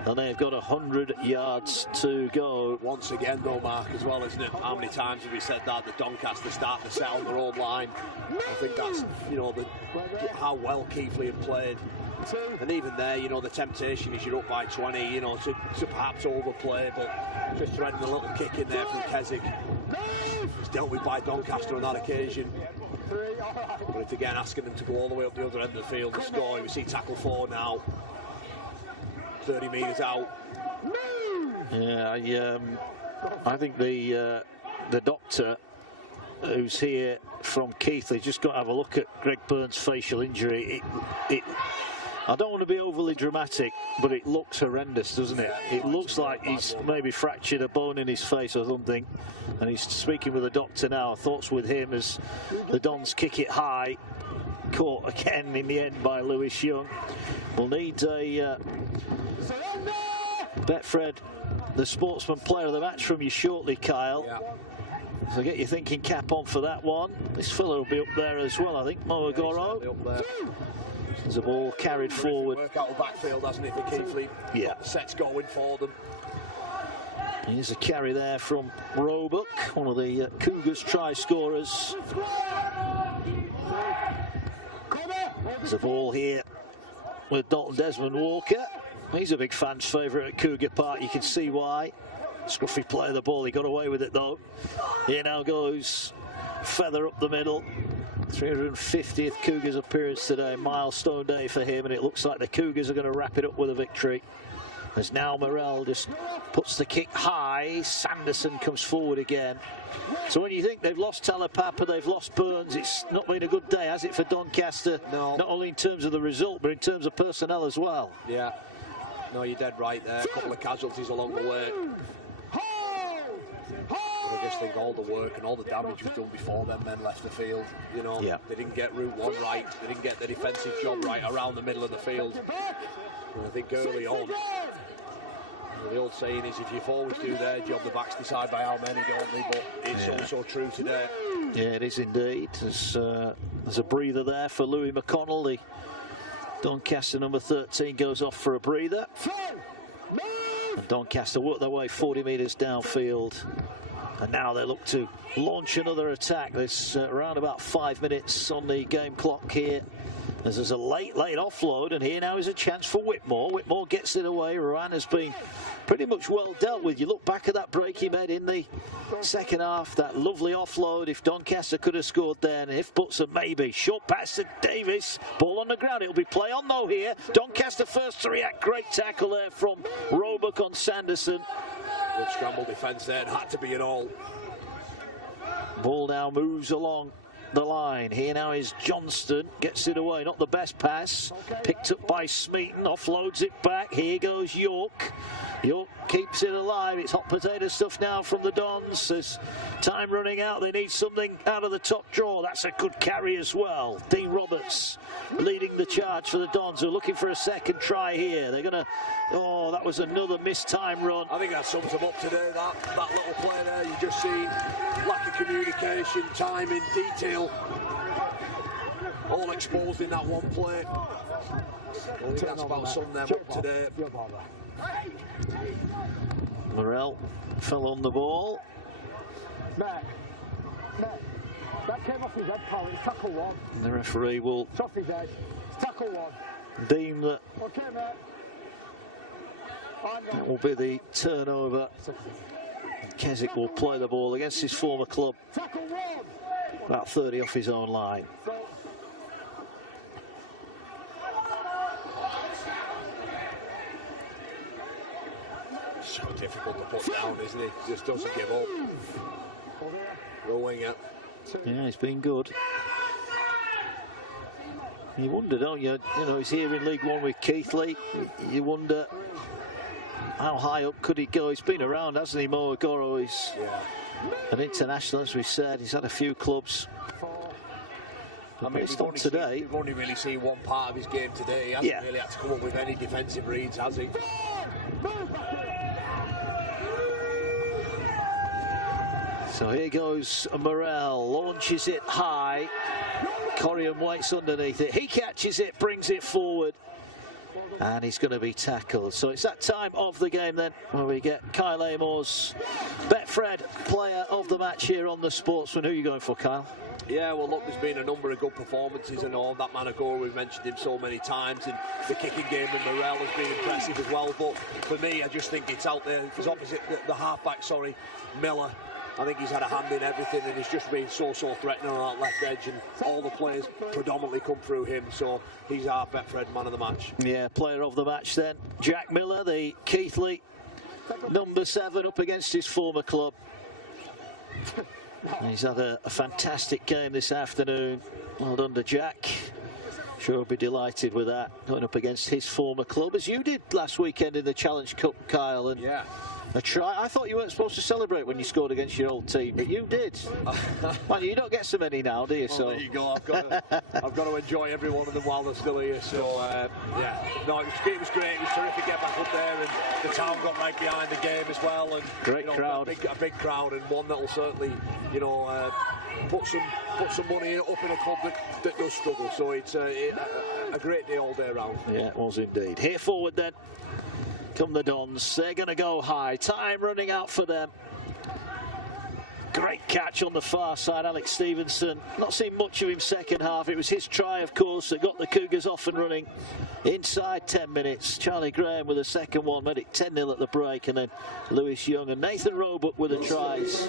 And they've got 100 yards to go. Once again, though, Mark, as well, isn't it? How many times have we said that? The Doncaster start to set on their own line. I think that's, you know, how well Keighley have played. And even there, you know, the temptation is you're up by 20, you know, to perhaps overplay, but just threading a little kick in there from Keswick. It's dealt with by Doncaster on that occasion. But it's again asking them to go all the way up the other end of the field and score. We see tackle 4 now. 30 metres out. Yeah, I think the doctor who's here from Keighley just got to have a look at Greg Burns' facial injury. I don't want to be overly dramatic, but it looks horrendous, doesn't it? It looks like he's maybe fractured a bone in his face or something. And he's speaking with the doctor now. Our thoughts with him as the Dons kick it high. Caught again in the end by Lewis Young. We'll need a Betfred, the Sportsman Player of the Match from you shortly, Kyle. Yeah. So get your thinking cap on for that one. This fella will be up there as well, I think. Moagoro. There's a ball carried forward. Work out the backfield, hasn't it, for Keighley? Yeah. Sets going for them. Here's a carry there from Roebuck, one of the Cougars try scorers. There's a ball here with Dalton Desmond Walker. He's a big fan's favourite at Cougar Park. You can see why. Scruffy play of the ball. He got away with it though. Here now goes Feather up the middle. 350th Cougars appearance today. Milestone day for him, and it looks like the Cougars are going to wrap it up with a victory. As now Morrell just puts the kick high. Sanderson comes forward again. So when you think they've lost Talapapa, they've lost Burns, it's not been a good day, has it, for Doncaster? No. Not only in terms of the result, but in terms of personnel as well. Yeah. No, you're dead right there. A couple of casualties along the way. I just think all the work and all the damage was done before them men left the field. You know, They didn't get route one right. They didn't get the defensive job right around the middle of the field. And I think early on, the old saying is, if your forwards do their job, the backs decide by how many, don't they? But it's also true today. Yeah, it is indeed. There's a breather there for Louis McConnell. The Doncaster number 13 goes off for a breather. And Doncaster work their way 40 metres downfield. And now they look to launch another attack. There's around about 5 minutes on the game clock here. As there's a late offload, and here now is a chance for Whitmore. Whitmore gets it away. Rowan has been pretty much well dealt with. You look back at that break he made in the second half, that lovely offload. If Doncaster could have scored then, if Butson maybe. Short pass to Davis. Ball on the ground. It'll be play on though here. Doncaster first to react. Great tackle there from Roebuck on Sanderson. Good scramble defence there, and had to be an all. Ball now moves along the line. Here now is Johnston, gets it away, not the best pass, picked up by Smeaton, offloads it back. Here goes York. York keeps it alive. It's hot potato stuff now from the Dons. There's time running out. They need something out of the top drawer. That's a good carry as well. Dean Roberts leading the charge for the Dons, who are looking for a second try here. They're going to... Oh, that was another missed time run. I think that sums them up today, that little play there. You just seen lack of communication, timing, detail, all exposed in that one play. I think that's about summed them up today. Morrell fell on the ball. That came off his head, pal. It's tackle one. And the referee will it's off his head. It's tackle one. Deem that okay, mate. that will be the turnover. Keswick will play the ball against his former club. About 30 off his own line. So difficult to put down, isn't it? He just doesn't give up. The winger. Yeah, he's been good. You wonder, don't you? You know, he's here in League One with Keighley. You wonder how high up could he go? He's been around, hasn't he, Moagoro? He's an international, as we said. He's had a few clubs. I mean, we've only really seen one part of his game today. He hasn't really had to come up with any defensive reads, has he? So here goes Morrell, launches it high. Corian waits underneath it. He catches it, brings it forward. And he's going to be tackled. So it's that time of the game then where we get Kyle Amor's Betfred Player of the Match here on the Sportsman. Who are you going for, Kyle? Yeah, well, look, there's been a number of good performances and all. That Managora, we've mentioned him so many times, and the kicking game with Morrell has been impressive as well. But for me, I just think it's out there. It's opposite the halfback, Miller. I think he's had a hand in everything, and he's just been so threatening on that left edge, and all the players predominantly come through him. So he's our Betfred man of the match. Yeah, player of the match then. Jack Miller, the Keightley number 7, up against his former club. He's had a fantastic game this afternoon. Well done to Jack. Sure will be delighted with that, going up against his former club, as you did last weekend in the Challenge Cup, Kyle. And yeah. A try. I thought you weren't supposed to celebrate when you scored against your old team, but you did. Man, you don't get so many now, do you? Well, so there you go. I've got to enjoy every one of them while they're still here. So yeah, no, it was great. It was terrific to get back up there, and the town got right behind the game as well. And great crowd, a big crowd, and one that will certainly, put some money up in a club that does struggle. So it's a great day all day around. Yeah, it was indeed. Here forward then come the Dons. They're going to go high. Time running out for them. Great catch on the far side, Alex Stevenson. Not seen much of him second half. It was his try, of course, that got the Cougars off and running inside 10 minutes. Charlie Graham with a second one, made it 10-0 at the break, and then Lewis Young and Nathan Roebuck with the tries.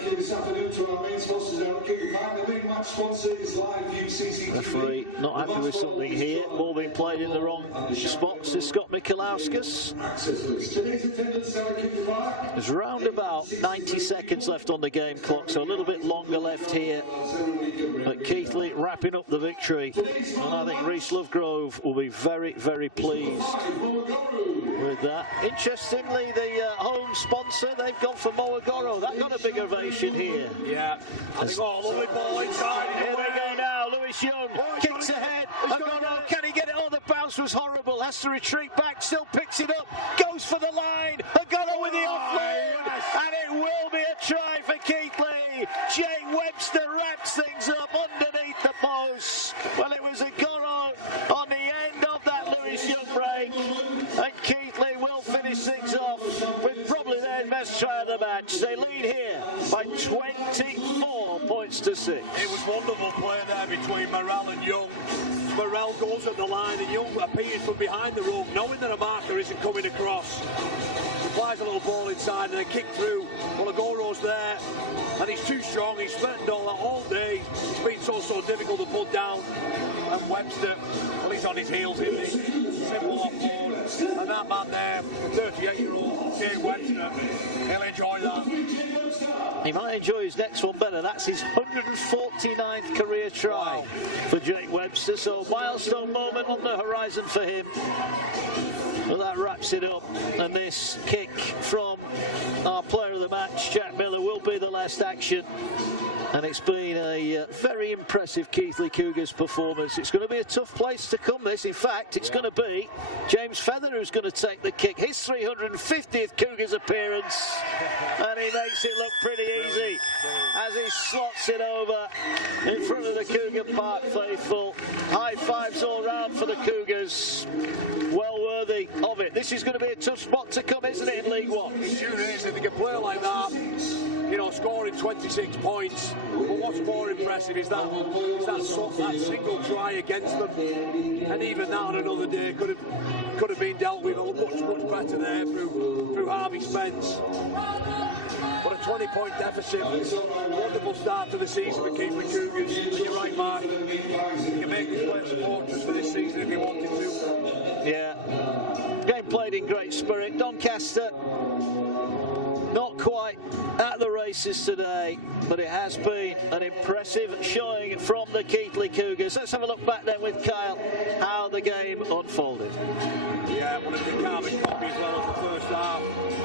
Referee not happy with something here. Ball being played in the wrong spots. Is Scott Mikalauskas. There's round about 90 seconds left on the game clock, so a little bit longer left here. But Keightley wrapping up the victory, and I think Rhys Lovegrove will be very, very pleased with that. Interestingly, the home sponsor, they've gone for Moagoro. That got a big ovation here. Yeah. Lovely ball inside. Here they go now. Lewis Young kicks ahead. Agoro, can he get it? Oh, the bounce was horrible. Has to retreat back. Still picks it up. Goes for the line. Agoro with the offload. And it will be a try for Keightley. Jake Webster wraps things up underneath the post. Well, it was Agoro on the end of that Lewis Young break. And Keightley will finish things off with probably their best try of the match. They lead here by 24 points to 6. It was wonderful play there between Morrell and Young. Morrell goes at the line and Young appears from behind the rope, knowing that a marker isn't coming across. He flies a little ball inside and a kick through. Well, Agoro's there and he's too strong. He's threatened all day. It's been so difficult to put down. And Webster, well, he's on his heels, isn't he? Simple offload. And that man there, 38-year-old Jake Webster, he'll enjoy that. He might enjoy his next one better. That's his 149th career try for Jake Webster. So milestone moment on the horizon for him. Well, that wraps it up. And this kick from our player of the match, Jack Miller, will be the last action. And it's been a very impressive Keightley Cougars performance. It's going to be a tough place to come, this. In fact, it's going to be James Feather who's going to take the kick. His 350th Cougars appearance. And he makes it look pretty easy as he slots it over in front of the Cougar Park faithful. High fives all round for the Cougars. Well worthy of it. This is going to be a tough spot to come, isn't it, in League One? It sure is. If they can play like that, scoring 26 points. But what's more impressive is that single try against them. And even that on another day could have been dealt with much better there through Harvey Spence. But a 20-point deficit. Wonderful start to the season for Keightley Cougars. And you're right, Mark. You can make this place a fortress for this season if you wanted to. Yeah. Game played in great spirit. Doncaster not quite at the races today, but it has been an impressive showing from the Keightley Cougars. Let's have a look back then with Kyle, how the game unfolded. Yeah, one of the carbon copies as well as the first half.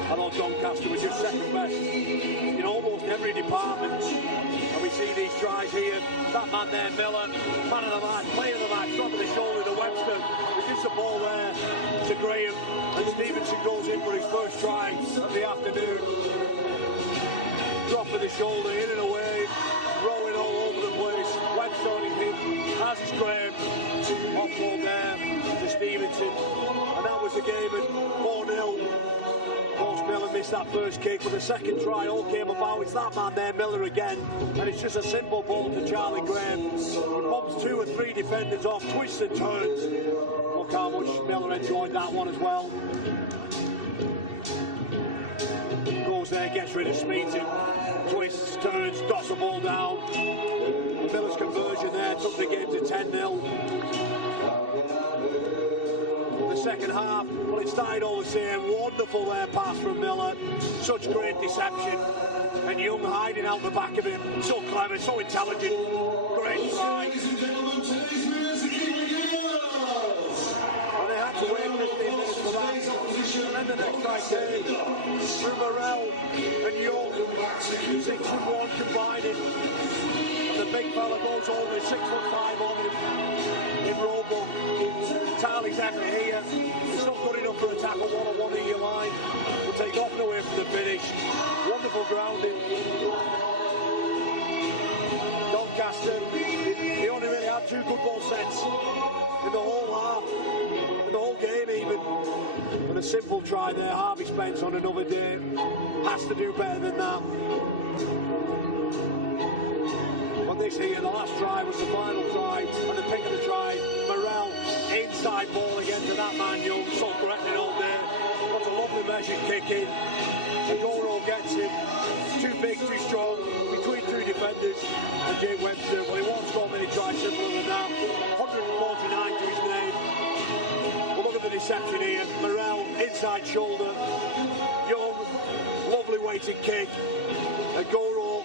I thought Doncaster was just second best in almost every department. And we see these tries here. That man there, Miller, man of the match, player of the match, drop of the shoulder to Webster. He gets the ball there to Graham. And Stevenson goes in for his first try of the afternoon. Drop of the shoulder, in and away, rolling all over the place. Webster on his hip, as is Graham. Offload there to Stevenson. And that was the game at 4-0. Of course, Miller missed that first kick, but the second try all came about. It's that man there, Miller again. And it's just a simple ball to Charlie Graham. He bumps 2 or 3 defenders off, twists and turns. Look how much Miller enjoyed that one as well. Goes there, gets rid of Smeaton. Twists, turns, dots the ball down. Miller's conversion there took the game to 10-0. The second half, well, it started all the same. Wonderful there pass from Miller. Such great deception. And Young hiding out the back of him. So clever, so intelligent. Great strike. to wait 15 minutes for that. And then the next right day, through Morrell and Young, 6 and 1 combining. And the big fella goes over 6'5" on him in Roebuck. Tarley's after here. It's not good enough for a tackle one-on-one in your line. We'll take off and away from the finish. Wonderful grounding. Doncaster, they only really had 2 good ball sets in the whole half, in the whole game even. And a simple try there, Harvey Spence on another day has to do better than that. But this here, the last try was the final try, and the pick of the try, Morrell, inside ball again to that man Young, so correcting all day. What a lovely measured kick in. Agoro gets him, too big, too strong, between 2 defenders, and Jay Webster, but he won't score many tries simpler than that. 149 to his name. Well, look at the deception here. Morrell, inside shoulder. Young, lovely weighted kick. Agoro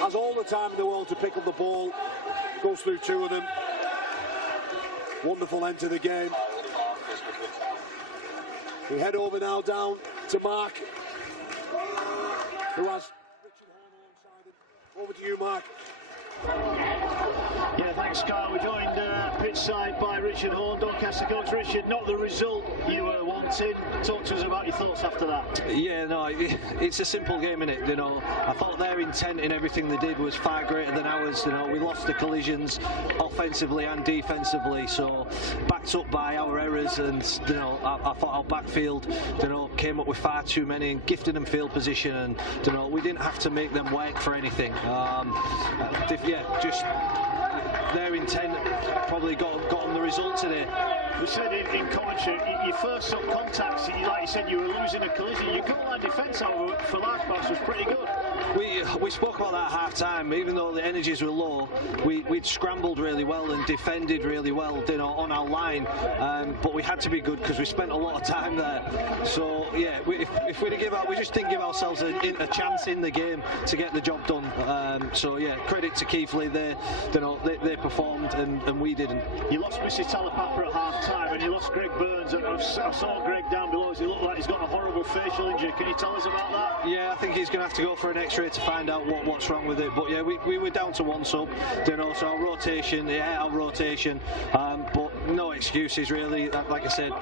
has all the time in the world to pick up the ball. Goes through 2 of them. Wonderful end to the game. We head over now down to Mark, who has Richard Horn alongside him. Over to you, Mark. Yeah, thanks, Carl. We're joined pitch side by Richard Horn, Doncaster coach. Richard, not the result you were wanting. Talk to us about your thoughts after that. Yeah, no, it's a simple game, innit? You know, I thought their intent in everything they did was far greater than ours. You know, we lost the collisions offensively and defensively, so backed up by our errors, and you know, I thought our backfield, you know, came up with far too many and gifted them field position, and you know, we didn't have to make them work for anything. Yeah, just their intent probably got them the result today. We said in commentary, your first some contacts, like you said, you were losing a collision. Your goal line defence for large parts was pretty good. We spoke about that at half time. Even though the energies were low, we'd scrambled really well and defended really well, you know, on our line. But we had to be good because we spent a lot of time there. So yeah, if we'd have given out, we just didn't give ourselves a chance in the game to get the job done. So yeah, credit to Keighley. They performed and we didn't. You lost Mr. Talapapa at half time, and you lost Greg Burns. I saw Greg down below. He looked like he's got a horrible facial injury. Can you tell us about that? Yeah, I think he's going to have to go for an X-ray to find out what's wrong with it. But yeah, we were down to 1 sub. You know, so our rotation, but no excuses really. Like I said,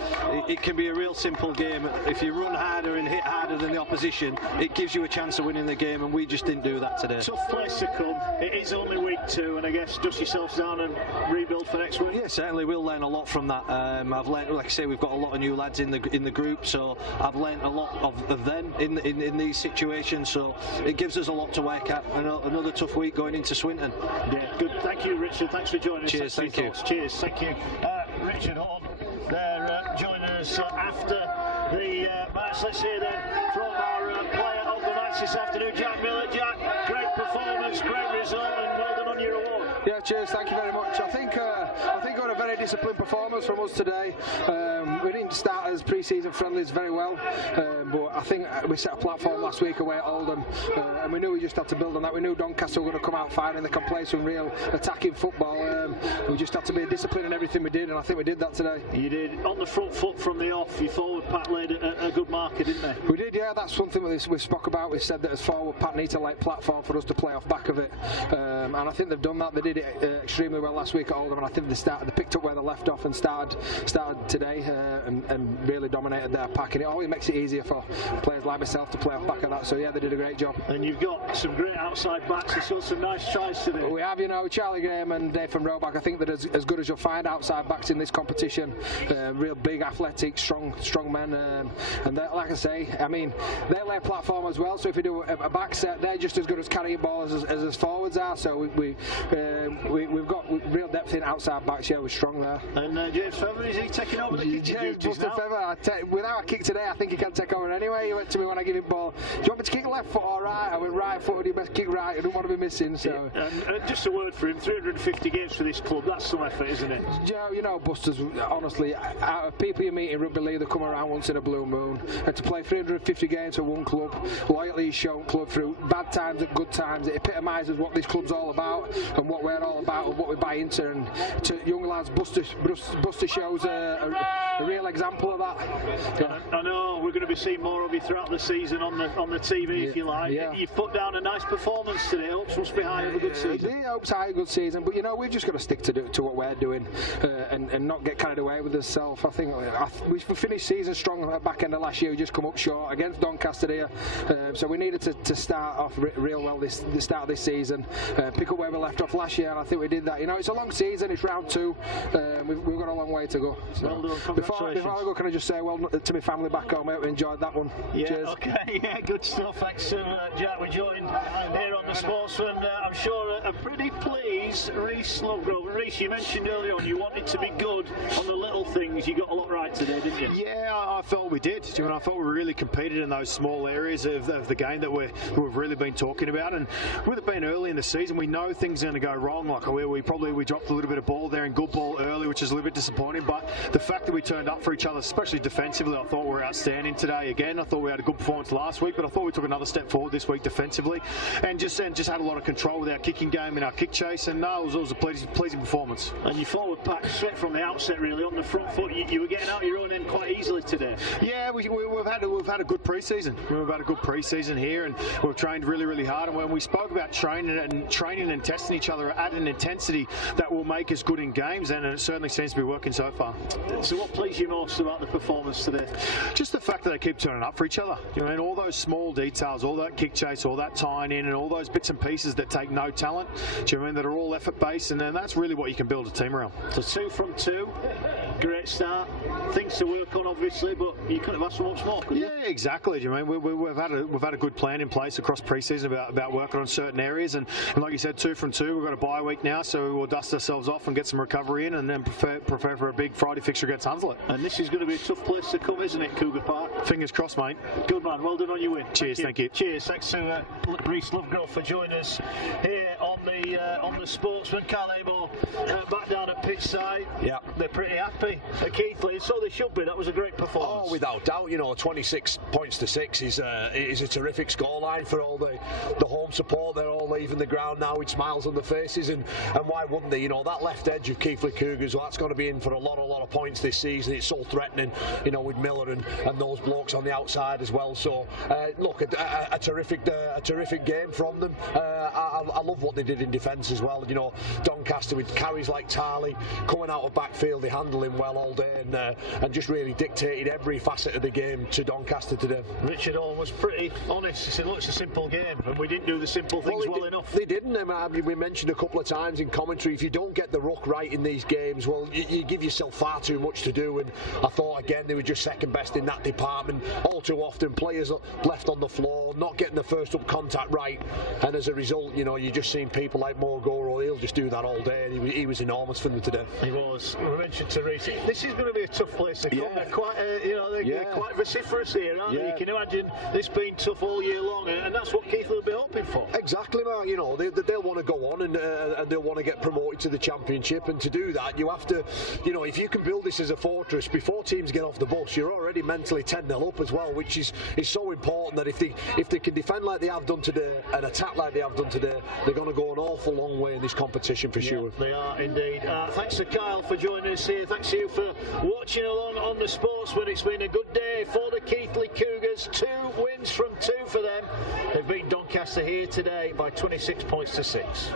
it can be a real simple game. If you run harder and hit harder than the opposition, it gives you a chance of winning the game, and we just didn't do that today. Tough place to come. It is only week 2, and I guess dust yourselves down and rebuild for next week. Yeah, certainly we'll learn a lot from that. I've learned, like I say, we've got a lot of new lads in the group, so I've learned a lot of them in these situations. So it gives us a lot to work at. Another tough week going into Swinton. Yeah, good. Thank you, Richard. Thanks for joining us. Cheers. Thank you. Cheers. Thank you, Richard Horn. They're joining us after the match. Let's hear then from our player of the match this afternoon, Jack Miller. Jack, great performance, great result, and well done on your award. Yeah, cheers. Thank you very much. I think we got a very disciplined performance from us today. We didn't start as pre-season friendlies very well, but I think we set a platform last week away at Oldham, and we knew we just had to build on that. We knew Doncaster were going to come out fighting. They can play some real attacking football. We just had to be disciplined in everything we did, and I think we did that today. You did. On the front foot from the off, your forward Pat laid a good marker, didn't they? We did, yeah. That's something we spoke about. We said that as forward, Pat needs a light platform for us to play off back of it, and I think they've done that. They did it extremely well last week at Oldham, and I think they picked up where they left off and started today and really dominated their pack, and it always makes it easier for players like myself to play off back of that. So yeah, they did a great job. And you've got some great outside backs. You saw some nice tries today. We have, you know, Charlie Graham and Dave from Roebuck. I think they're as good as you'll find outside backs in this competition. Real big, athletic, strong men, and like I say, I mean, they lay a platform as well. So if you do a back set, they're just as good as carrying balls as forwards are. So we've got real depth in outside backs. Yeah, we're strong there. And James Feather, is he taking over the kicking duties now? Without a kick today, I think he can take over anyway. He went to me when I give him ball, do you want me to kick left foot or right? I went right foot, you best kick right. I don't want to be missing. So and just a word for him, 350 games for this club, that's some effort, isn't it? You know, Busters, honestly, out of people you meet in rugby league, they come around down once in a blue moon. And to play 350 games for one club, loyalty is shown club through bad times and good times. It epitomises what this club's all about and what we're all about and what we buy into. And to young lads, Buster shows a real example of that. Yeah. I know we're going to be seeing more of you throughout the season on the TV, if you like. Yeah. You've put down a nice performance today. Hopes must be high of a good season. Yeah, hopes high of a good season. But we've just got to stick to what we're doing and not get carried away with ourselves. I think we finished season strong at the back end of last year. We just come up short against Doncaster here. So we needed to start off real well the start of this season, pick up where we left off last year, and I think we did that. It's a long season. It's round 2. We've got a long way to go. So well done. Before I go, can I just say well to my family back home? I hope you enjoyed that one. Yeah. Cheers. Okay. Yeah. Good stuff. Thanks, Jack. We're joined here on the Sportsman. I'm sure a pretty pleased Reece Lovegrove. Reece, you mentioned earlier on you wanted to be good on the little things. You got a lot right today, didn't you? Yeah, I felt we did. I thought we really competed in those small areas of the game that we've really been talking about. And with it being early in the season, we know things are going to go wrong. Like we dropped a little bit of ball there and good ball early, which is a little bit disappointing. But the fact that we turned up for each other, especially defensively, I thought we were outstanding today. Again, I thought we had a good performance last week, but I thought we took another step forward this week defensively, and just had a lot of control with our kicking game and our kick chase. And no, it was a pleasing performance. And your forward pack straight from the outset, really on the front foot. You were getting out your own end quite easily today. Yeah, we've had a good pre-season. We've had a good pre-season here, and we've trained really hard. And when we spoke about training and testing each other at an intensity that will make us good in games, and it certainly seems to be working so far. So what pleased you most about the performance today? Just the fact that they keep turning up for each other. All those small details, all that kick chase, all that tying in, and all those bits and pieces that take no talent. That are all effort based, and then that's really what you can build a team around. So 2 from 2, great start. Things to work on, obviously, but you couldn't have asked for much more, could you? Yeah, exactly. We've had a good plan in place across pre-season about working on certain areas, and like you said, 2 from 2. We've got a bye week now, so we'll dust ourselves off and get some recovery in, and then prepare for a big Friday fixture against Hunslet. And this is going to be a tough place to come, isn't it, Cougar Park? Fingers crossed, mate. Good man. Well done on your win. Cheers. Thank you. Cheers. Thanks to Reece Lovegrove for joining us here on the Sportsman. Keighley back down at pitch side. Yeah, they're pretty happy at Keighley, so they should be. That was a great performance. Oh, without doubt. 26 points to 6 is a terrific scoreline for all the home support. They're all leaving the ground now with smiles on their faces, and why wouldn't they? That left edge of Keightley Cougars, well, that's going to be in for a lot of points this season. It's so threatening, with Miller and those blokes on the outside as well. So look, a terrific game from them. I love what they did in defence as well. Doncaster with carries like Tarley coming out of backfield, they handled him well all day, and just really dictated every facet of the game to Doncaster today. Richard Owen was pretty honest. He said, look, it's a simple game, and we didn't do the simple things well enough. They didn't. We mentioned a couple of times in commentary, if you don't get the ruck right in these games, well, you give yourself far too much to do, and I thought again they were just second best in that department. All too often players left on the floor, not getting the first up contact right, and as a result, you just seen people like Morgoro, he'll just do that all day, and he was enormous for them today. He was. We mentioned to Reece, this is going to be a tough place to come. Yeah. They're quite, they're quite vociferous here, aren't they? You can imagine this being tough all year long, and that's what Keith will be hoping for. Exactly, Mark. They'll want to go on, and they'll want to get promoted to the Championship, and to do that, you have to, if you can build this as a fortress before teams get off the bus, you're already mentally 10-0 up as well, which is so important that if they can defend like they have done today and attack like they have done today, they're going to go an awful long way in this competition for sure. They are indeed. Thanks to Kyle for joining us here. Thanks to you for watching along on the Sportsman. It's been a good day for the Keightley Cougars. 2 wins from 2 for them. They've beaten Doncaster here today by 26 points to 6.